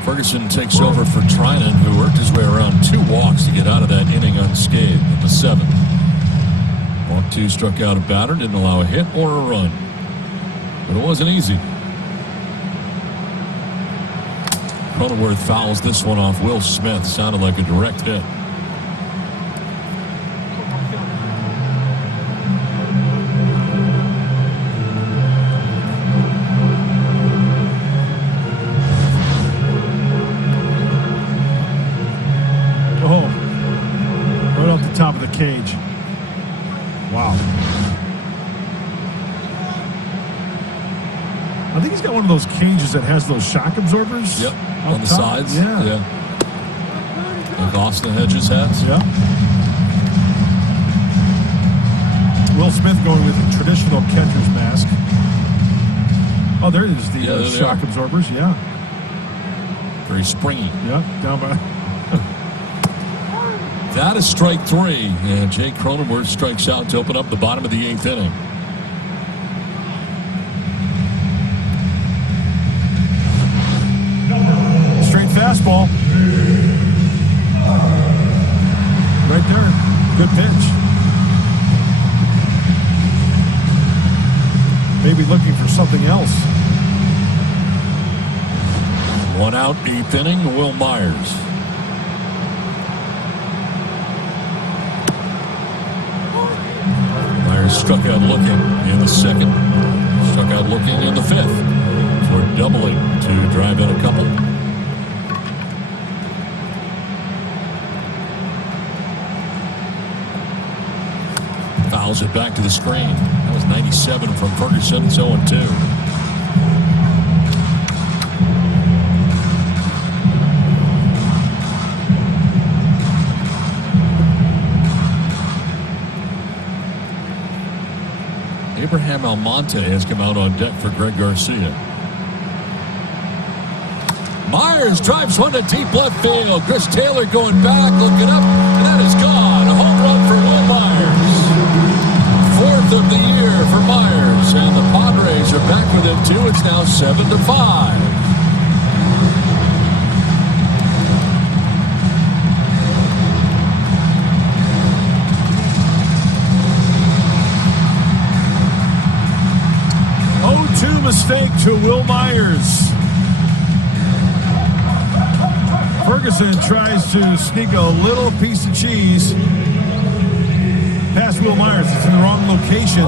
Ferguson takes over for Trinan, who worked his way around 2 walks to get out of that inning unscathed in the 7th. 1-2 struck out a batter, didn't allow a hit or a run. But it wasn't easy. Cronenworth fouls this one off Will Smith. Sounded like a direct hit. Top of the cage. Wow. I think he's got one of those cages that has those shock absorbers. Yep. On the sides. Yeah. Like Austin Hedges has. Yeah. Will Smith going with the traditional catcher's mask. Oh, there is the shock absorbers. Yeah. Very springy. Yeah. Down by. That is strike 3, and Jake Cronenworth strikes out to open up the bottom of the 8th inning. Straight fastball. Right there. Good pitch. Maybe looking for something else. 1 out, 8th inning, Will Myers. Struck out looking in the 2nd. Struck out looking in the 5th. So we're doubling to drive in a couple. Fouls it back to the screen. That was 97 from Ferguson. It's 0-2. Abraham Almonte has come out on deck for Greg Garcia. Myers drives one to deep left field. Chris Taylor going back, looking up, and that is gone. A home run for Will Myers. 4th of the year for Myers, and the Padres are back within 2. It's now 7-5. Mistake to Will Myers. Ferguson tries to sneak a little piece of cheese past Will Myers. It's in the wrong location.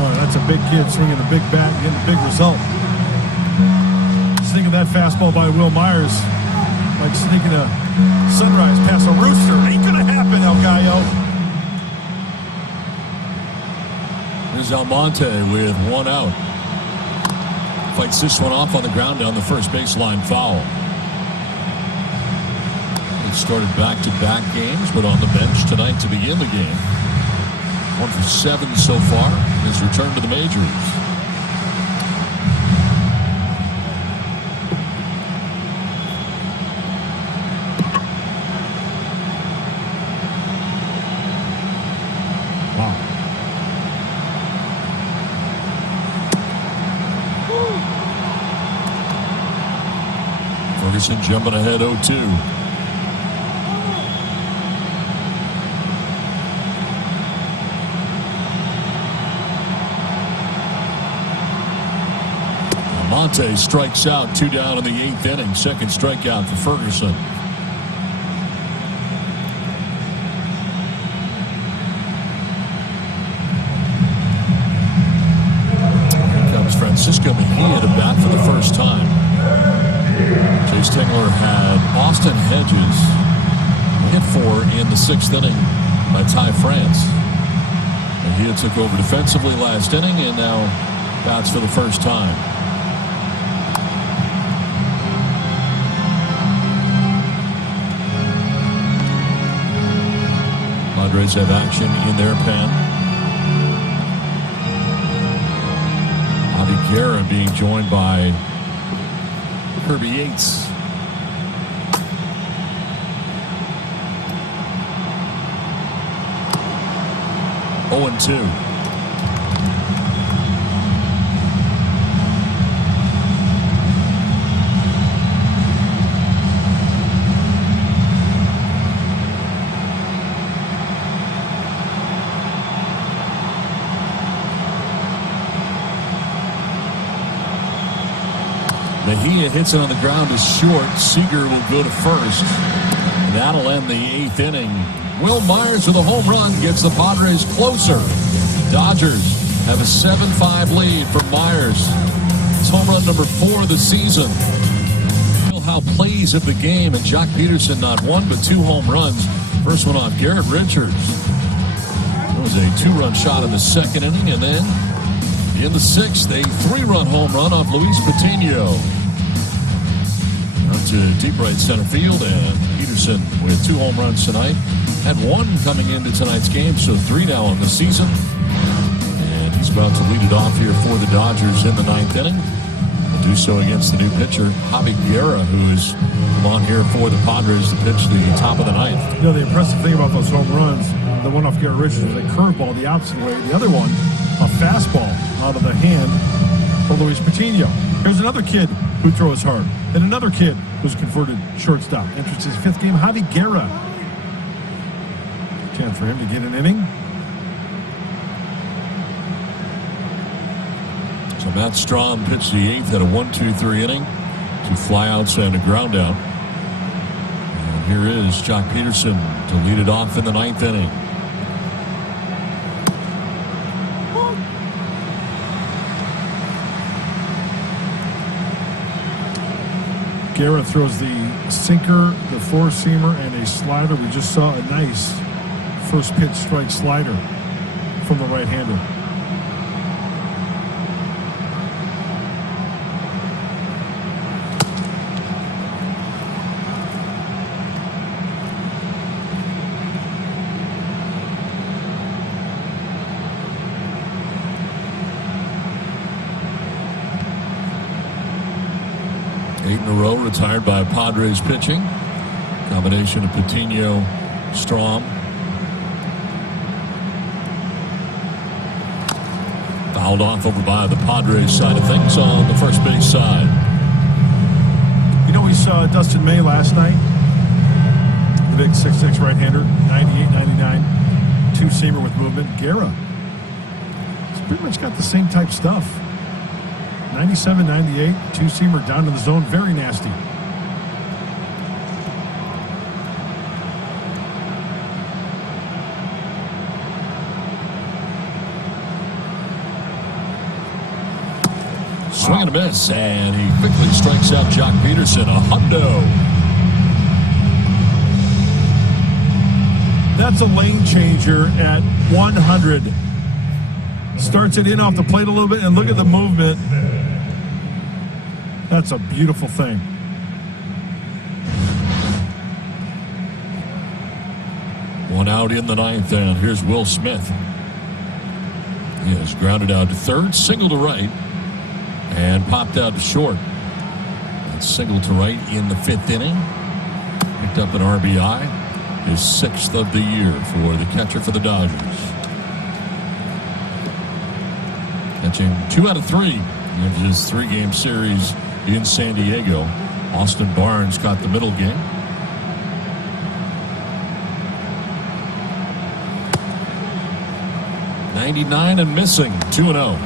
Oh, that's a big kid swinging a big bat, getting a big result. Sneaking that fastball by Will Myers, like sneaking a sunrise past a rooster. Ain't gonna happen, El Gallo. Here's Almonte with 1 out. Fights this one off on the ground down the first baseline foul. He started back-to-back games, but on the bench tonight to begin the game. 1 for 7 so far. His return to the majors. Ferguson jumping ahead 0-2. Monte strikes out, 2 down in the 8th inning. Second strikeout for Ferguson. Francisco Mejia to bat for the first time. Chase Tingler had Austin Hedges hit for in the 6th inning by Ty France. Mejia took over defensively last inning and now bats for the first time. Padres have action in their pen. Guerra being joined by Kirby Yates. Oh and 2. Mejia hits it on the ground is short. Seager will go to first. That'll end the 8th inning. Will Myers with a home run gets the Padres closer. Dodgers have a 7-5 lead from Myers. It's home run number 4 of the season. How plays of the game, and Jock Peterson not 1 but 2 home runs. First one off Garrett Richards. It was a 2-run shot in the 2nd inning, and then in the 6th, a 3-run home run off Luis Patino. Out to deep right center field, and Peterson with 2 home runs tonight. Had 1 coming into tonight's game, so 3 now on the season. And he's about to lead it off here for the Dodgers in the 9th inning. He'll do so against the new pitcher, Javi Guerra, who is on here for the Padres to pitch the top of the 9th. You know, the impressive thing about those home runs, the one off Garrett Richards was a curveball the opposite way. The other one, a fastball out of the hand for Luis Patino. Here's another kid who throws hard. And another kid who's converted shortstop. Enters his 5th game, Javi Guerra. Chance for him to get an inning. So Matt Strahm pitched the 8th at a 1-2-3 inning. 2 flyouts and a ground out. And here is Jock Peterson to lead it off in the 9th inning. Guerra throws the sinker, the 4-seamer, and a slider. We just saw a nice first pitch strike slider from the right-hander. Eight in a row retired by Padres pitching. Combination of Patino, Strahm. Fouled off over by the Padres side of things on the first base side. You know, we saw Dustin May last night. The big 6'6" right-hander, 98, 99, 2-seamer with movement. Guerra. He's pretty much got the same type stuff. 97, 98, 2-seamer down to the zone. Very nasty. Swing and a miss, and he quickly strikes out Jock Peterson, a hundo. That's a lane changer at 100. Starts it in off the plate a little bit, and look at the movement. That's a beautiful thing. One out in the 9th, and here's Will Smith. He has grounded out to third, single to right, and popped out to short. That's single to right in the 5th inning. Picked up an RBI, his 6th of the year for the catcher for the Dodgers. Catching 2 out of 3 in his 3-game series in San Diego. Austin Barnes caught the middle game. .99 and missing, 2-0.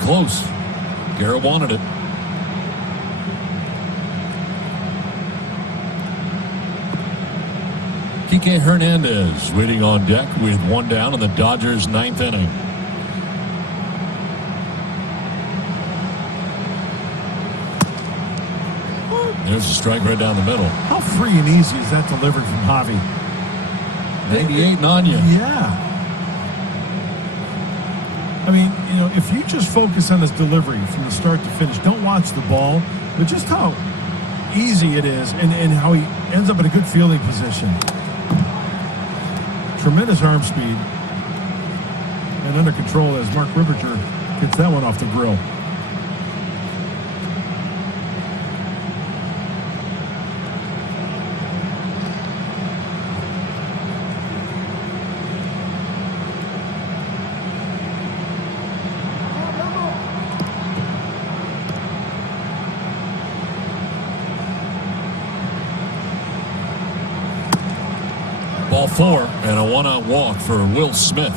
close. Garrett wanted it. Kike Hernandez waiting on deck with one down in the Dodgers' 9th inning. There's a strike right down the middle. How free and easy is that delivered from Javi? 98 on you. Yeah. I mean, if you just focus on his delivery from the start to finish, don't watch the ball, but just how easy it is and how he ends up in a good fielding position. Tremendous arm speed. And under control as Mark Ribinger gets that one off the grill. Ball 4 and a one-out walk for Will Smith.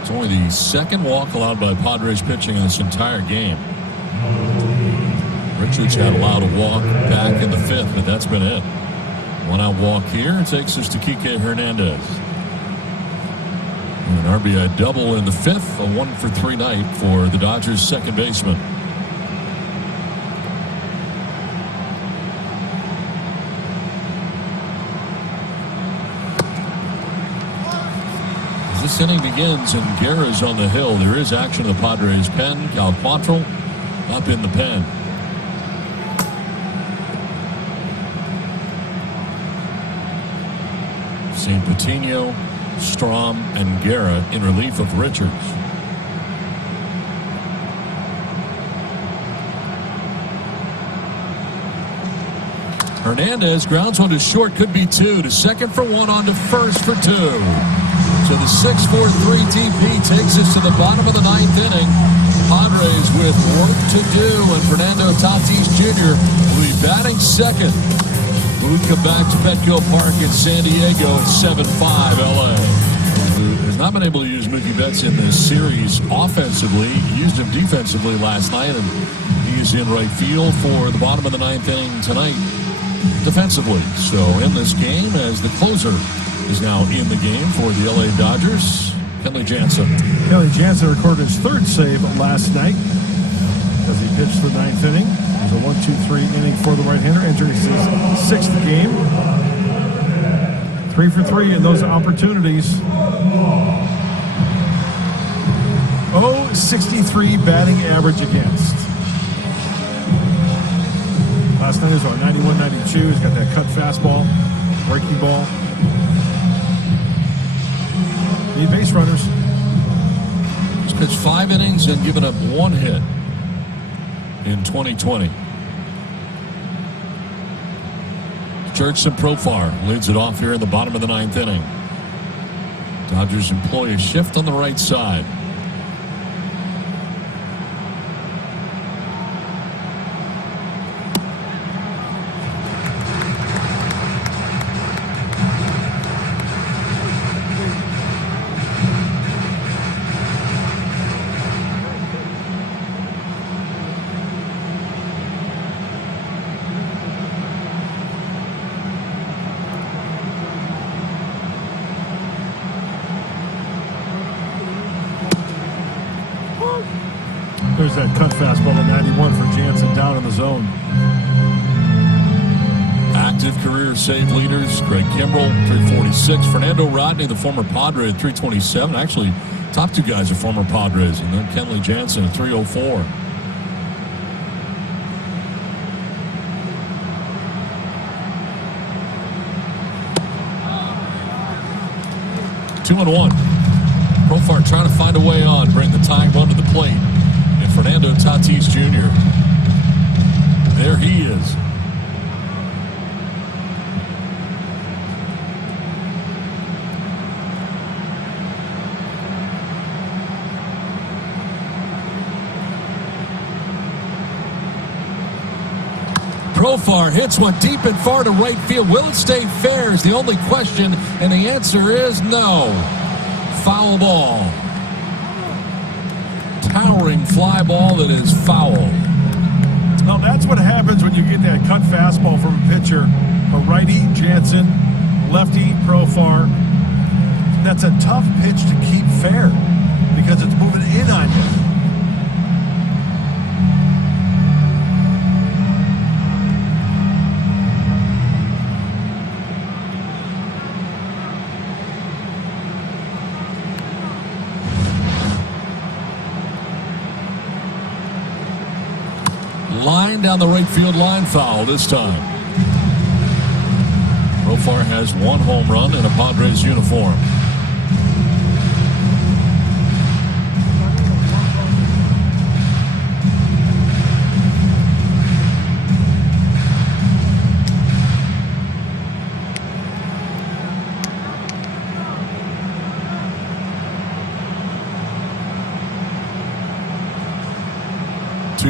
It's only the second walk allowed by Padres pitching in this entire game. Richards had allowed a walk back in the 5th, but that's been it. One-out walk here takes us to Kike Hernandez. An RBI double in the 5th, a 1-for-3 night for the Dodgers' second baseman. This inning begins and Guerra's on the hill. There is action in the Padres pen. Cal Quantrill up in the pen. St. Patino, Strom, and Guerra in relief of Richards. Hernandez grounds one to short, could be 2. To second for 1, on to first for 2. So the 6-4-3 TP takes us to the bottom of the 9th inning. Padres with work to do, and Fernando Tatis Jr. will be batting second. We come back to Petco Park in San Diego at 7-5 LA. Who has not been able to use Mookie Betts in this series offensively. He used him defensively last night, and he is in right field for the bottom of the 9th inning tonight defensively. So in this game, as the closer is now in the game for the LA Dodgers, Kenley Jansen. Kenley Jansen recorded his 3rd save last night as he pitched the 9th inning. It was a 1-2-3 inning for the right-hander, entering his 6th game. 3 for 3 in those opportunities. .063 batting average against. Last night he was on 91-92. He's got that cut fastball, breaking ball. Need base runners. He's pitched 5 innings and given up 1 hit in 2020. Jurickson Profar leads it off here in the bottom of the 9th inning. Dodgers employ a shift on the right side. There's that cut fastball at 91 for Jansen down in the zone. Active career save leaders: Craig Kimbrell, 346. Fernando Rodney, the former Padre, at 327. Actually, top 2 guys are former Padres. And then Kenley Jansen at 304. Two and 1. Profar trying to find a way on, bring the tying run to the plate. And Fernando Tatis Jr. There he is. Profar hits one deep and far to right field. Will it stay fair is the only question, and the answer is no. Foul ball. fly ball that is foul. Well, that's what happens when you get that cut fastball from a pitcher. A righty, Jansen, lefty, Profar. That's a tough pitch to keep fair because it's moving in on you. Line down the right field line, foul this time. Profar has one home run in a Padres uniform.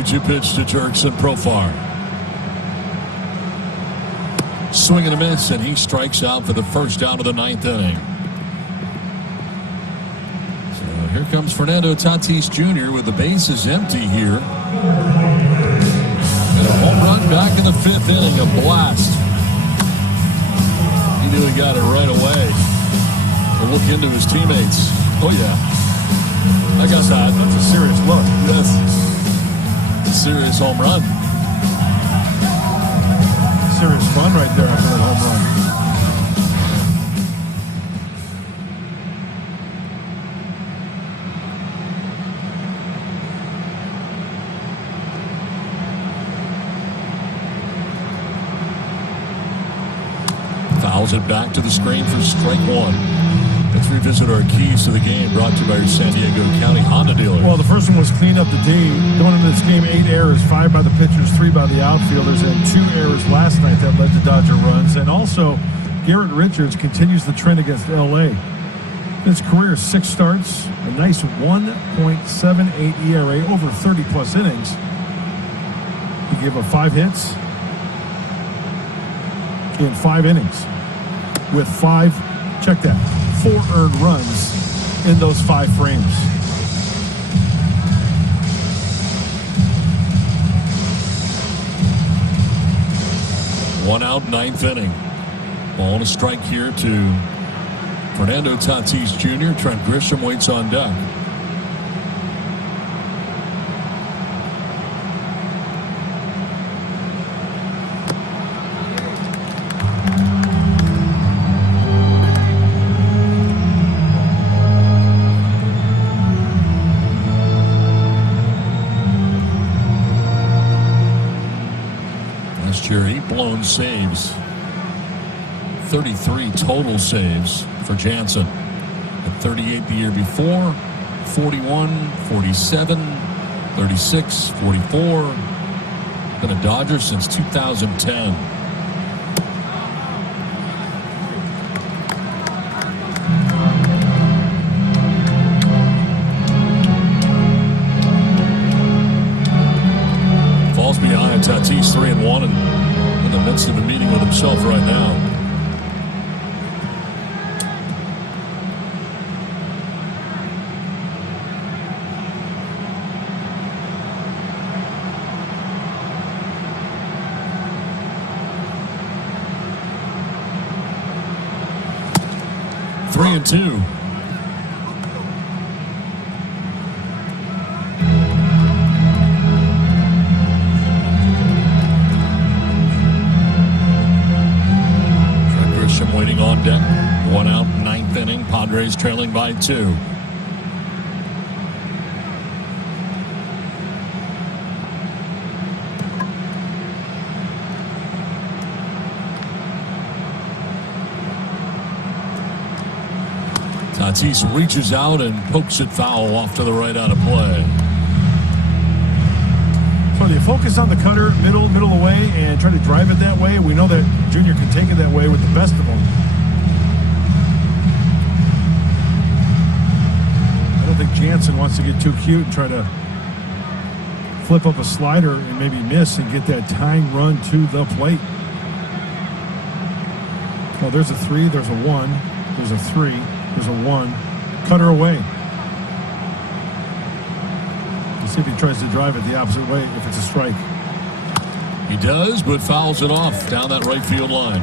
Two pitch to Jerkson. Profar. Swing and a miss, and he strikes out for the first out of the ninth inning. So here comes Fernando Tatis Jr. with the bases empty here. And a home run back in the fifth inning, a blast. He knew he got it right away. We'll look into his teammates. Oh, yeah. I guess that's a serious look. Yes. Serious home run. Serious fun right there after that home run. Fouls it back to the screen for strike one. Let's revisit our keys to the game, brought to you by your San Diego County Honda dealer. Well, the first one was clean up the D. Going into this game, 8 errors, 5 by the pitchers, 3 by the outfielders, and 2 errors last night that led to Dodger runs. And also, Garrett Richards continues the trend against L.A. His career, 6 starts, a nice 1.78 ERA, over 30-plus innings. He gave up 5 hits in 5 innings with 5, check that, 4 earned runs in those 5 frames. One out, ninth inning. Ball and a strike here to Fernando Tatis Jr. Trent Grisham waits on deck. Last year, 8 blown saves. 33 total saves for Jansen. At 38 the year before, 41, 47, 36, 44. Been a Dodger since 2010. Falls behind Tatis 3-1 and in the midst of a meeting with himself right now. Three and two. Grisham waiting on deck. 1 out, ninth inning. Padres trailing by 2. Tatis reaches out and pokes it foul off to the right out of play. So you focus on the cutter, middle away, and try to drive it that way. We know that Junior can take it that way with the best of them. I don't think Jansen wants to get too cute and try to flip up a slider and maybe miss and get that tying run to the plate. Well, there's a 3, there's a 1, there's a 3. There's a 1. Cutter away. See if he tries to drive it the opposite way if it's a strike. He does, but fouls it off down that right field line.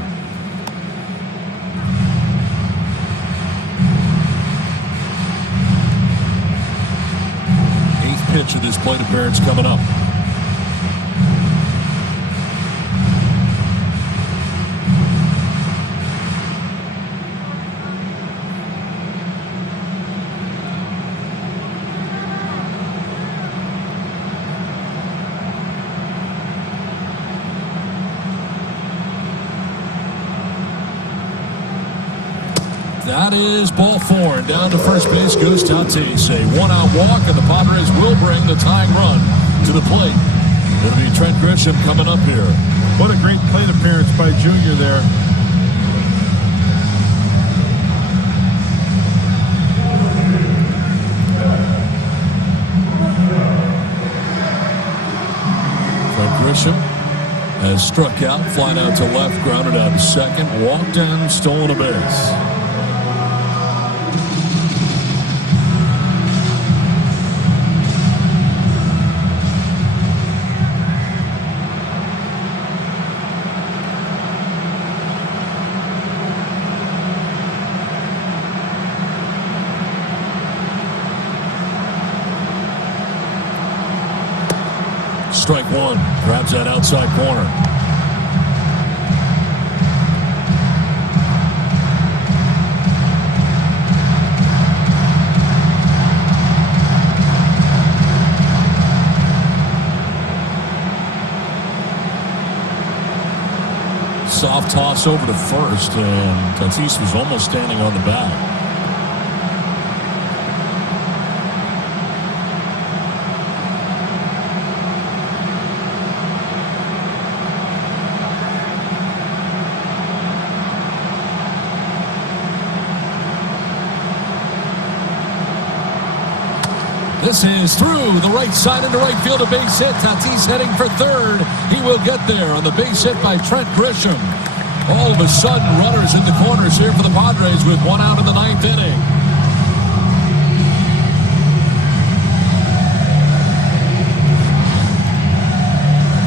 Eighth pitch of this plate appearance coming up. That is ball 4. And down to first base goes Tatis. A one-out walk, and the Padres will bring the tying run to the plate. It'll be Trent Grisham coming up here. What a great plate appearance by Junior there. Trent Grisham has struck out, flying out to left, grounded out to second, walked and stolen a base. Strike one. Grabs that outside corner. Soft toss over to first, and Tatis was almost standing on the bat. This is through the right side into right field, a base hit. Tatis heading for third. He will get there on the base hit by Trent Grisham. All of a sudden, runners in the corners here for the Padres with one out in the ninth inning.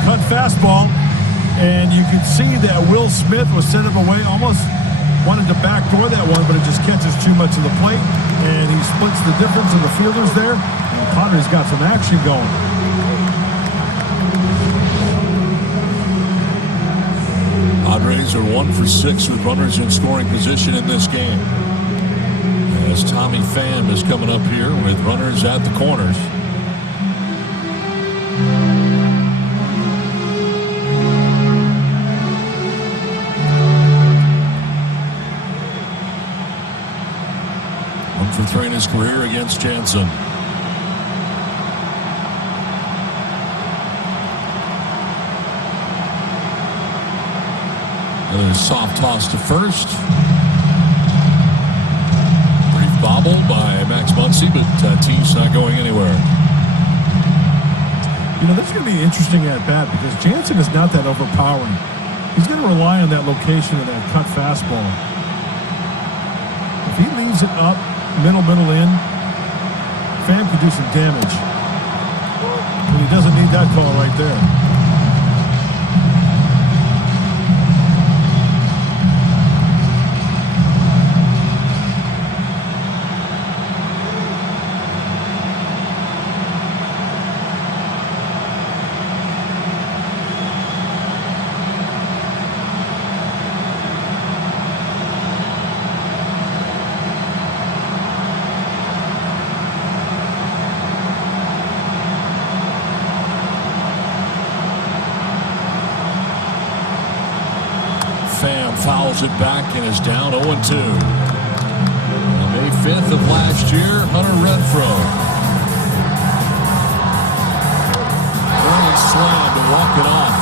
Cut fastball, and you could see that Will Smith was sending him away, almost wanted to backdoor that one, but it just catches too much of the plate, and he splits the difference in the fielders there. Padres got some action going. Padres are 1 for 6 with runners in scoring position in this game. As Tommy Pham is coming up here with runners at the corners. One for 3 in his career against Jansen. Another soft toss to first. Brief bobble by Max Muncy, but Tatis not going anywhere. You know, this is going to be interesting at bat because Jansen is not that overpowering. He's going to rely on that location of that cut fastball. If he leaves it up, middle in, Pham could do some damage. But he doesn't need that call right there. Pham fouls it back and is down 0-2. On May 5th of last year, Hunter Renfroe. Early slam to walk it off.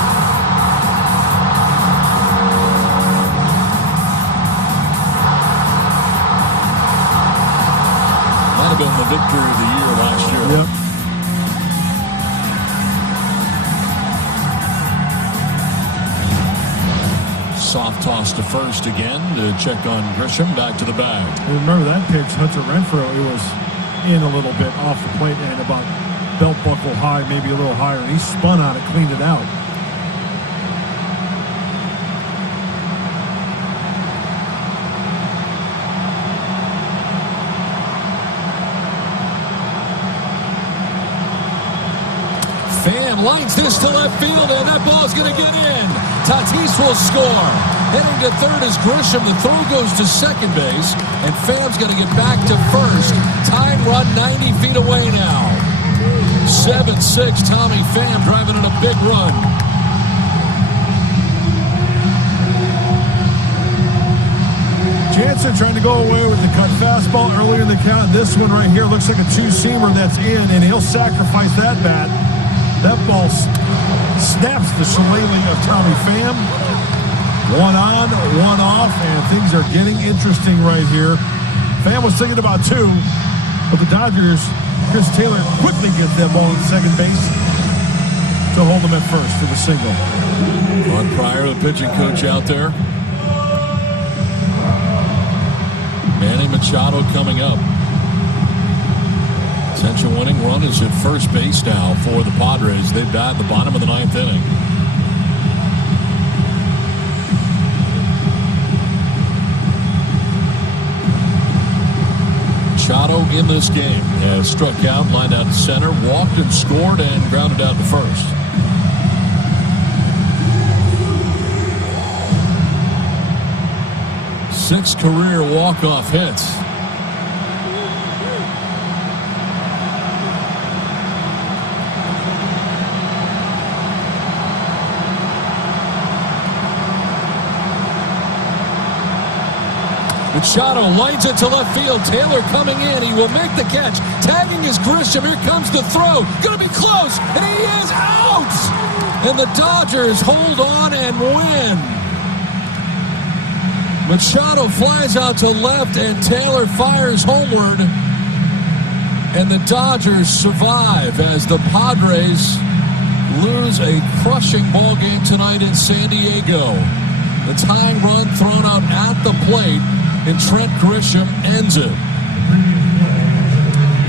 Might have been the victory of the year last year. Yep. Soft toss to first again to check on Grisham. Back to the bag. And remember that pitch, Hunter Renfroe, it was in a little bit off the plate and about belt buckle high, maybe a little higher, and he spun on it, cleaned it out. Fan lines this to left field, and that ball's going to get in. Tatis will score. Heading to third is Grisham. The throw goes to second base, and Pham's going to get back to first. Tying run 90 feet away now. 7-6, Tommy Pham driving in a big run. Jansen trying to go away with the cut fastball earlier in the count. This one right here looks like a two-seamer that's in, and he'll sacrifice that bat. That ball snaps the shillelagh of Tommy Pham. One on, one off, and things are getting interesting right here. Pham was thinking about two, but the Dodgers, Chris Taylor quickly gets that ball at second base to hold him at first for the single. Ron Pryor, the pitching coach out there. Manny Machado coming up. Potential winning run is at first base now for the Padres. They bat the bottom of the ninth inning. Machado in this game has struck out, lined out to center, walked and scored, and grounded out to first. Six career walk-off hits. Machado lines it to left field. Taylor coming in. He will make the catch. Tagging is Grisham. Here comes the throw. Going to be close. And he is out. And the Dodgers hold on and win. Machado flies out to left, and Taylor fires homeward. And the Dodgers survive as the Padres lose a crushing ball game tonight in San Diego. The tying run thrown out at the plate, and Trent Grisham ends it.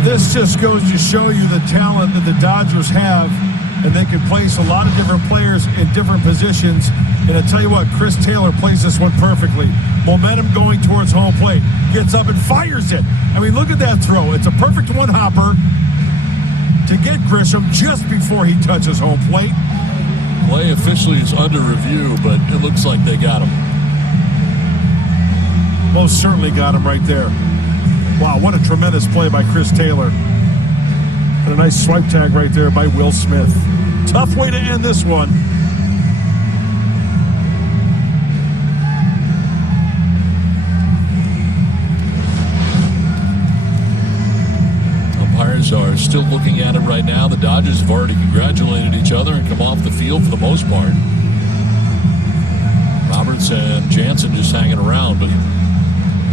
This just goes to show you the talent that the Dodgers have, and they can place a lot of different players in different positions. And I'll tell you what, Chris Taylor plays this one perfectly. Momentum going towards home plate. Gets up and fires it. I mean, look at that throw. It's a perfect one-hopper to get Grisham just before he touches home plate. Play officially is under review, but it looks like they got him. Most certainly got him right there. Wow, what a tremendous play by Chris Taylor. And a nice swipe tag right there by Will Smith. Tough way to end this one. Umpires are still looking at it right now. The Dodgers have already congratulated each other and come off the field for the most part. Roberts and Jansen just hanging around, but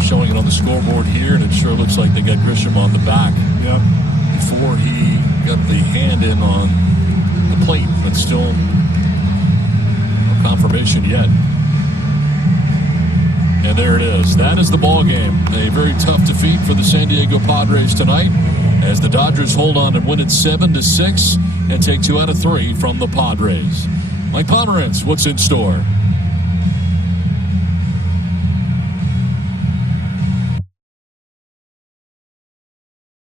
showing it on the scoreboard here, and it sure looks like they got Grisham on the back. Yep. Before he got the hand in on the plate, but still no confirmation yet. And there it is. That is the ball game. A very tough defeat for the San Diego Padres tonight, as the Dodgers hold on and win it 7-6 and take 2 out of 3 from the Padres. Mike Pomerantz, what's in store?